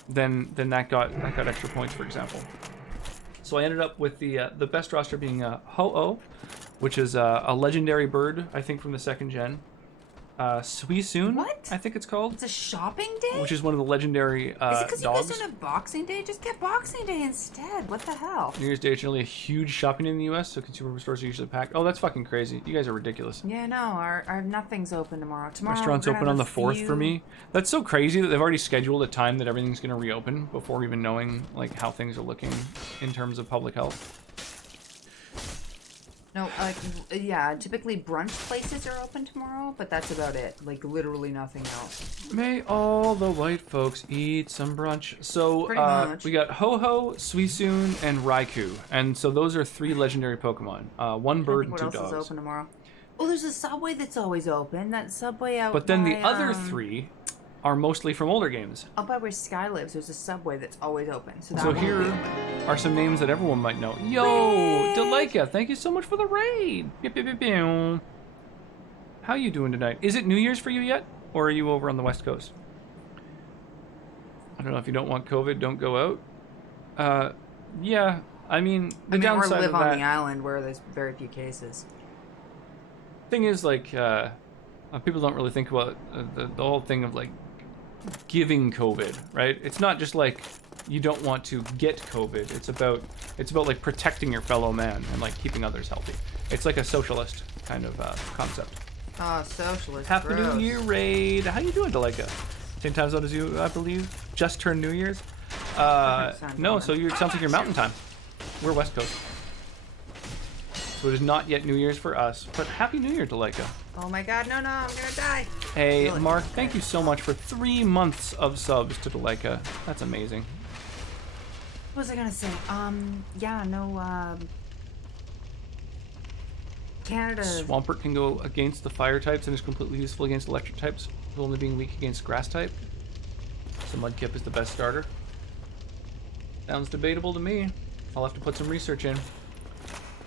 then that got extra points, for example. So I ended up with the best roster being Ho-Oh, which is a legendary bird, I think, from the 2nd gen. Suisun, What? I think it's called. It's a shopping day? Which is one of the legendary Is it because you guys dogs. don't have Boxing Day? Just get Boxing Day instead. What the hell? New Year's Day is generally a huge shopping in the U.S., so consumer stores are usually packed. Oh, that's fucking crazy. You guys are ridiculous. Yeah, no, our nothing's open tomorrow. Restaurants open on the 4th for me. That's so crazy that they've already scheduled a time that everything's going to reopen before even knowing like how things are looking in terms of public health. No, yeah, typically brunch places are open tomorrow, but that's about it. Like, literally nothing else. May all the white folks eat some brunch. So, Pretty much. we got Ho-Ho, Suisun, and Raikou. And so those are 3 legendary Pokemon. 1 bird and 2 What else dogs. is open tomorrow? Oh, there's a Subway that's always open. That Subway out But then the by, other 3 are mostly from older games. Out by where Sky lives, there's a Subway that's always open. So, that So one will here be open. are some names that everyone might know. Yo, Delica, thank you so much for the raid. Pew, pew, pew, pew. How you doing tonight? Is it New Year's for you yet? Or are you over on the West Coast? I don't know, if you don't want COVID, don't go out. Yeah, I mean, the or downside live of on that the island where there's very few cases. thing is, like, people don't really think about the whole thing of, like, giving COVID, right? It's not just like you don't want to get COVID. It's about like protecting your fellow man and like keeping others healthy. It's like a socialist kind of concept. Oh, socialist. Happy gross. New Year, Raid. How you doing, Delica? Same time zone as you, I believe. Just turned New Year's. No, so it sounds like you're Mountain Time. We're West Coast. So it is not yet New Year's for us, but Happy New Year, Delica. Oh my god, no, I'm gonna die. Hey, Really? Mark, thank you so much for 3 months of subs to Delica. That's amazing. What was I gonna say? Yeah, no, Canada. Swampert can go against the fire types and is completely useful against electric types, only being weak against grass type. So Mudkip is the best starter. Sounds debatable to me. I'll have to put some research in.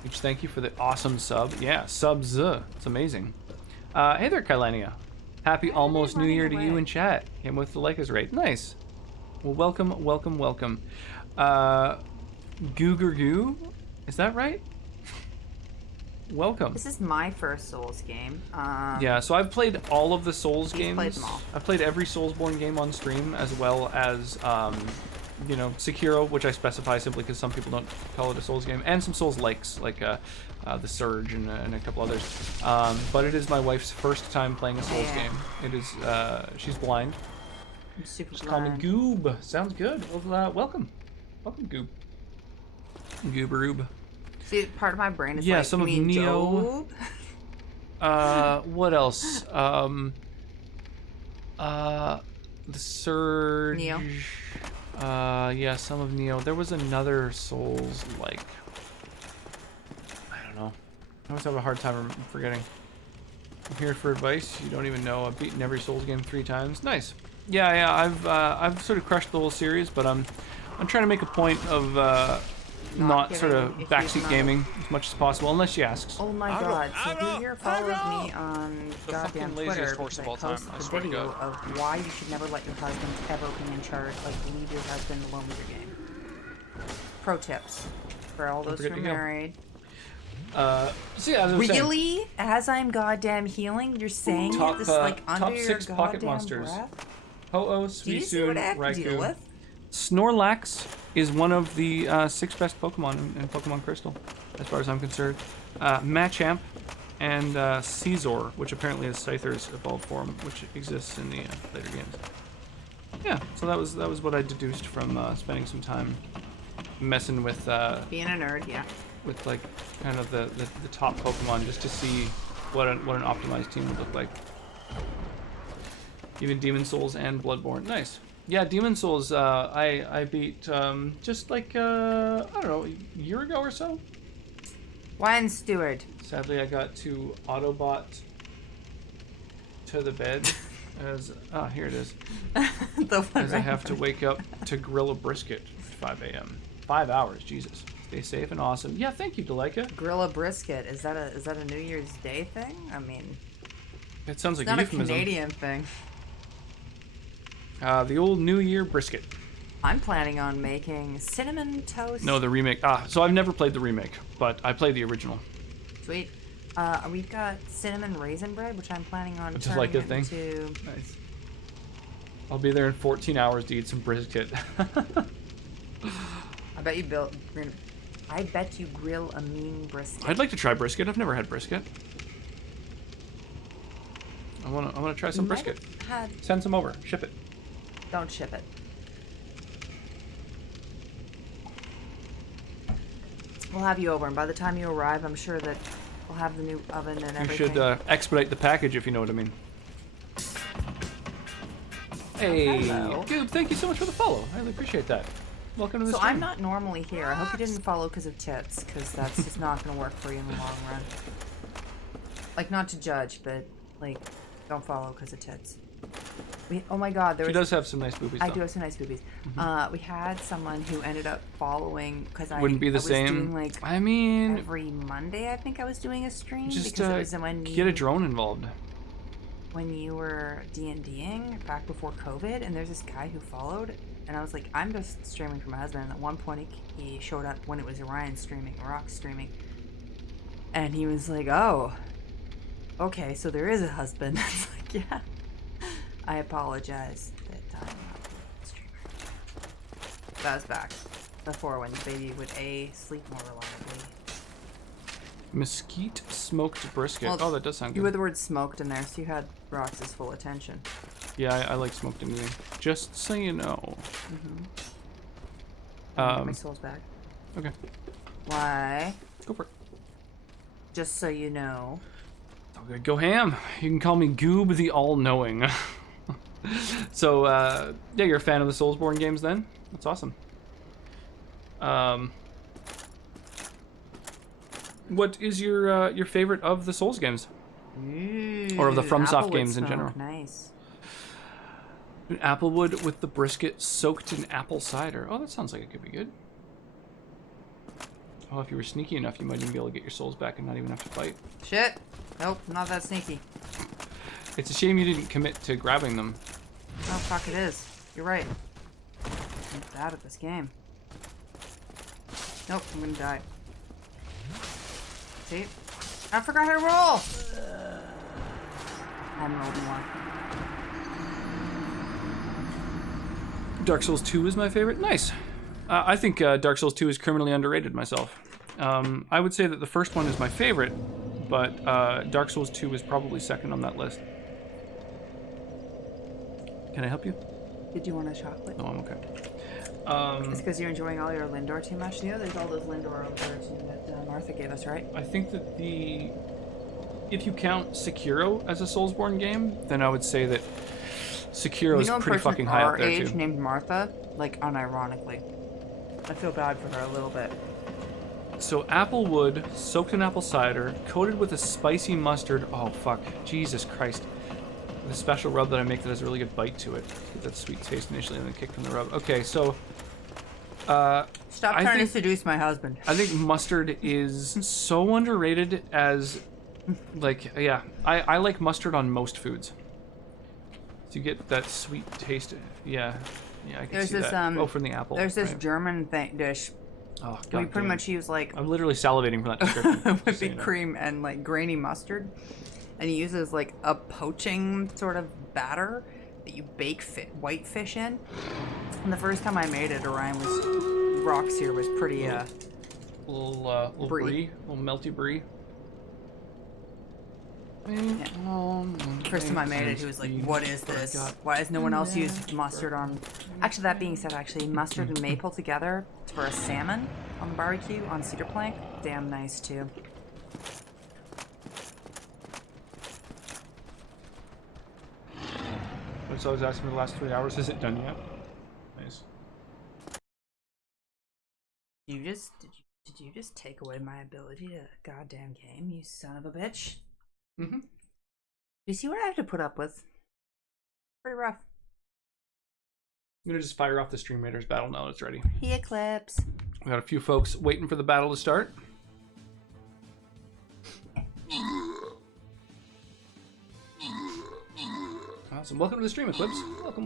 Huge thank you for the awesome sub. Yeah, subs. It's amazing. Hey there, Kylania. Happy almost New Year to you in chat. Came with the Leica's raid. Nice. Well, welcome, welcome, welcome. Goo. Is that right? Welcome. This is my first Souls game. Yeah, so I've played all of the Souls He's games. played them all. I've played every Soulsborne game on stream, as well as, you know, Sekiro, which I specify simply because some people don't call it a Souls game, and some Souls-likes, like The Surge and a couple others. But it is my wife's first time playing a Souls game. It is, she's blind. I'm super Just call me blind. Goob. Sounds good. Well, welcome. Welcome, Goob. Gooberoob. See, part of my brain is Yeah, like, some you of mean Neo- Job? What else? The Surge. Neo. Yeah, some of Neo. There was another Souls, like, I don't know. I always have a hard time forgetting. I'm here for advice. You don't even know. I've beaten every Souls game 3 times. Nice. Yeah. I've sort of crushed the whole series, but I'm trying to make a point of not sort of giving a huge backseat amount gaming as much as possible, unless she asks. Oh my god, so who here follows me on The goddamn fucking laziest Twitter horse because of I all time, post I the swear to video God. of why you should never let your husband ever be in charge, like leave your husband alone with your game. Pro tips for all those who forget are to heal. married. So yeah, as I was saying, Really? As I'm goddamn healing, you're saying Top, it? This is like under top your 6 pocket goddamn monsters. breath? Ho-Oh, Do you see what I Suisun, have to deal Raikou. with? Snorlax is one of the 6 best Pokemon in Pokemon Crystal, as far as I'm concerned. Machamp and Caesar, which apparently is Scyther's evolved form, which exists in the later games. Yeah, so that was what I deduced from spending some time messing with Being a nerd, yeah. with like kind of the top Pokemon, just to see what an optimized team would look like. Even Demon Souls and Bloodborne. Nice. Yeah, Demon Souls, I beat just like, I don't know, a year ago or so. Wine steward. Sadly, I got to Autobot to the bed as, here it is. The one As I right have to wake up to grill a brisket at 5 a.m. 5 hours, Jesus. Stay safe and awesome. Yeah, thank you, Delica. Grill a brisket. Is that a New Year's Day thing? I mean, It sounds like it's not a euphemism. Canadian thing. The old New Year brisket. I'm planning on making cinnamon toast. No, the remake. So I've never played the remake, but I played the original. Sweet. We've got cinnamon raisin bread, which I'm planning on Just turning like a thing? into. Nice. I'll be there in 14 hours to eat some brisket. I bet you grill a mean brisket. I'd like to try brisket. I've never had brisket. I wanna try some brisket. Send some over. Ship it. Don't ship it. We'll have you over, and by the time you arrive, I'm sure that we'll have the new oven and everything. You should expedite the package, if you know what I mean. Hey, Hello. Goob, thank you so much for the follow. I really appreciate that. Welcome to the stream. I'm not normally here. I hope you didn't follow because of tits, because that's just not going to work for you in the long run. Like, not to judge, but, like, don't follow because of tits. Oh my god, She does have some nice boobies, though. I do have some nice boobies. We had someone who ended up following, because Wouldn't be the same. Doing, like, I mean, every Monday, I think I was doing a stream. just because it was when get a drone involved. when you were D&Ding back before COVID, and there's this guy who followed, and I was like, I'm just streaming for my husband, and at one point he showed up when it was Orion streaming, Rock streaming, and he was like, oh, okay, so there is a husband. It's like, yeah. I apologize that I'm not a streamer. That was back before when the baby would sleep more reliably. Mesquite smoked brisket. Well, oh, that does sound good. You had the word smoked in there, so you had Rox's full attention. Yeah, I like smoked anything. Just so you know. My soul's back. Okay, Why? go for it. Just so you know. Oh, good. Go ham. You can call me Goob the All-Knowing. So, yeah, you're a fan of the Soulsborne games then? That's awesome. What is your favorite of the Souls games? Or of the FromSoft games in general? Nice. Applewood with the brisket soaked in apple cider. Oh, that sounds like it could be good. Oh, if you were sneaky enough, you might even be able to get your souls back and not even have to fight. Shit. Nope, not that sneaky. It's a shame you didn't commit to grabbing them. Oh, fuck, it is. You're right. I'm bad at this game. Nope, I'm gonna die. See? I forgot how to roll! I haven't rolled more. Dark Souls 2 is my favorite. Nice. I think Dark Souls 2 is criminally underrated myself. I would say that the first one is my favorite, but Dark Souls 2 is probably second on that list. Can I help you? Did you want a chocolate? No, I'm okay. It's because you're enjoying all your Lindor too much. You know there's all those Lindor over there too that Martha gave us, right? I think that if you count Sekiro as a Soulsborne game, then I would say that Sekiro is pretty fucking high up there age too. named Martha, like unironically. I feel bad for her a little bit. So applewood, soaked in apple cider, coated with a spicy mustard. Oh fuck, Jesus Christ! The special rub that I make that has a really good bite to it. Get that sweet taste initially, and then kick from the rub. Okay, so Stop trying to seduce my husband. I think mustard is so underrated as, like, yeah, I like mustard on most foods. So you get that sweet taste. Yeah, I can see that. Oh, from the apple. There's this right. German dish. Oh, We God pretty damn. much use like I'm literally salivating from that description. Just so you whipping know. cream and like grainy mustard, and he uses like a poaching sort of batter that you bake white fish in. And the first time I made it, Orion was Rox here was pretty Little brie, little melty brie. First time I made it, he was like, "What is this? Why has no one else used mustard on?" Actually, that being said, mustard and maple together for a salmon on the barbecue on cedar plank, damn nice too. So I was asking for the last 3 hours. Is it done yet? Nice. Did you just take away my ability to goddamn game, you son of a bitch? Mm-hmm. You see what I have to put up with? Pretty rough. I'm gonna just fire off the Stream Raiders battle now. It's ready. He eclipse. We got a few folks waiting for the battle to start. Awesome. Welcome to the stream, Eclipse. Welcome.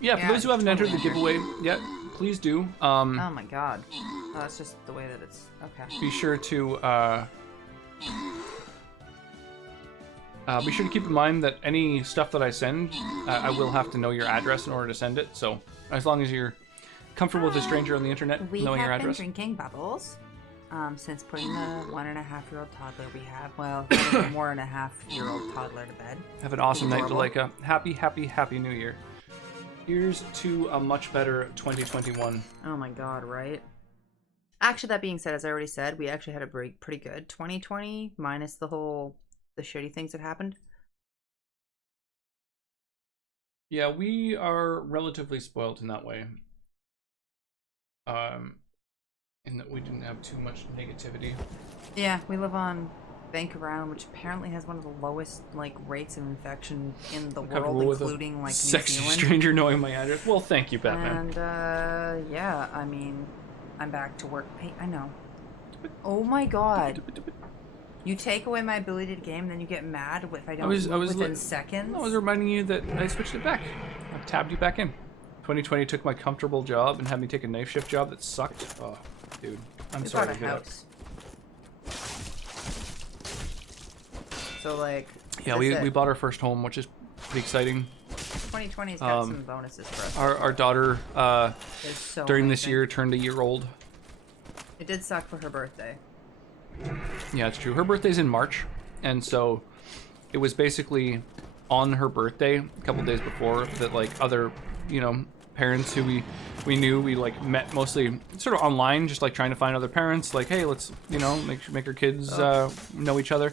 Yeah, for those who haven't entered the giveaway yet, please do. Oh my god. Oh, that's just the way that it's... Okay. Be sure to keep in mind that any stuff that I send, I will have to know your address in order to send it. So as long as you're comfortable with a stranger on the internet knowing your address. We have been drinking bubbles since putting the 1.5-year-old toddler we have, well, 1.5-year-old toddler to bed. Have an awesome night, Adorable. Zuleika. Happy New Year. Here's to a much better 2021. Oh my god, right? Actually, that being said, as I already said, we actually had a pretty good 2020, minus the shitty things that happened. Yeah, we are relatively spoiled in that way. In that we didn't have too much negativity. Yeah, we live on Vancouver Island, which apparently has one of the lowest rates of infection in the world, including New sexy Zealand. Stranger knowing my address. Well, thank you, Batman. And yeah, I mean, I'm back to work. Hey, I know. Oh my god. You take away my ability to game, then you get mad if I don't within seconds? I was reminding you that I switched it back. I tabbed you back in. 2020 took my comfortable job and had me take a night shift job that sucked. Oh, dude. I'm We sorry bought to a do that. house. So, Yeah, we bought our first home, which is pretty exciting. 2020's got some bonuses for us. Our daughter, It's so during this amazing. year, turned a year old. It did suck for her birthday. Yeah, it's true. Her birthday's in March, and so it was basically on her birthday, a couple days before, that other, parents who we knew, we met mostly sort of online, just trying to find other parents. Hey, let's make our kids know each other.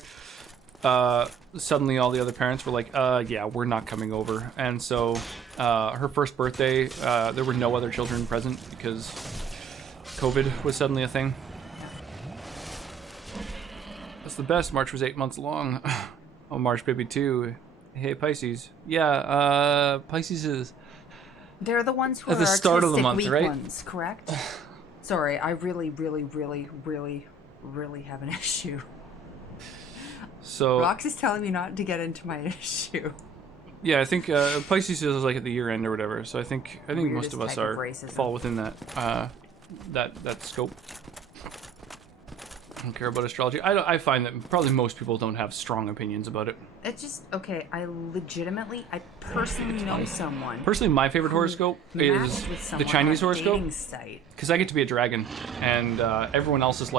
Suddenly, all the other parents were yeah, we're not coming over, and so her first birthday, there were no other children present because COVID was suddenly a thing. That's the best. March was 8 months long. Oh, March baby too. Hey Pisces. Yeah, Pisces is They're the ones who at are the start of the artistic month, weak right? ones, correct? Sorry, I really have an issue. So Rox is telling me not to get into my issue. yeah, I think Pisces is at the year end or whatever. So I think most Weirdest of us type of are racism. fall within that scope. I don't care about astrology. I find that probably most people don't have strong opinions about it. It's just okay. I personally know someone. Personally, my favorite horoscope is matched with the someone Chinese on a horoscope, dating site. because I get to be a dragon, and everyone else is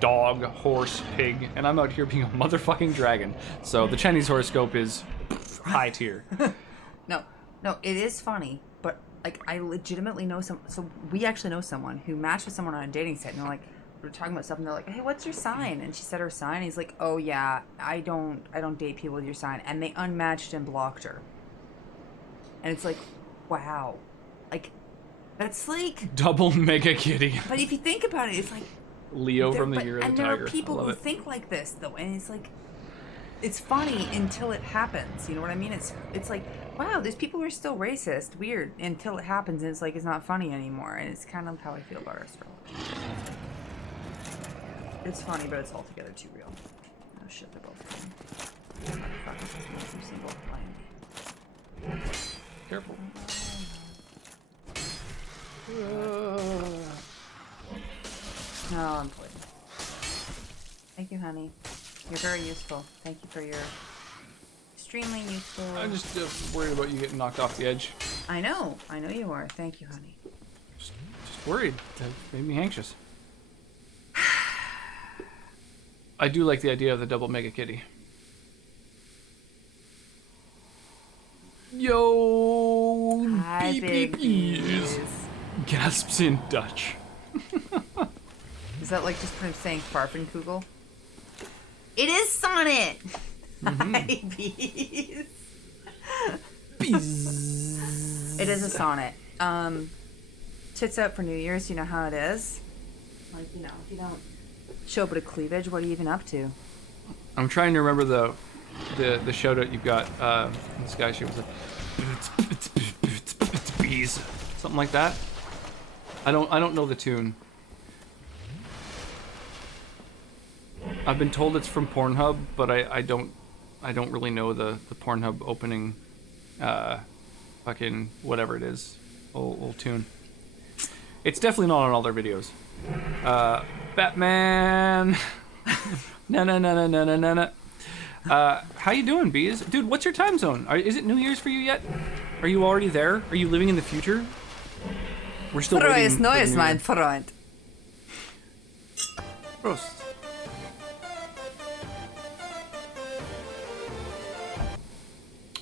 dog, horse, pig, and I'm out here being a motherfucking dragon. So the Chinese horoscope is high tier. No, it is funny, but I legitimately know so we actually know someone who matched with someone on a dating site, and we're talking about stuff, and they're like, hey, what's your sign? And she said her sign, and he's like, oh yeah, I don't date people with your sign. And they unmatched and blocked her. And it's wow. That's Double mega kitty. but if you think about it, it's Leo from the Year of the and Tiger. there are people I love who it. think like this though, and it's funny until it happens. You know what I mean? It's wow, there's people who are still racist. Weird until it happens, and it's not funny anymore. And it's kind of how I feel about astrology. It's funny, but it's altogether too real. Oh shit, they're both funny. Careful. No, I'm playing. Thank you, honey. You're very useful. Thank you for your extremely useful. I'm just worried about you getting knocked off the edge. I know you are. Thank you, honey. Just worried. That made me anxious. I do like the idea of the double mega kitty. Yo, Hi, beep, babies. gasps in Dutch. Is that just kind of saying Farfenkugel? It is Sonnet! Hi, bees. It is a sonnet. Tits out for New Year's, you know how it is. If you don't show a bit of cleavage, what are you even up to? I'm trying to remember the shout out you got. This guy, she was like, bees, something like that. I don't know the tune. I've been told it's from Pornhub, but I don't really know the Pornhub opening fucking whatever it is, old tune. It's definitely not on all their videos. Batman. No. How you doing, Bees? Dude, what's your time zone? Is it New Year's for you yet? Are you already there? Are you living in the future? We're still waiting for the Neues, New mein Year. Freund. Prost.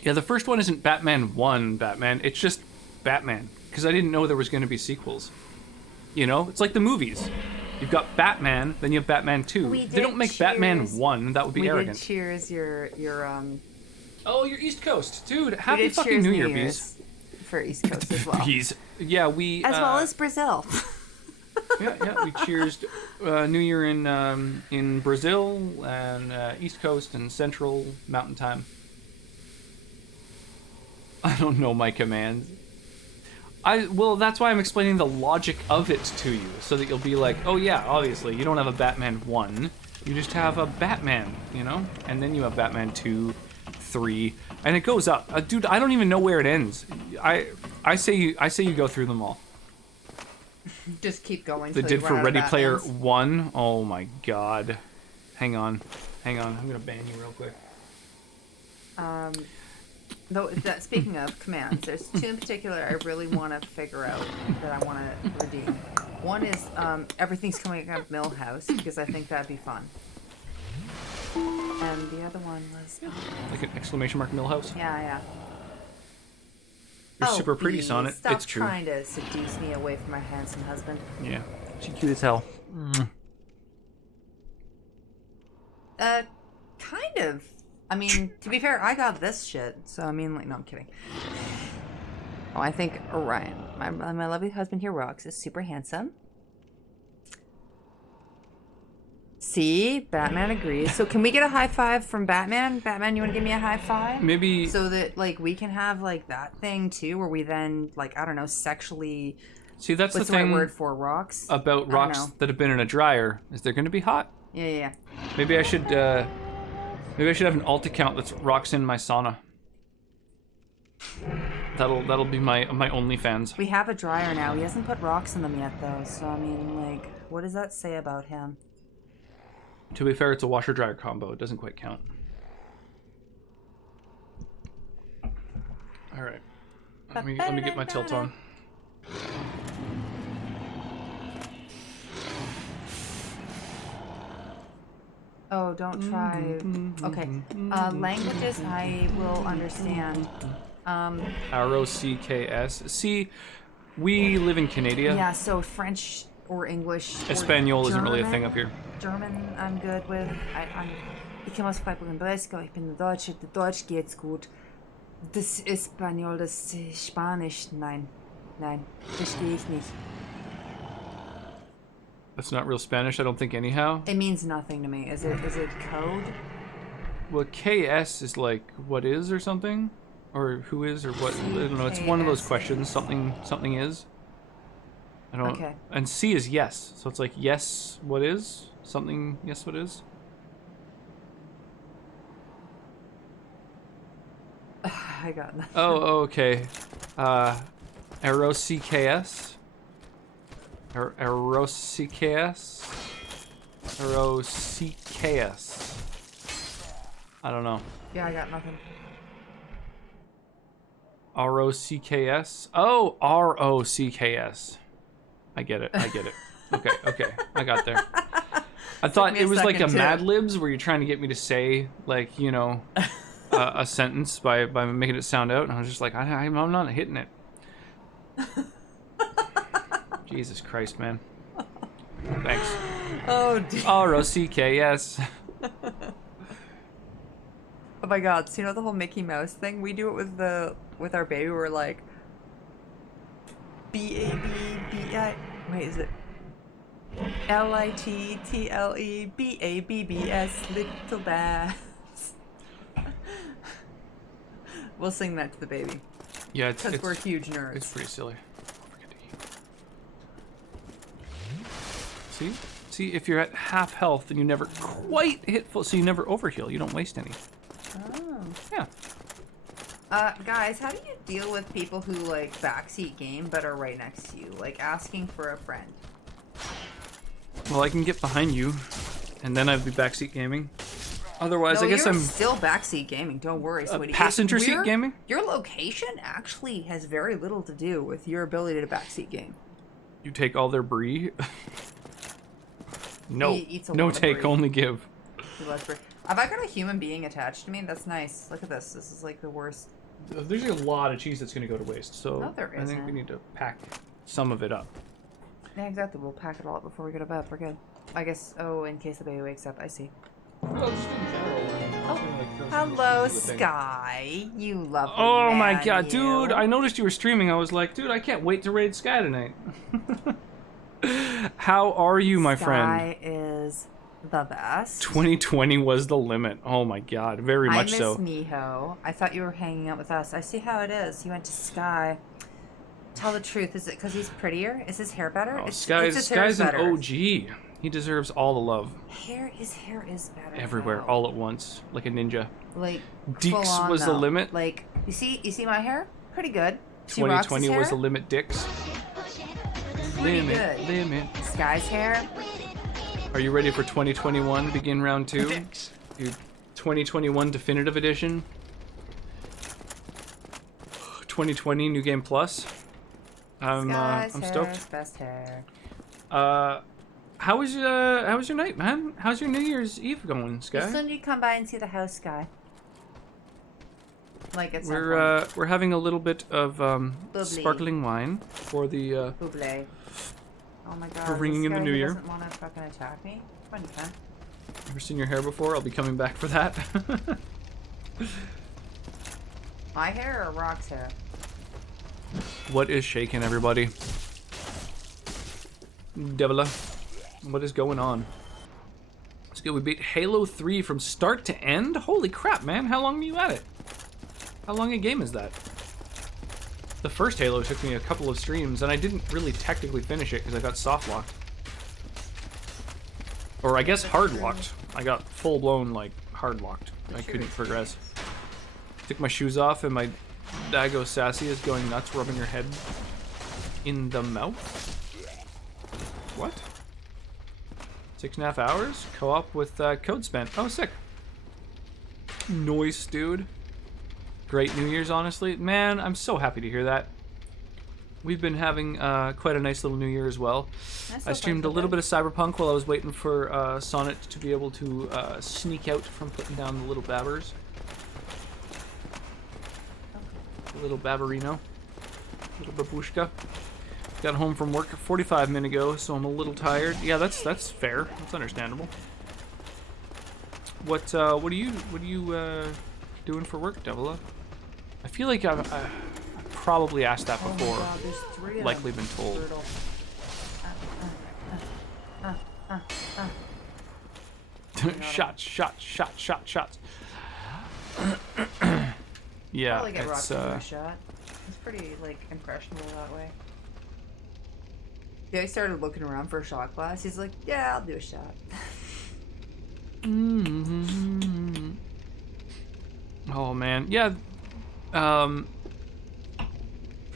Yeah, the first one isn't Batman 1 Batman, it's just Batman. Because I didn't know there was going to be sequels. You know, it's like the movies. You've got Batman, then you have Batman 2. They don't make Batman 1, that would be arrogant. We did cheers your Oh, you're East Coast. Dude, happy did fucking cheers New Year, Year's Bees. for East Coast as well. Bees. Yeah, we... As well as Brazil. yeah, we cheersed New Year in Brazil and East Coast and Central Mountain Time. I don't know my commands. Well, that's why I'm explaining the logic of it to you, so that you'll be like, oh yeah, obviously, you don't have a Batman 1, you just have a Batman, you know? And then you have Batman 2, 3, and it goes up. Dude, I don't even know where it ends. I say you go through them all. Just keep going. They till did you for run out of Ready Player Batmans. 1. Oh my god. Hang on. I'm gonna ban you real quick. Speaking of commands, there's two in particular I really want to figure out that I want to redeem. One is everything's coming out of Millhouse, because I think that'd be fun. And the other one was... Like an exclamation mark Millhouse? Yeah. You're super pretty, Bees, Sonnet. Stop It's true. trying to seduce me away from my handsome husband. Yeah. She's cute as hell. Kind of. I mean, to be fair, I got this shit. So, I mean, like, no, I'm kidding. Oh, I think Orion, my lovely husband here, Rox, is super handsome. See? Batman agrees. So, can we get a high five from Batman? Batman, you want to give me a high five? Maybe... So that, like, we can have, like, that thing, too, where we then, like, I don't know, sexually... See, that's What's the the thing right word for rocks? about I don't rocks know. that have been in a dryer. Is they're going to be hot? Yeah. Maybe I should have an alt account that's rocks in my sauna. That'll be my OnlyFans. We have a dryer now. He hasn't put rocks in them yet, though. So, I mean, like, what does that say about him? To be fair, it's a washer dryer combo. It doesn't quite count. All right. Let me get my tilt on. Oh, don't try. Okay. Languages I will understand. ROCKS. See, we live in Canada. Yeah, so French or English. Or Espanol isn't really a German. thing up here. German, I'm good with. Ich kann was in Breslau, ich bin Deutsche, Deutsch geht's gut. Das Espanol, das Spanisch, nein. Verstehe ich nicht. That's not real Spanish, I don't think, anyhow. It means nothing to me. Is it code? Well, KS is like what is or something, or who is or what. I don't know. It's one of those KS. questions. Something is. I don't. Okay. And C is yes, so it's like yes, what is something? Yes, what is. I got nothing. Oh, okay. ROCKS. ROCKS. ROCKS. I don't know. Yeah, I got nothing. ROCKS. Oh, ROCKS. I get it. Okay. I got there. I thought me a it was like a second, too. Mad Libs where you're trying to get me to say, like, you know, a sentence by making it sound out, and I was just like, I'm not hitting it. Jesus Christ, man. Thanks. Oh, dear. ROCKS. Oh my god, so you know the whole Mickey Mouse thing? We do it with our baby. We're like B-A-B-B-I. Wait, is it L-I-T-T-L-E-B-A-B-B-S, little bass. We'll sing that to the baby. Yeah, Because we're huge nerds. It's pretty silly. See, if you're at half health, then you never quite hit full, so you never overheal. You don't waste any. Oh. Yeah. Guys, how do you deal with people who like backseat game but are right next to you, like asking for a friend? Well, I can get behind you, and then I'd be backseat gaming. Otherwise, No, I guess you're I'm still backseat gaming. Don't worry, sweetie. passenger seat gaming. Your location actually has very little to do with your ability to backseat game. You take all their brie. No, He eats a no lot of take, brie. only give. Have I got a human being attached to me? That's nice. Look at this. This is like the worst. There's a lot of cheese that's going to go to waste, so No, there I think we isn't. need to pack some of it up. Yeah, exactly. We'll pack it all up before we go to bed. We're good. I guess. Oh, in case the baby wakes up. I see. Well, just in general. Hello, Sky. You lovely Oh my man, god, you. dude! I noticed you were streaming. I was like, dude, I can't wait to raid Sky tonight. How are you, my friend? Sky is the best. 2020 was the limit. Oh my god, very much so. I miss Miho. I thought you were hanging out with us. I see how it is. You went to Sky. Tell the truth. Is it because he's prettier? Is his hair better? Oh, Sky's an better. OG. He deserves all the love. His hair is better. Everywhere, now. all at once, like a ninja. Like Deeks full on, was the though. limit. Like you see my hair? Pretty good. See Rox's 2020 was the hair? limit, dicks. Pretty Limit, good. limit. Sky's hair. Are you ready for 2021? Begin round 2. Dude, 2021 Definitive Edition. 2020 New Game Plus. I'm Sky's stoked. hair's best hair. How was your night, man? How's your New Year's Eve going, Sky? Just soon you come by and see the house, Sky. Like it's some point. We're having a little bit of Bubbly. sparkling wine for the Buble. Oh my god. for ringing this in the guy new who year. Doesn't want to fucking attack me. Fun, fun. Ever seen your hair before? I'll be coming back for that. My hair or Rock's hair? What is shaking, everybody? Devila, what is going on? It's good. We beat Halo 3 from start to end. Holy crap, man! How long were you at it? How long a game is that? The first Halo took me a couple of streams, and I didn't really technically finish it because I got soft locked. Or I guess hard locked. I got full blown like hard locked. I couldn't progress. Took my shoes off, and my Dago Sassy is going nuts, rubbing her head in the mouth. What? 6.5 hours? Co-op with code spent. Oh, sick. Nice, dude. Great New Year's, honestly. Man, I'm so happy to hear that. We've been having quite a nice little New Year as well. I streamed a little bit of Cyberpunk while I was waiting for Sonnet to be able to sneak out from putting down the little babbers. The little babberino. Little babushka. Got home from work 45 minutes ago, so I'm a little tired. Yeah, that's fair. That's understandable. What are you doing for work, Devila? I feel like I've probably asked that before. Oh my god, there's 3 of Likely them. been told. Brutal. Shots. Yeah, Probably get Rock it's to do a shot. It's pretty like impressionable that way. Yeah, I started looking around for a shot glass. He's like, "Yeah, I'll do a shot." Oh man, yeah. For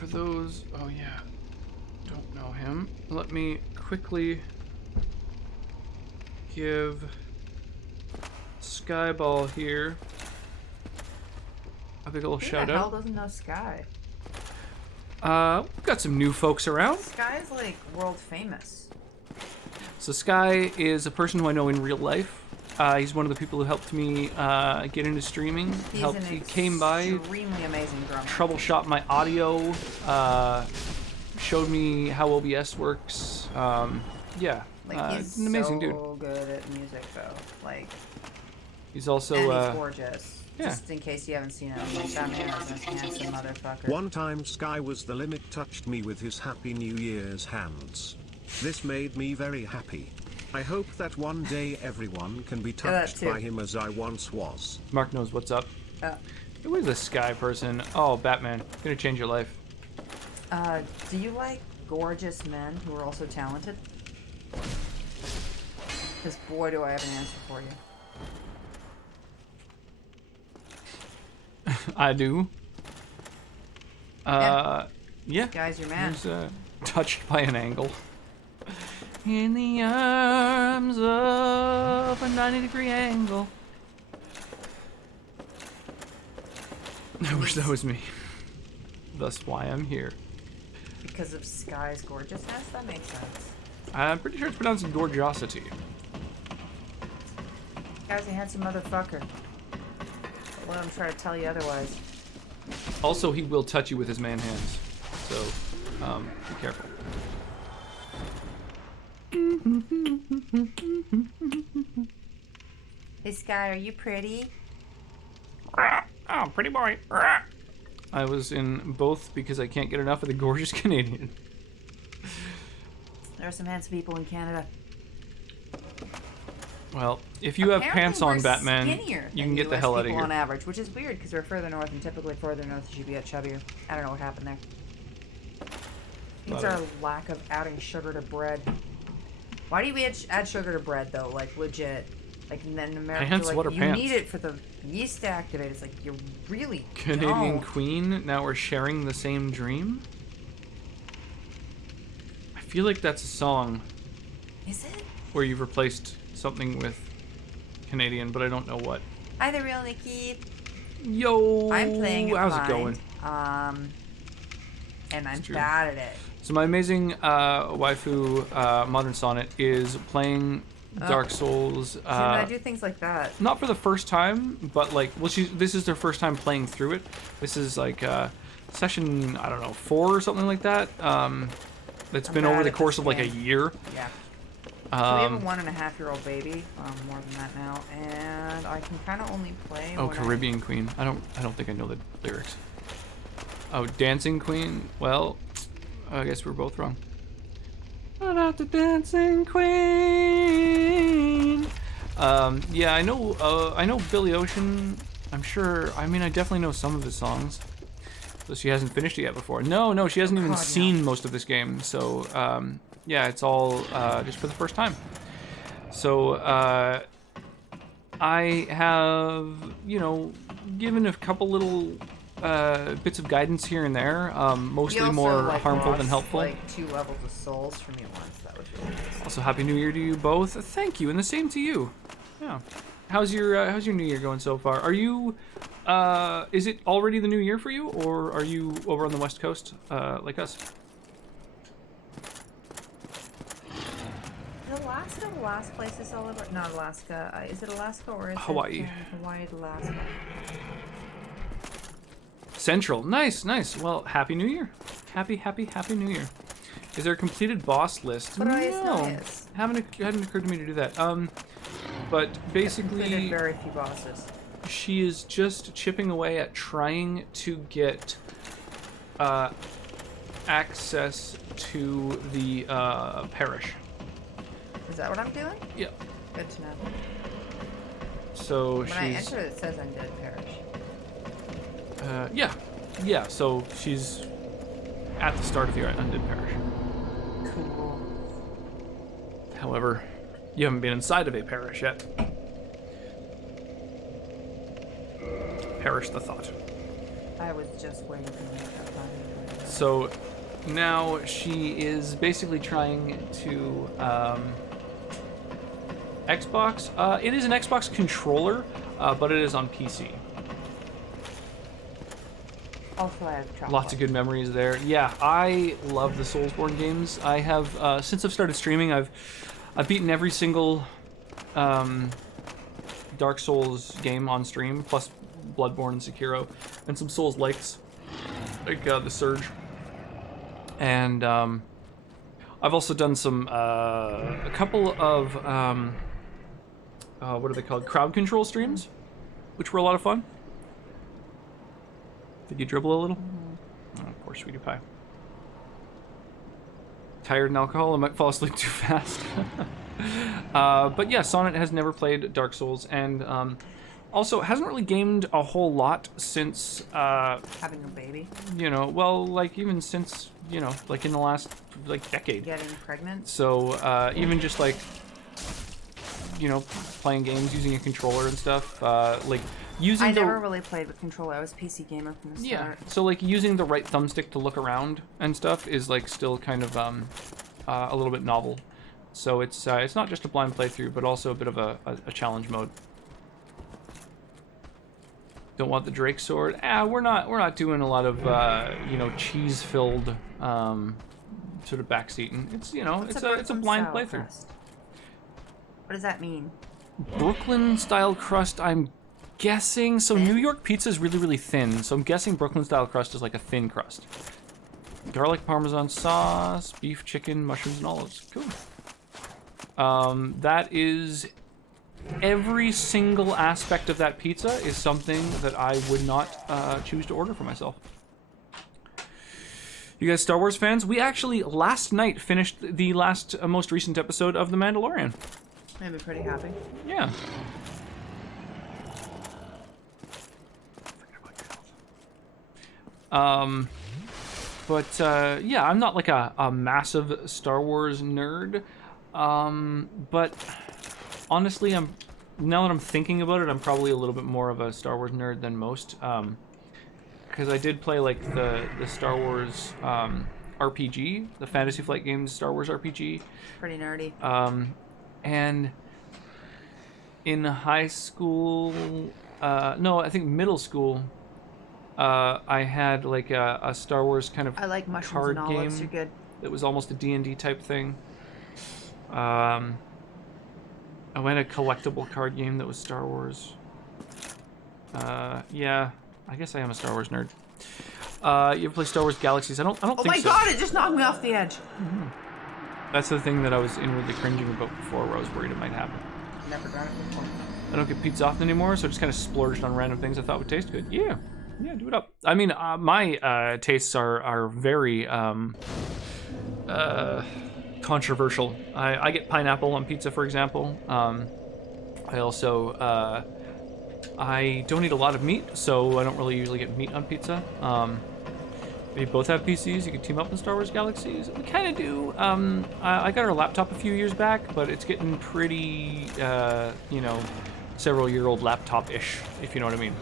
those, oh yeah, don't know him. Let me quickly give Skyball here a big ol' Who shout the hell out. doesn't know Sky? We've got some new folks around. Sky's like world famous. So Sky is a person who I know in real life. He's one of the people who helped me get into streaming. He came by, extremely amazing drummer. troubleshot my audio, showed me how OBS works. Yeah, Like he's an amazing dude. so good at music though. Like, He's also and he's gorgeous. yeah. Just in case you haven't seen him, like that man is a handsome motherfucker. One time Sky was the limit, touched me with his Happy New Year's hands. This made me very happy. I hope that one day everyone can be touched too. by him as I once was. Mark knows what's up. Who is this Sky person? Oh, Batman. Gonna change your life. Do you like gorgeous men who are also talented? Because boy, do I have an answer for you. I do. Yeah. This guy's your man. He's touched by an angle. In the arms of a 90-degree angle. I wish that was me. Thus why I'm here. Because of Sky's gorgeousness? That makes sense. I'm pretty sure it's pronounced gorgeosity. Guy's a handsome motherfucker. Don't let him try to tell you otherwise. Also, he will touch you with his man hands. So, be careful. Hey Sky, are you pretty? Oh, pretty boy. I was in both because I can't get enough of the gorgeous Canadian. There are some handsome people in Canada. Well, if you have pants on, we're Batman, skinnier you than can get the US hell out of people here. on average, which is weird because we're further north, and typically further north you should be chubbier. I don't know what happened there. It's our lack of adding sugar to bread. Why do you add sugar to bread though? Like legit. Like and then Americans Pants? are like, What are you pants? need it for the yeast to activate. It's like you really Canadian don't. Queen, now we're sharing the same dream? I feel like that's a song Is it? where you've replaced something with Canadian, but I don't know what. Hi, the real Nikki. Yo! I'm playing How's Bind, it going? and I'm It's true. bad at it. So my amazing waifu, Modern Sonnet, is playing Dark Souls. See, when I do things like that. Not for the first time, but like, well, this is their first time playing through it. This is like session, I don't know, 4 or something like that. That's been bad over the at this course of like a game. year. Yeah. So we have a 1.5-year-old baby, more than that now, and I can kind of only play. Oh, when Caribbean Queen. I don't think I know the lyrics. Oh, Dancing Queen. Well, I guess we're both wrong. About the Dancing Queen. Yeah, I know Billy Ocean. I'm sure. I mean, I definitely know some of his songs. So she hasn't finished it yet before. No, she hasn't even God, no. seen most of this game. So, yeah, it's all just for the first time. So, I have, given a couple little bits of guidance here and there, mostly We also, more like, harmful than lost, helpful. Like 2 levels of souls from you once. That was really nice. Also, Happy New Year to you both. Thank you, and the same to you. Yeah. How's your New Year going so far? Are you, is it already the New Year for you, or are you over on the West Coast, like us? Is Alaska the last place to celebrate? Not Alaska. Is it Alaska or is Hawaii. it Hawaii, Alaska? Central. Nice. Well, Happy New Year. Happy New Year. Is there a completed boss list? But I No. know it is. Hadn't occurred to me to do that. But basically, Completed very few bosses. she is just chipping away at trying to get access to the parish. Is that what I'm doing? Yeah. Good to know. So When I she's enter, it says Undead Parish. yeah. So she's at the start of the Undead Parish. Cool. However, you haven't been inside of a parish yet. Perish the thought. I was just waiting for you to find it. So now she is basically trying to Xbox. It is an Xbox controller, but it is on PC. Also, I have chocolate. Lots of good memories there. Yeah, I love the Soulsborne games. I have since I've started streaming, I've beaten every single Dark Souls game on stream, plus Bloodborne and Sekiro, and some Souls likes, like the Surge. And I've also done some a couple of what are they called? Crowd control streams, which were a lot of fun. Did you dribble a little? Oh, poor sweetie pie. Tired and alcohol, I might fall asleep too fast. But yeah, Sonnet has never played Dark Souls, and also hasn't really gamed a whole lot since, Having a baby. well, like even since, like in the last, like, decade. Getting pregnant. So, even just like, playing games using a controller and stuff, like using I the never really played with controller. I was PC gamer from the yeah. start. So like using the right thumbstick to look around and stuff is like still kind of a little bit novel. So it's not just a blind playthrough, but also a bit of a challenge mode. Don't want the Drake sword. We're not doing a lot of you know, cheese-filled sort of backseating. It's, you know, it's a blind playthrough. Crust? What does that mean? Brooklyn style crust, I'm guessing. So New York pizza is really, really thin. So I'm guessing Brooklyn style crust is like a thin crust. Garlic Parmesan sauce, beef, chicken, mushrooms, and olives. Cool. That is every single aspect of that pizza is something that I would not choose to order for myself. You guys Star Wars fans? We actually last night finished the most recent episode of The Mandalorian. I'd be pretty happy. Yeah. Yeah, I'm not like a massive Star Wars nerd. But honestly, now that I'm thinking about it, I'm probably a little bit more of a Star Wars nerd than most. Because I did play like the Star Wars RPG, the Fantasy Flight Games Star Wars RPG. Pretty nerdy. And in high school, no, I think middle school, I had like a Star Wars kind of I like mushrooms card and olives. game You're good. that was almost a D&D type thing. I went a collectible card game that was Star Wars. Yeah, I guess I am a Star Wars nerd. You ever play Star Wars Galaxies? I don't think so. Oh my god, it just knocked me off the edge. That's the thing that I was inwardly cringing about before, where I was worried it might happen. Never done it before. I don't get pizza often anymore, so I just kind of splurged on random things I thought would taste good. Yeah, do it up. I mean, my tastes are very controversial. I get pineapple on pizza, for example. I also I don't eat a lot of meat, so I don't really usually get meat on pizza. We both have PCs. You can team up in Star Wars Galaxies. We kind of do. I got our laptop a few years back, but it's getting pretty, you know, several-year-old laptop-ish, if you know what I mean.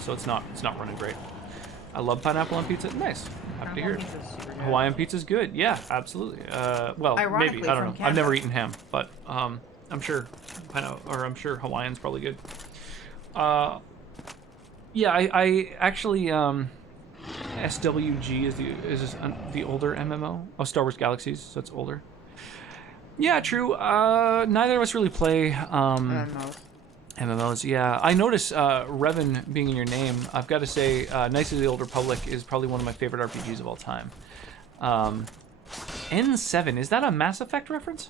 So it's not running great. I love pineapple on pizza. Nice. Happy to hear it. Hawaiian pizza's good. Yeah, absolutely. Well, maybe. I don't know. I've never eaten ham, but I'm sure I'm sure Hawaiian's probably good. Yeah, I actually SWG is the older MMO. Oh, Star Wars Galaxies, so it's older. Yeah, true. Neither of us really play MMOs. Yeah, I notice Revan being in your name. I've got to say, Knights of the Old Republic is probably one of my favorite RPGs of all time. N7, is that a Mass Effect reference?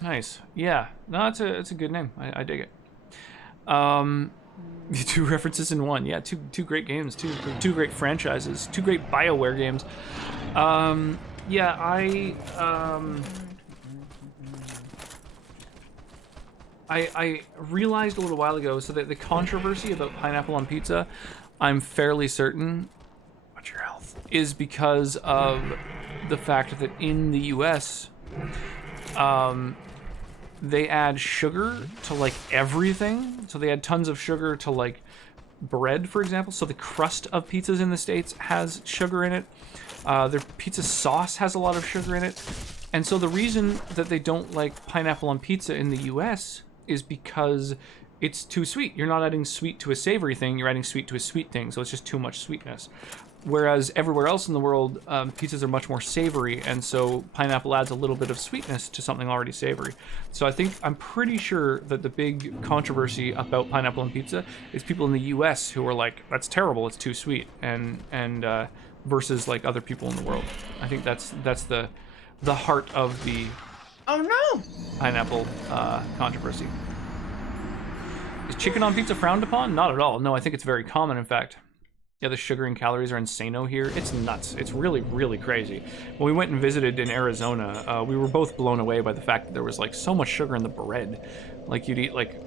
Nice. Yeah. No, it's a good name. I dig it. Two references in one. Yeah, two great games. Two great franchises. Two great BioWare games. Yeah, I realized a little while ago, so that the controversy about pineapple on pizza, I'm fairly certain, watch your health, is because of the fact that in the US, they add sugar to like everything. So they add tons of sugar to like bread, for example. So the crust of pizzas in the States has sugar in it. Their pizza sauce has a lot of sugar in it. And so the reason that they don't like pineapple on pizza in the US is because it's too sweet. You're not adding sweet to a savory thing, you're adding sweet to a sweet thing, so it's just too much sweetness. Whereas everywhere else in the world, pizzas are much more savory, and so pineapple adds a little bit of sweetness to something already savory. So I'm pretty sure that the big controversy about pineapple on pizza is people in the US who are like, that's terrible, it's too sweet, and versus like other people in the world. I think that's the heart of the pineapple controversy. Is chicken on pizza frowned upon? Not at all. No, I think it's very common, in fact. Yeah, the sugar and calories are insane-o here. It's nuts. It's really, really crazy. When we went and visited in Arizona, we were both blown away by the fact that there was like so much sugar in the bread. Like you'd eat like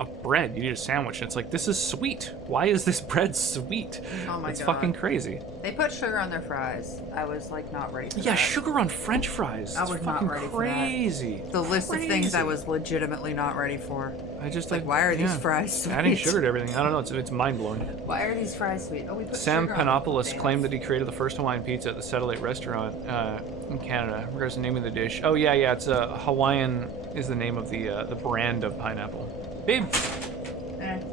a bread. You need a sandwich. And it's like, this is sweet. Why is this bread sweet? Oh my it's God. fucking crazy. They put sugar on their fries. I was like not ready for Yeah, that. sugar on French fries. I It's was not fucking ready for that. crazy. The list of things I Crazy. was legitimately not ready for. I just Like, why are these fries sweet? Adding sugar to everything. I don't know. It's mind blowing. Why are these fries sweet? Oh, we put Sam sugar on Panopoulos them. claimed that he created the first Hawaiian pizza at the Satellite Restaurant in Canada. In regards to naming the dish. Oh yeah, it's Hawaiian is the name of the brand of pineapple. Babe. Fine.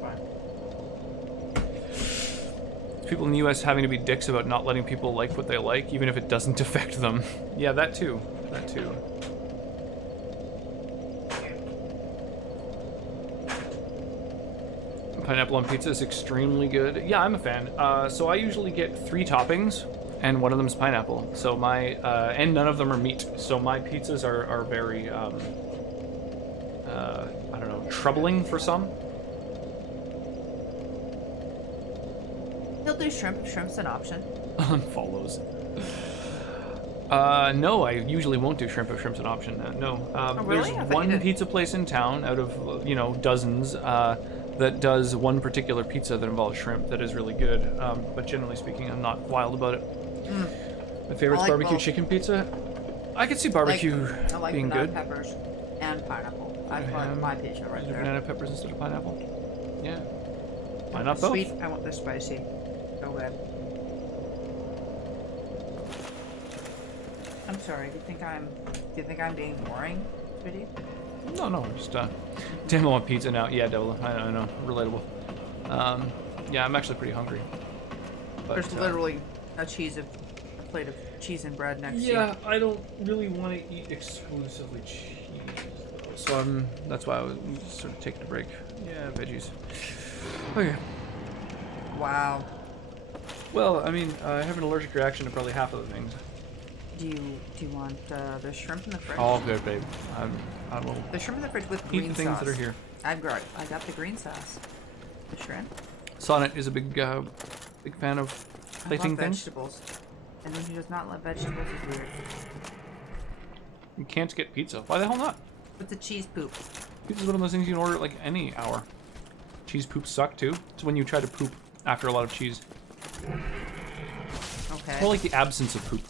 People in the U.S. having to be dicks about not letting people like what they like, even if it doesn't affect them. Yeah, that too. That too. Pineapple on pizza is extremely good. Yeah, I'm a fan. So I usually get 3 toppings, and one of them is pineapple. So my and none of them are meat. So my pizzas are very I don't know, troubling for some. He'll do shrimp. Shrimp's an option. Unfollows. No, I usually won't do shrimp if shrimp's an option. No. Really? There's one pizza place in town out of, dozens that does one particular pizza that involves shrimp that is really good. But generally speaking, I'm not wild about it. My favorite's like barbecue both. chicken pizza. I could see barbecue I like being banana good. peppers and pineapple. I put my pizza right Is it there. banana peppers instead of pineapple? Yeah. Why I not want the both? sweet. I want the spicy. So good. I'm sorry. Do you think I'm being boring, sweetie? No, just demo on pizza now. Yeah, Devil. I know, relatable. Yeah, I'm actually pretty hungry. But, There's literally a plate of cheese and bread next to you. Yeah, I don't really want to eat exclusively cheese, though. So that's why I was sort of taking a break. Yeah, veggies. Okay. Wow. Well, I mean, I have an allergic reaction to probably half of the things. Do you want the shrimp in the fridge? All good, babe. I will The shrimp in the fridge with eat green the things sauce. that are here. I got the green sauce. The shrimp. Sonnet is a big fan of plating I love things. vegetables. And then he does not love vegetables is weird. You can't get pizza. Why the hell not? With the cheese poop. Pizza's one of those things you can order at like any hour. Cheese poops suck too. It's when you try to poop after a lot of cheese. Okay. More like the absence of poop.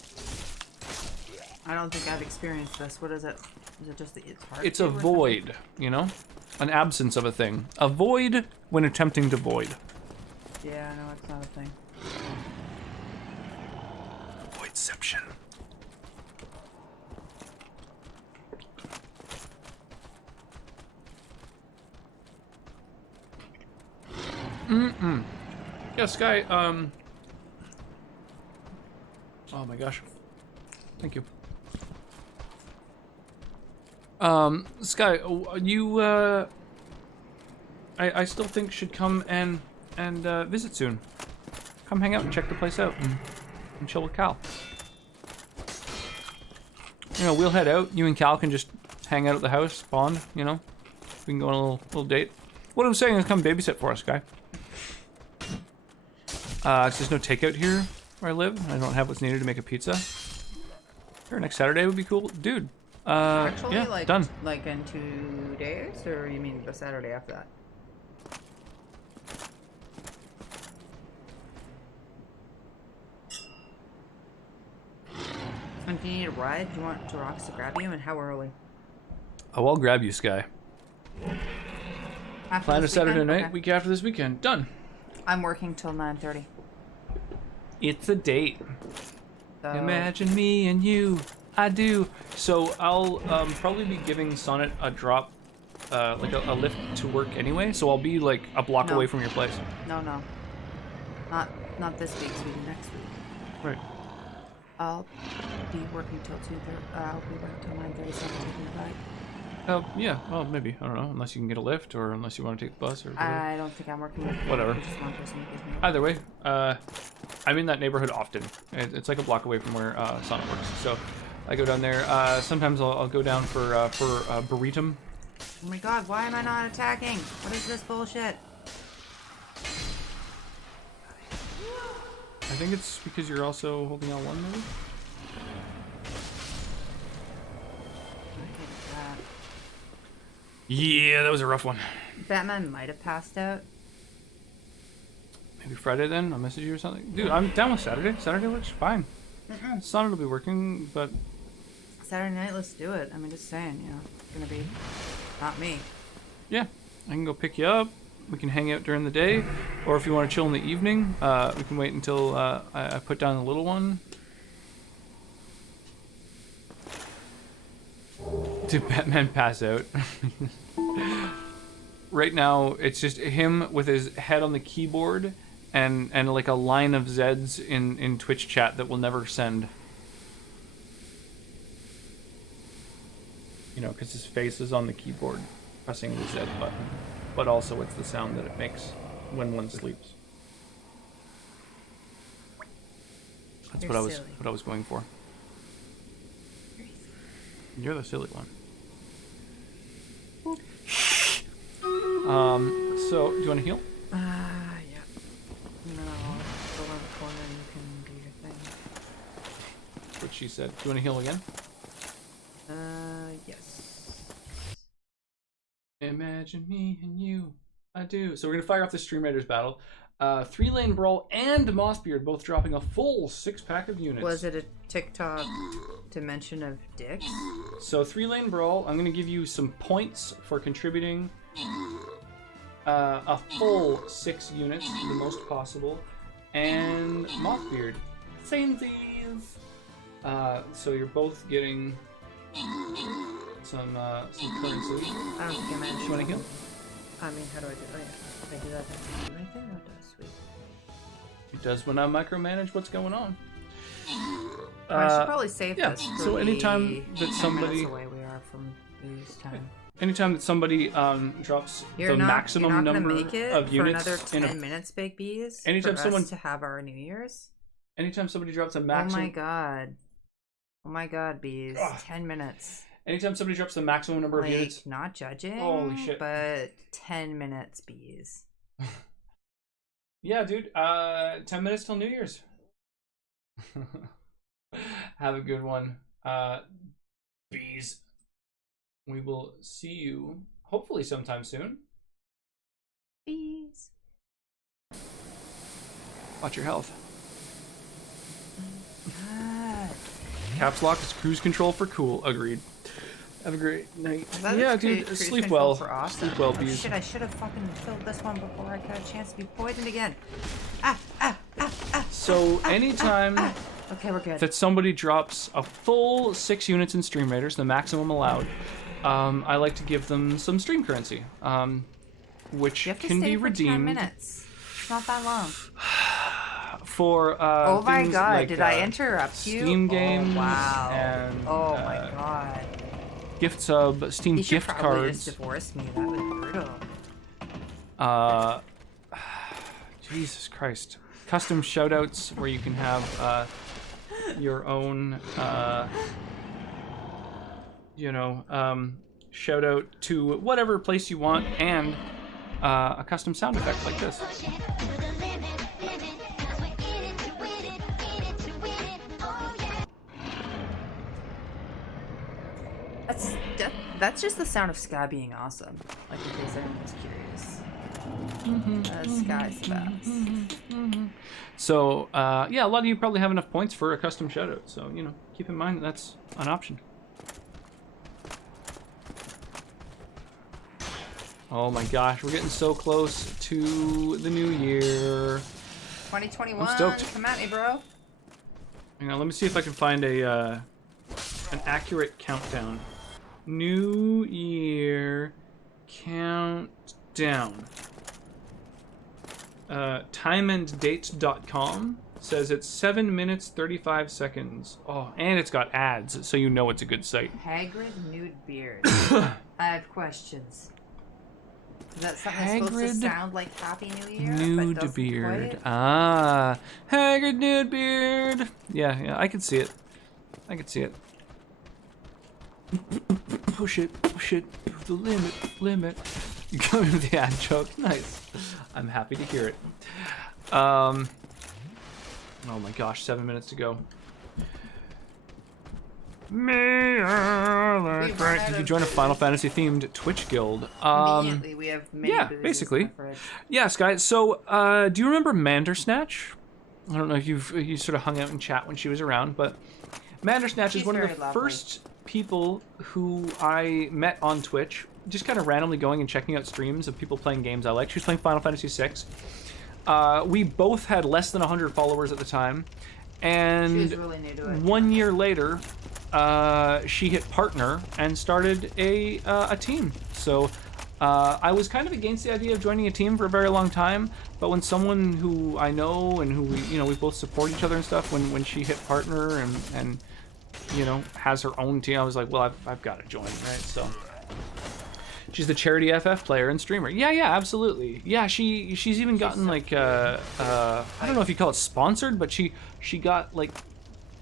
I don't think I've experienced this. What is it? Is it just that it's hard? It's to a or something? void, you know? An absence of a thing. A void when attempting to void. Yeah, no, it's not a thing. Voidception. Yeah, Sky, oh my gosh. Thank you. Sky, you, I still think should come and visit soon. Come hang out and check the place out and chill with Cal. You know, we'll head out. You and Cal can just hang out at the house, bond, you know? We can go on a little date. What I'm saying is come babysit for us, Sky. 'Cause there's no takeout here where I live. I don't have what's needed to make a pizza. Sure, next Saturday would be cool. Dude, Actually, yeah, like done. like in 2 days, or you mean the Saturday after that? And if you need a ride, do you want Jorox to grab you, and how early? Oh, I'll grab you, Sky. After Plan a this Saturday weekend? night, Okay. week after this weekend. Done. I'm working till 9:30. It's a date. So Imagine me and you. I do. So I'll probably be giving Sonnet a drop, like a lift to work anyway. So I'll be like a block No. away from your place. no, not this week, sweetie. Next week. Right. I'll be working till 2:30. I'll be working till 9:30. So I'm taking you back. Oh yeah. Well, maybe. I don't know. Unless you can get a lift, or unless you want to take the bus, or whatever. I don't think I'm working with you. Whatever. There's just one person who gives me. Either way, I'm in that neighborhood often. It's like a block away from where Sonnet works. So I go down there. Sometimes I'll go down for burritum. Oh my god, why am I not attacking? What is this bullshit? I think it's because you're also holding L1, maybe? Yeah, that was a rough one. Batman might have passed out. Maybe Friday then? I'll message you or something. Dude, I'm down with Saturday. Saturday works fine. Sonnet will be working, but... Saturday night, let's do it. I mean, just saying, you know, it's gonna be not me. Yeah, I can go pick you up. We can hang out during the day. Or if you want to chill in the evening, we can wait until I put down the little one. Did Batman pass out? Right now, it's just him with his head on the keyboard and like a line of Zeds in Twitch chat that will never send. You know, because his face is on the keyboard, pressing the Z button. But also it's the sound that it makes when one sleeps. That's You're silly. what I was going for. You're the silly one. So do you want to heal? Yeah. No, go around the corner and you can do your thing. That's what she said. Do you want to heal again? Yes. Imagine me and you. I do. So we're gonna fire off the Stream Raiders battle. 3-lane brawl and Mossbeard both dropping a full 6-pack of units. Was it a TikTok dimension of dicks? So 3-lane brawl, I'm gonna give you some points for contributing a full 6 units, the most possible, and Mothbeard, samesies. So you're both getting some currency. I don't think I managed. You want to heal? I mean, how do I do? Oh yeah, if I do that, does it do anything? No, it does. Sweet. It does when I micromanage what's going on. I should probably save yeah, this. For so anytime the that 10 somebody- minutes away we are from lose time. Anytime that somebody drops You're the not, maximum you're not number gonna make it of for units another 10 in a, minutes, Big Bees. Anytime for someone- us to have our New Year's. anytime somebody drops a Oh maximum my god. Oh my god, Bees. Ugh. 10 minutes. anytime somebody drops the maximum number of Like, units, not judging. Holy shit. But 10 minutes, Bees. yeah, dude, 10 minutes till New Year's. Have a good one. Bees. We will see you hopefully sometime soon. Bees. Watch your health. God. Caps lock is cruise control for cool. Agreed. Have a great night. Is that Yeah, a dude, cruise sleep control well. for awesome? Sleep well, Oh Bees. shit, I should have fucking killed this one before I got a chance to be poisoned again. So anytime Okay, we're good. that somebody drops a full 6 units in Stream Raiders, the maximum allowed, I like to give them some stream currency, which You have to can stay be for 10 redeemed minutes. It's not that long. for Oh my things god, like, did I interrupt you? Steam games Oh, wow. and Oh my god. gift sub, Steam He should gift probably cards. just divorce me. That was brutal. Jesus Christ. Custom shoutouts where you can have your own shout out to whatever place you want, and a custom sound effect like this. That's just the sound of Sky being awesome. Like in case anyone was curious. Sky's the best. So yeah, a lot of you probably have enough points for a custom shout out, so keep in mind that that's an option. Oh my gosh, we're getting so close to the new year. 2021. I'm stoked. Come at me, bro. Hang on, let me see if I can find an accurate countdown. New Year countdown. Timeanddate.com says it's 7 minutes 35 seconds. Oh, and it's got ads, so you know it's a good site. Hagrid Nude Beard. I have questions. Is that something that's supposed to Hagrid sound like Happy New Year? but Nude doesn't Beard. quite? Ah, Hagrid Nude Beard. Yeah, I can see it. I can see it. Push it to the limit. You come in with the ad joke. Nice. I'm happy to hear it. Oh my gosh, 7 minutes to go. We run out Did you of join a Final booze. Fantasy themed Twitch guild? Immediately, we have many yeah, boozes basically. in the fridge. Yes, guys. So, do you remember Mandersnatch? I don't know if you sort of hung out in chat when she was around, but Mandersnatch is She's one of the very lovely. first people who I met on Twitch, just kind of randomly going and checking out streams of people playing games I like. She was playing Final Fantasy VI. We both had less than 100 followers at the time, and She was really new to it. 1 year later, she hit partner and started a team. So I was kind of against the idea of joining a team for a very long time, but when someone who I know and who we both support each other and stuff, when she hit partner and has her own team, I was like, well, I've got to join, right? So she's the charity FF player and streamer. Yeah, absolutely. Yeah, she's even gotten like I don't know if you call it sponsored, but she got like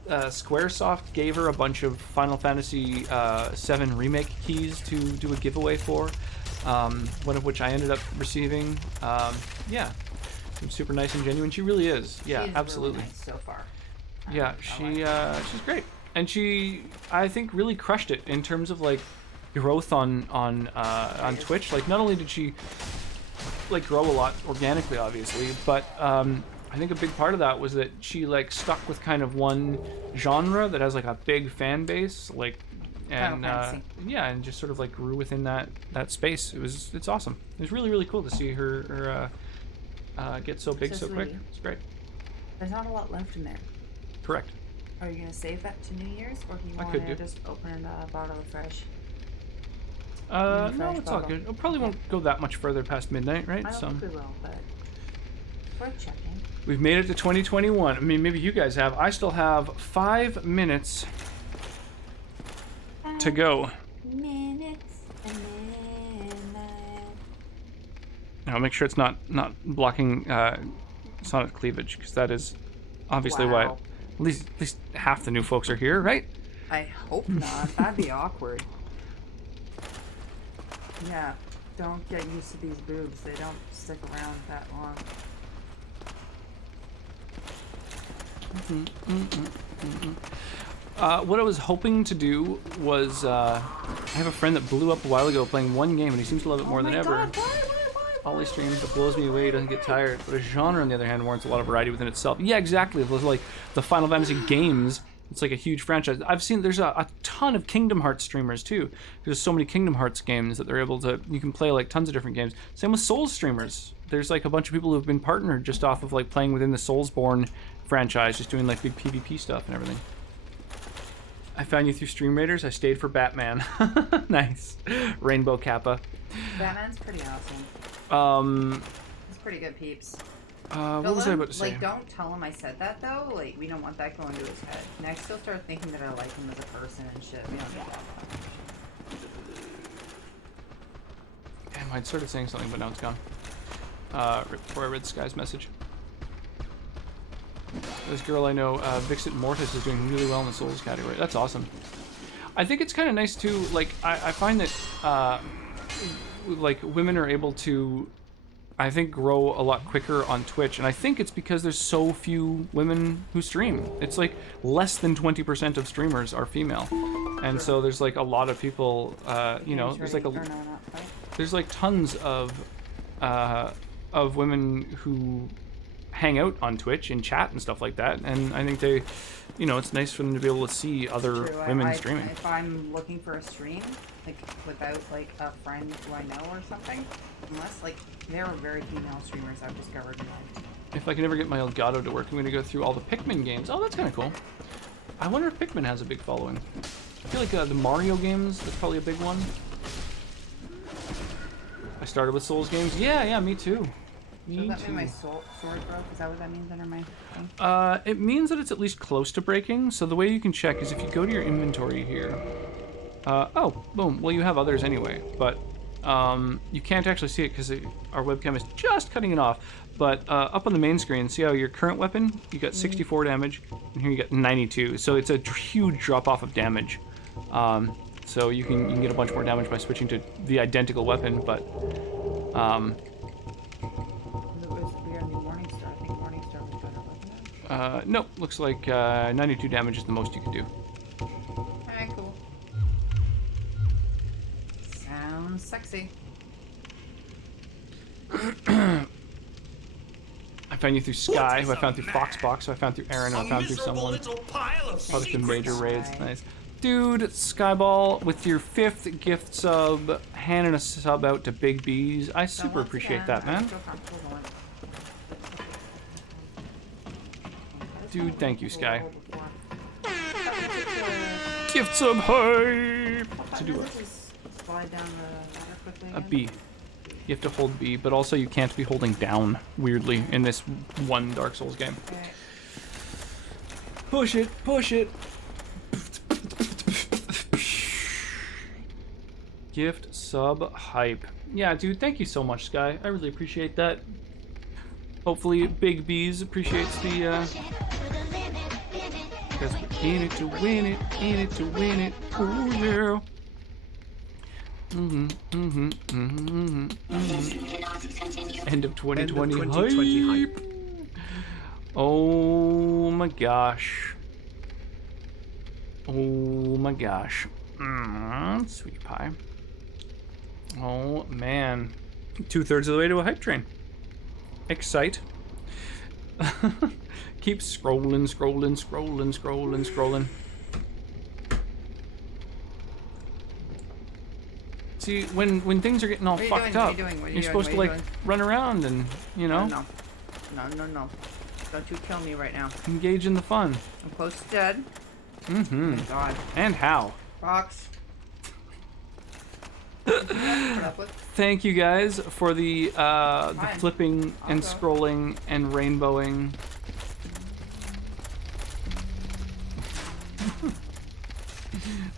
Squaresoft gave her a bunch of Final Fantasy VII Remake keys to do a giveaway for, one of which I ended up receiving. Yeah, seems super nice and genuine. She really is. Yeah, She is absolutely. Really nice so far. Yeah, she's great, and she I think really crushed it in terms of like growth on Twitch. Like, not only did she like grow a lot organically, obviously, but I think a big part of that was that she like stuck with kind of one genre that has like a big fan base, like, and Final Fantasy. yeah, and just sort of like grew within that space. It's awesome. It was really cool to see her get so big so quick. sweet. It's great. There's not a lot left in there. Correct. Are you gonna save that to New Year's, or do you I want could to do. just open a bottle of fresh? No, fresh it's all bubble. good. It probably won't go that much further past midnight, right? I don't So think we will, but it's worth checking. we've made it to 2021. I mean, maybe you guys have. I still have 5 minutes to go. Minutes and midnight. Now, make sure it's not blocking Sonnet cleavage, because that is obviously why Wow. at least half the new folks are here, right? I hope not. That'd be awkward. Yeah, don't get used to these boobs. They don't stick around that long. What I was hoping to do was, I have a friend that blew up a while ago playing one game, and he seems to love it more than ever. God, why? All he streams, it blows me away, he doesn't get tired. But a genre, on the other hand, warrants a lot of variety within itself. Yeah, exactly. Those like the Final Fantasy games. It's like a huge franchise. I've seen there's a ton of Kingdom Hearts streamers too. There's so many Kingdom Hearts games that they're able to. You can play like tons of different games. Same with Souls streamers. There's like a bunch of people who have been partnered just off of like playing within the Soulsborne franchise, just doing like big PvP stuff and everything. I found you through Stream Raiders. I stayed for Batman. Nice. Rainbow Kappa. Batman's pretty awesome. Um, He's pretty good, peeps. what Don't was let I him- about to say? Like, don't tell him I said that though. Like, we don't want that going to his head. Next, he'll start thinking that I like him as a person and shit. We don't need that. Damn, I'd started saying something, but now it's gone. Right before I read this guy's message. This girl I know, Vixit Mortis, is doing really well in the Souls category. That's awesome. I think it's kind of nice too. Like, I find that like women are able to, I think, grow a lot quicker on Twitch, and I think it's because there's so few women who stream. It's like less than 20% of streamers are female, and so there's like a lot of people. You know, there's like there's like tons of women who hang out on Twitch and chat and stuff like that, and I think they, you know, it's nice for them to be able to see other True. women I, streaming. If I'm looking for a stream, like without like a friend who I know or something, unless like there are very female streamers I've discovered in life. If I can ever get my Elgato to work, I'm going to go through all the Pikmin games. Oh, that's kind of cool. I wonder if Pikmin has a big following. I feel like the Mario games is probably a big one. I started with Souls games. Yeah, me too. Does that mean my sword broke? Is that what that means under my thing? It means that it's at least close to breaking. So the way you can check is if you go to your inventory here. Oh, boom. Well, you have others anyway, but you can't actually see it because our webcam is just cutting it off. But up on the main screen, see how your current weapon, you got 64 damage, and here you got 92. So it's a huge drop off of damage. So you can get a bunch more damage by switching to the identical weapon, but Nope, looks like 92 damage is the most you can do. sexy. I found you through Sky, who I found through Foxbox, who I found through Aaron, who I found through someone. Probably through major raids. Nice. Dude, Skyball, with your 5th gift sub, handing a sub out to Big B's. I super appreciate that, man. Dude, thank you, Sky. Gift sub hype! To do what? A B. You have to hold B, but also you can't be holding down, weirdly, in this one Dark Souls game. Okay. Push it, push it! Gift sub hype. Yeah, dude, thank you so much, Sky. I really appreciate that. Hopefully Big B's appreciates the, because we're in it to win it, in it to win it. Ooh, yeah. End of 2020 hype. Oh my gosh. Oh my gosh. Sweet pie. Oh man. 2/3 of the way to a hype train. Excite. Keep scrolling, scrolling, scrolling, scrolling, scrolling. See, when things are getting all fucked up, you're supposed to like run around and, you know. No. Don't you kill me right now. Engage in the fun. I'm close to dead. Mm-hmm. Oh God. And how? Fox. Thank you guys for the flipping and scrolling and rainbowing.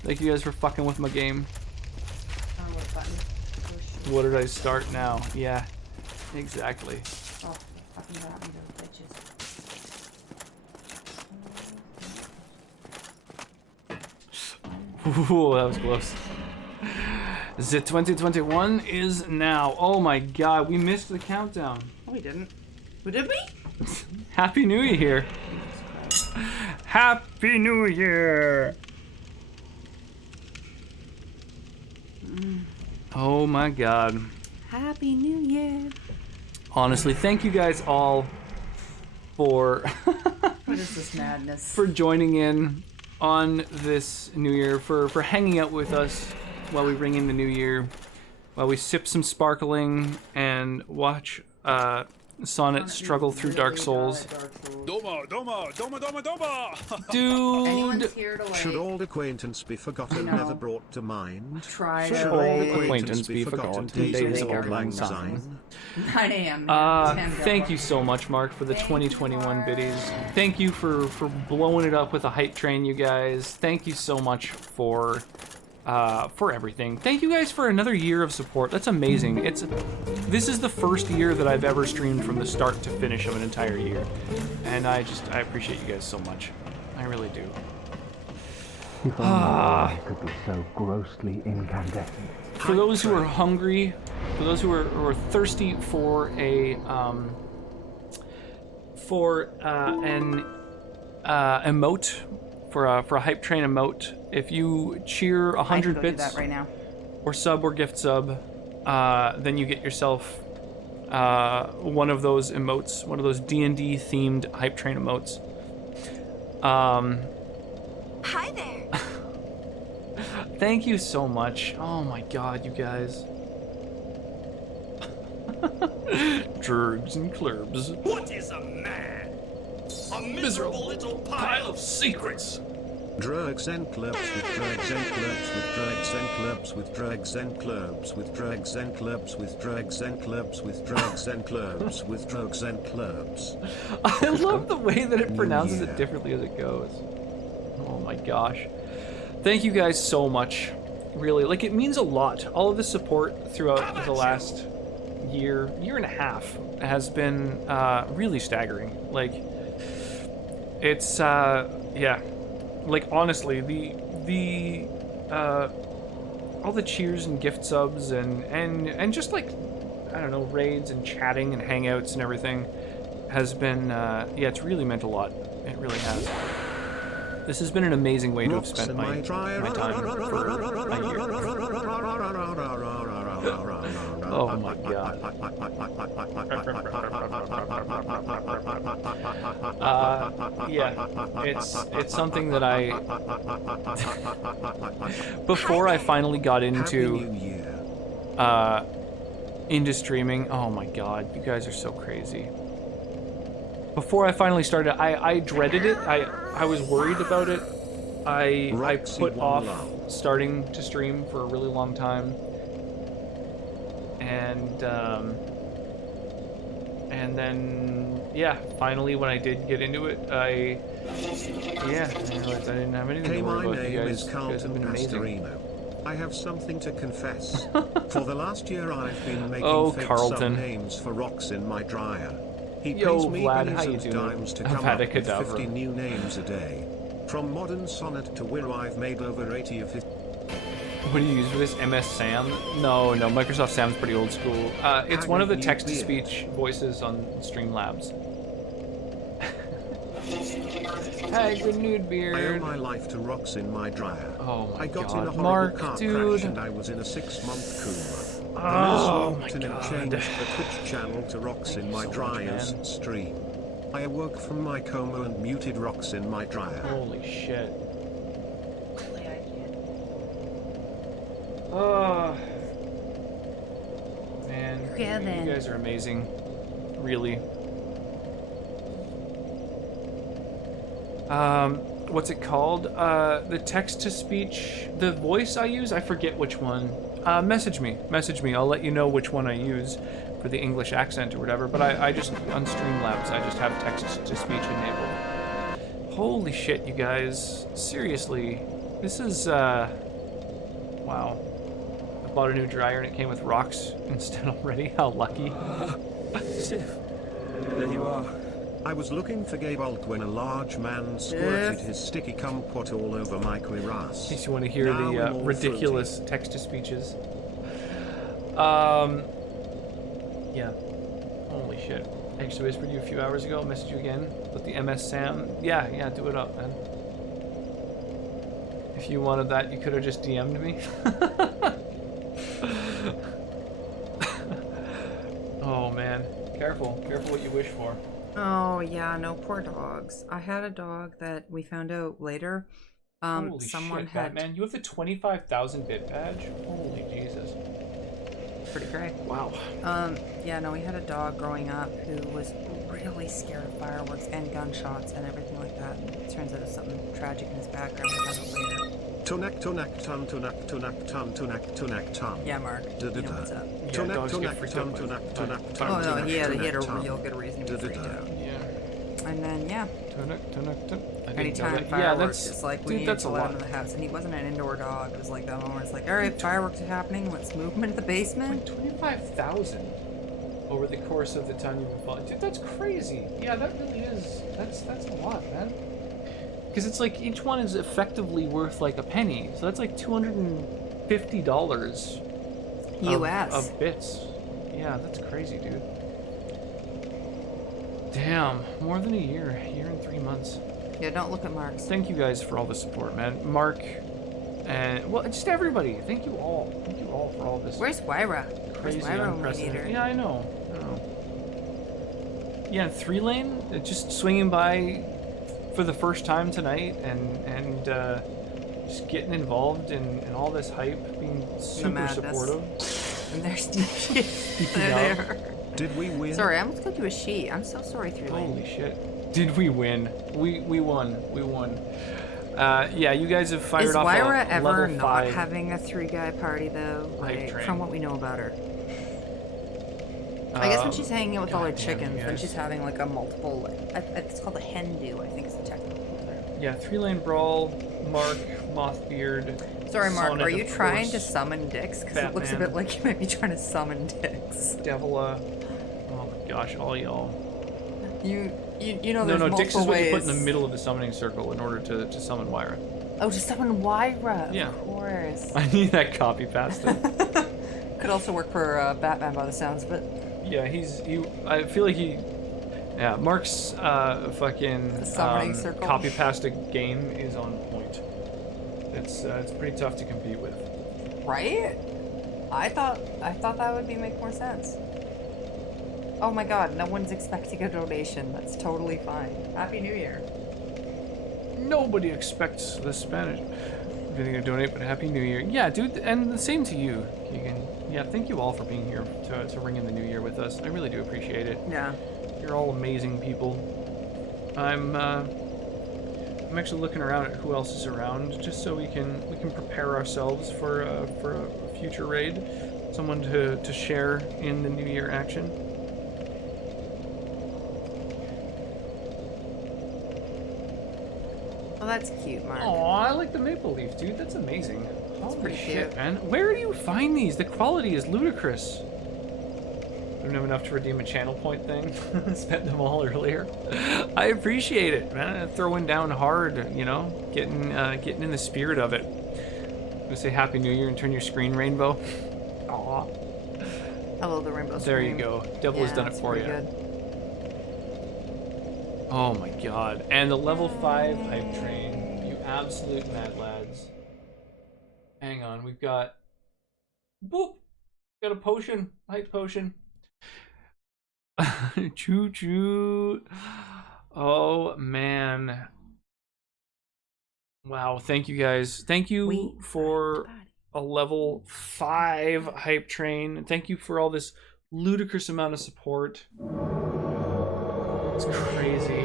Thank you guys for fucking with my game. What did I start now? Yeah, exactly. Oh, fucking got me those bitches. Ooh, that was close. The 2021 is now. Oh my god, we missed the countdown. No, we didn't. Who did we? Happy New Year! Happy New Year! Oh my god. Happy New Year. Honestly, thank you guys all for What is this madness? for joining in on this New Year, for hanging out with us while we ring in the New Year, while we sip some sparkling and watch Sonnet struggle through Dark Souls. Domo, domo, domo, domo, domo. Dude! Anyone's here to like Should old acquaintance be forgotten, No. never brought to mind? try Should to old like acquaintance be forgotten, days of old lang syne? 9 a.m. 10 Thank you so much, Mark, for the 2021 biddies. Thank you for blowing it up with a hype train, you guys. Thank you so much for everything. Thank you guys for another year of support. That's amazing. This is the first year that I've ever streamed from the start to finish of an entire year, and I appreciate you guys so much. I really do. If only I could be so grossly incandescent. For those who are hungry, for those who are thirsty for an emote, for a hype train emote, if you cheer 100 bits that right now. or sub or gift sub, then you get yourself one of those emotes, one of those D&D themed hype train emotes. Hi there. Thank you so much. Oh my god, you guys. Drugs and clubs. What is a man? A miserable little pile of secrets. Drugs and clubs with drugs and clubs with drugs and clubs with drugs and clubs with drugs and clubs with drugs and clubs with drugs and clubs with drugs and clubs. I love the way that it pronounces it differently as it goes. Oh my gosh. Thank you guys so much. Really, like, it means a lot. All of the support throughout the last year and a half has been really staggering. Like, it's yeah. Like, honestly, the all the cheers and gift subs and just, like, I don't know, raids and chatting and hangouts and everything has been yeah, it's really meant a lot. It really has. This has been an amazing way to have spent my time for a year. Oh my god. Yeah, it's something that before I finally got into streaming. Oh my god, you guys are so crazy. Before I finally started, I dreaded it. I was worried about it. I put off starting to stream for a really long time. And then, yeah, finally when I did get into it, I realized I didn't have anything to worry about. You guys have been amazing. I have something to confess. For the last year I've been making fake Carlton. sub-names for rocks in my dryer. He Yo, pays me Vlad, how pennies you and doing? dimes to I've come had up a with cadaver. 50 new names a day. From modern Sonnet to Where I've made over 80 of his... What do you use for this? MS Sam? No, Microsoft Sam's pretty old school. It's one of the text-to-speech voices on Streamlabs. Hey, good nude I owe beard. my life to rocks in my dryer. Oh my I got god, in a horrible Mark, car dude. crash and I was in a 6-month coma. Oh The my nurse walked in and god. changed the Twitch channel to Rocks Thank in you My so much, Dryer's man. stream. I awoke from my coma and muted Rocks in My Dryer. Holy shit. Oh. Man, Yeah, then. you guys are amazing. Really. What's it called? The text-to-speech, the voice I use, I forget which one. Message me. I'll let you know which one I use for the English accent or whatever, but I just, on Streamlabs, I just have text-to-speech enabled. Holy shit, you guys. Seriously. This is, wow. I bought a new dryer and it came with rocks instead already. How lucky. There you are. I was looking for Gabalt when a large man squirted his sticky kumquat all over my cuirass. In case you want to hear Now the I'm all ridiculous text-to-speeches. Yeah. Holy shit. I actually whispered you a few hours ago. I'll message you again. With the MS Sam. Yeah, do it up, man. If you wanted that, you could have just DM'd me. Oh, man. Careful what you wish for. Oh yeah, no, poor dogs. I had a dog that we found out later. Holy Someone shit, had Batman. You have the 25,000 bit badge? Holy Jesus. pretty great. Wow. Yeah, no, we had a dog growing up who was really scared of fireworks and gunshots and everything like that. And it turns out it's something tragic in his background. We found out later. Tunak, tunak, tun, tunak, tunak, tun, tunak, tunak, tun. Yeah, Mark. You know what's up? Yeah, Tunak, dogs get tunak, freaked tun, out by tunak, by- tunak, by- tun, Oh no, tunak, he had a tunak, real good reason to be freaked out. Yeah. And then yeah, anytime Yeah, fireworks, that's it's like we dude, needed that's to a let lot. him in the house. And he wasn't an indoor dog. It was like that moment where it's like, all right, fireworks are happening. Let's move him into the basement. 25,000 over the course of the time you've been following. Dude, that's crazy. Yeah, that really is. That's a lot, man. Because it's like each one is effectively worth like a penny. So that's like $250 US. of bits. Yeah, that's crazy, dude. Damn, more than a year and 3 months. Yeah, don't look at Mark's. Thank you guys for all the support, man. Mark, and well, just everybody. Thank you all for all this. Where's Wyra? Crazy, Where's Wyra when we need unprecedented. her? Yeah, I know. Yeah, 3-lane, just swinging by for the first time tonight, and just getting involved in all this hype, being super madness. supportive. And there's DP. Speaking of, Did we win? Sorry, I almost called you a she. I'm so sorry, 3-lane. holy shit! Did we win? We won. We won. Yeah, you guys have fired Is off Wyra a ever level not 5 having a 3-guy party though? Hype Like, train. from what we know about her. I guess when she's hanging out with all her goddamn, chickens, you then guys. she's having like a multiple. It's called a hen do, I think is the technical term. Yeah, 3-lane brawl. Mark, Mothbeard. Sorry, Mark. Sonnet, Are you of trying to course, summon dicks? Because it looks a Batman. bit like you might be trying to summon dicks. Devila. Oh my gosh, all y'all. You know No, there's Dix multiple is what ways. you put in the middle of the summoning circle in order to summon Wyra. Oh, to summon Wyra. Yeah. Of course. I need that copy pasted. Could also work for Batman by the sounds of it. Yeah, I feel like yeah, Mark's fucking Summoning circle. copy pasta game is on point. It's pretty tough to compete with. Right? I thought that would make more sense. Oh my god, no one's expecting a donation. That's totally fine. Happy New Year. Nobody expects the Spanish getting to donate, but Happy New Year. Yeah, dude, and the same to you, Keegan. Yeah, thank you all for being here to ring in the new year with us. I really do appreciate it. Yeah. You're all amazing people. I'm actually looking around at who else is around, just so we can prepare ourselves for a future raid, someone to share in the New Year action. Well, that's cute, Mark. Aw, I like the maple leaf, dude. That's amazing. Holy pretty shit, cute. man. Where do you find these? The quality is ludicrous. I don't have enough to redeem a channel point thing. Spent them all earlier. I appreciate it, man. Throwing down hard, you know, getting in the spirit of it. I'm gonna say Happy New Year and turn your screen rainbow. Aw. Hello, the rainbow There scream. you go. Devil has done it that's for you. pretty good. Oh my god. And the level 5 hype train. You absolute mad lads. Hang on, we've got... Boop! Got a potion. Hype potion. Choo choo. Oh man. Wow, thank you guys. Thank you for a level 5 hype train. Thank you for all this ludicrous amount of support. It's crazy.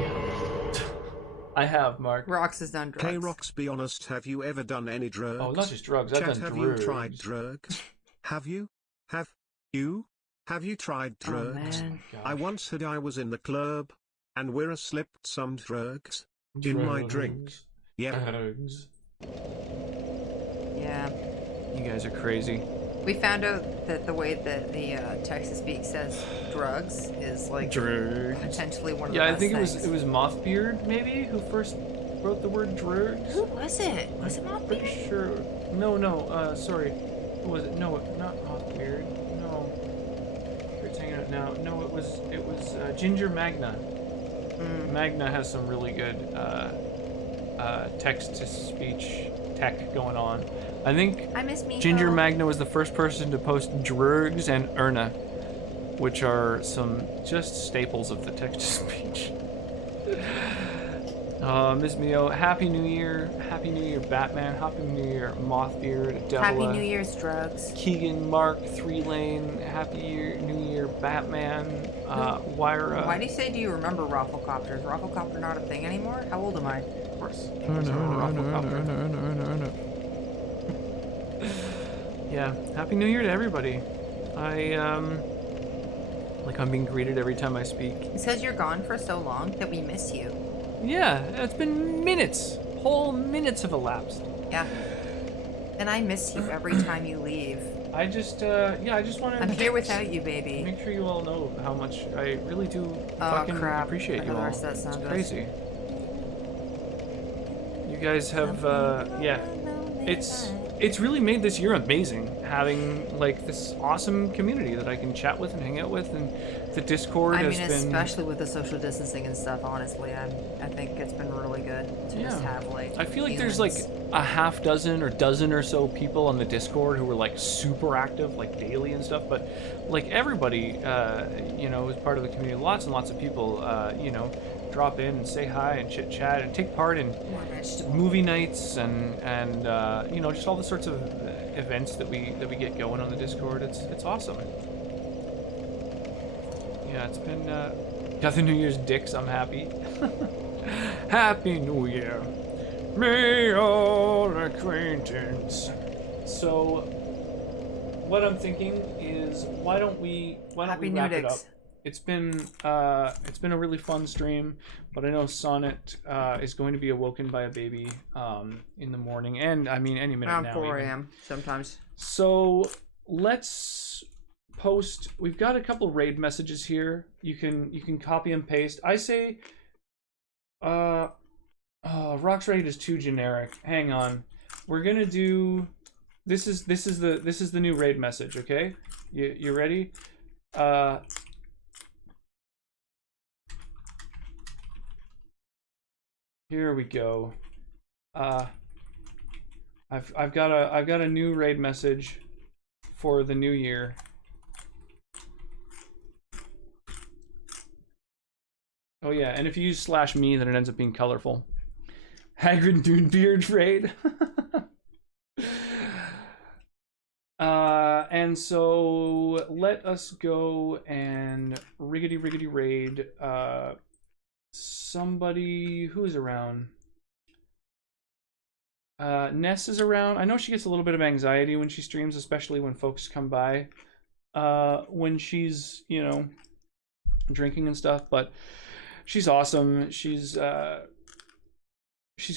I have, Mark. Rox has done drugs. K-Rox, be honest, have you ever done any drugs? Oh, not just drugs. I've Chat, done have drugs. you tried drugs? Have you? Have you? Have you tried drugs? man. I once said I was in the club, and Wira slipped some drugs in my drink. Yep. Drugs. Yeah. You guys are crazy. We found out that the way that the Texas Speak says drugs is like Drugs. potentially one of the Yeah, I best think things. it was Mothbeard maybe who first wrote the word drugs. Who was it? Was it Mothbeard? Pretty sure. No. Sorry. Who was it? No, not Mothbeard. No. It's hanging out now. No, it was Ginger Magna. Magna has some really good text-to-speech tech going on. I think I miss me. Ginger Magna was the first person to post drugs and Erna, which are some just staples of the text-to-speech. Ms. Mio, Happy New Year, Batman, Happy New Year, Mothbeard, Devila, Happy New Year's drugs. Keegan, Mark, 3-Lane, New Year, Batman, Wyra. Why do you say, do you remember Rafflecopter? Is Rafflecopter not a thing anymore? How old am I? Of course. Yeah, Happy New Year to everybody. I'm being greeted every time I speak. It says you're gone for so long that we miss you. Yeah, it's been minutes. Whole minutes have elapsed. Yeah. And I miss you every time you leave. I just want to... I'm here without you, baby. Make sure you all know how much I really do Oh, fucking crap. appreciate I you know the all. rest of that sound It's goes. crazy. You guys have, it's really made this year amazing, having like this awesome community that I can chat with and hang out with, and the Discord I has mean, been... especially with the social distancing and stuff, honestly, I think it's been really good to just have, like, I feel like there's like a half dozen or dozen or so people on the Discord who are like super active, like daily and stuff, but like everybody, is part of the community. Lots and lots of people, drop in and say hi and chit chat and take part in movie nights and just all the sorts of events that we get going on the Discord. It's awesome. Yeah, it's been got the New Year's dicks. I'm happy. Happy New Year, may all acquaintance. So, what I'm thinking is, why don't we Happy New wrap it up? Dicks. It's been a really fun stream, but I know Sonnet is going to be awoken by a baby in the morning, and I mean any minute Around now. 4 even. a.m. sometimes. So let's post. We've got a couple raid messages here. You can copy and paste. I say, Rock's raid is too generic. Hang on, we're gonna do. This is the new raid message. Okay, you ready? Here we go. I've got a new raid message for the new year. Oh yeah, and if you use /me, then it ends up being colorful. Hagrid Dunebeard raid. And so let us go and riggedy raid somebody who's around. Ness is around. I know she gets a little bit of anxiety when she streams, especially when folks come by when she's, you know, drinking and stuff, but she's awesome. She's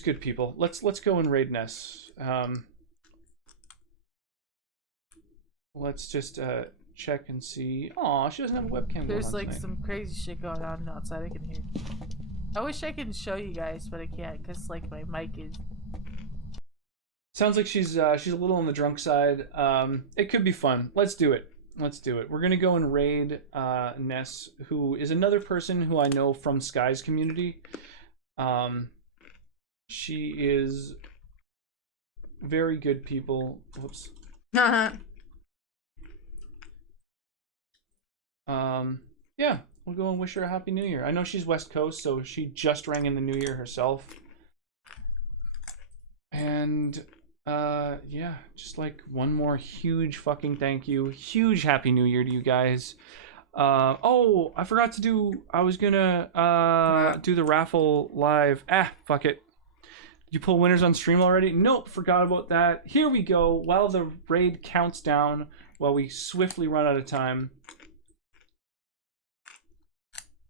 good people. Let's go and raid Ness. Let's just check and see. Aw, she doesn't have a webcam. There's going on like tonight. some crazy shit going on outside. I can hear. I wish I could show you guys, but I can't because like my mic is. Sounds like she's a little on the drunk side. It could be fun. Let's do it. Let's do it. We're gonna go and raid Ness, who is another person who I know from Sky's community. She is very good people. Whoops. Yeah, we'll go and wish her a happy new year. I know she's West Coast, so she just rang in the new year herself. And yeah, just like one more huge fucking thank you. Huge happy new year to you guys. Oh, I forgot to do, I was gonna do the raffle live. Fuck it. Did you pull winners on stream already? Nope, forgot about that. Here we go. While the raid counts down, while we swiftly run out of time.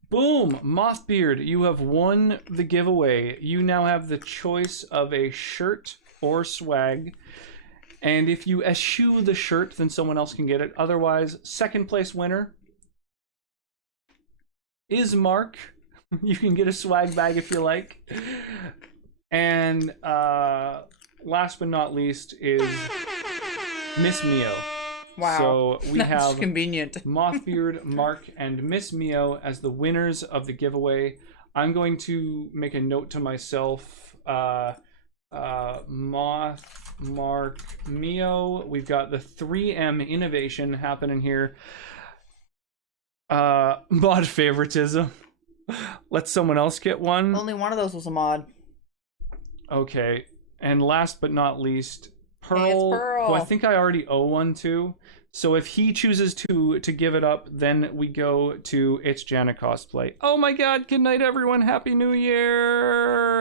Boom! Mothbeard, you have won the giveaway. You now have the choice of a shirt or swag. And if you eschew the shirt, then someone else can get it. Otherwise, second place winner is Mark. You can get a swag bag if you like. And last but not least is Miss Mio. Wow. So we That's have convenient. Mothbeard, Mark, and Miss Mio as the winners of the giveaway. I'm going to make a note to myself. Moth, Mark, Mio. We've got the 3M innovation happening here. Mod favoritism. Let someone else get one. Only one of those was a mod. Okay. And last but not least, Pearl, Hey, it's Pearl. who I think I already owe one to. So if he chooses to give it up, then we go to It's Jana Cosplay. Oh my god, good night everyone. Happy New Year.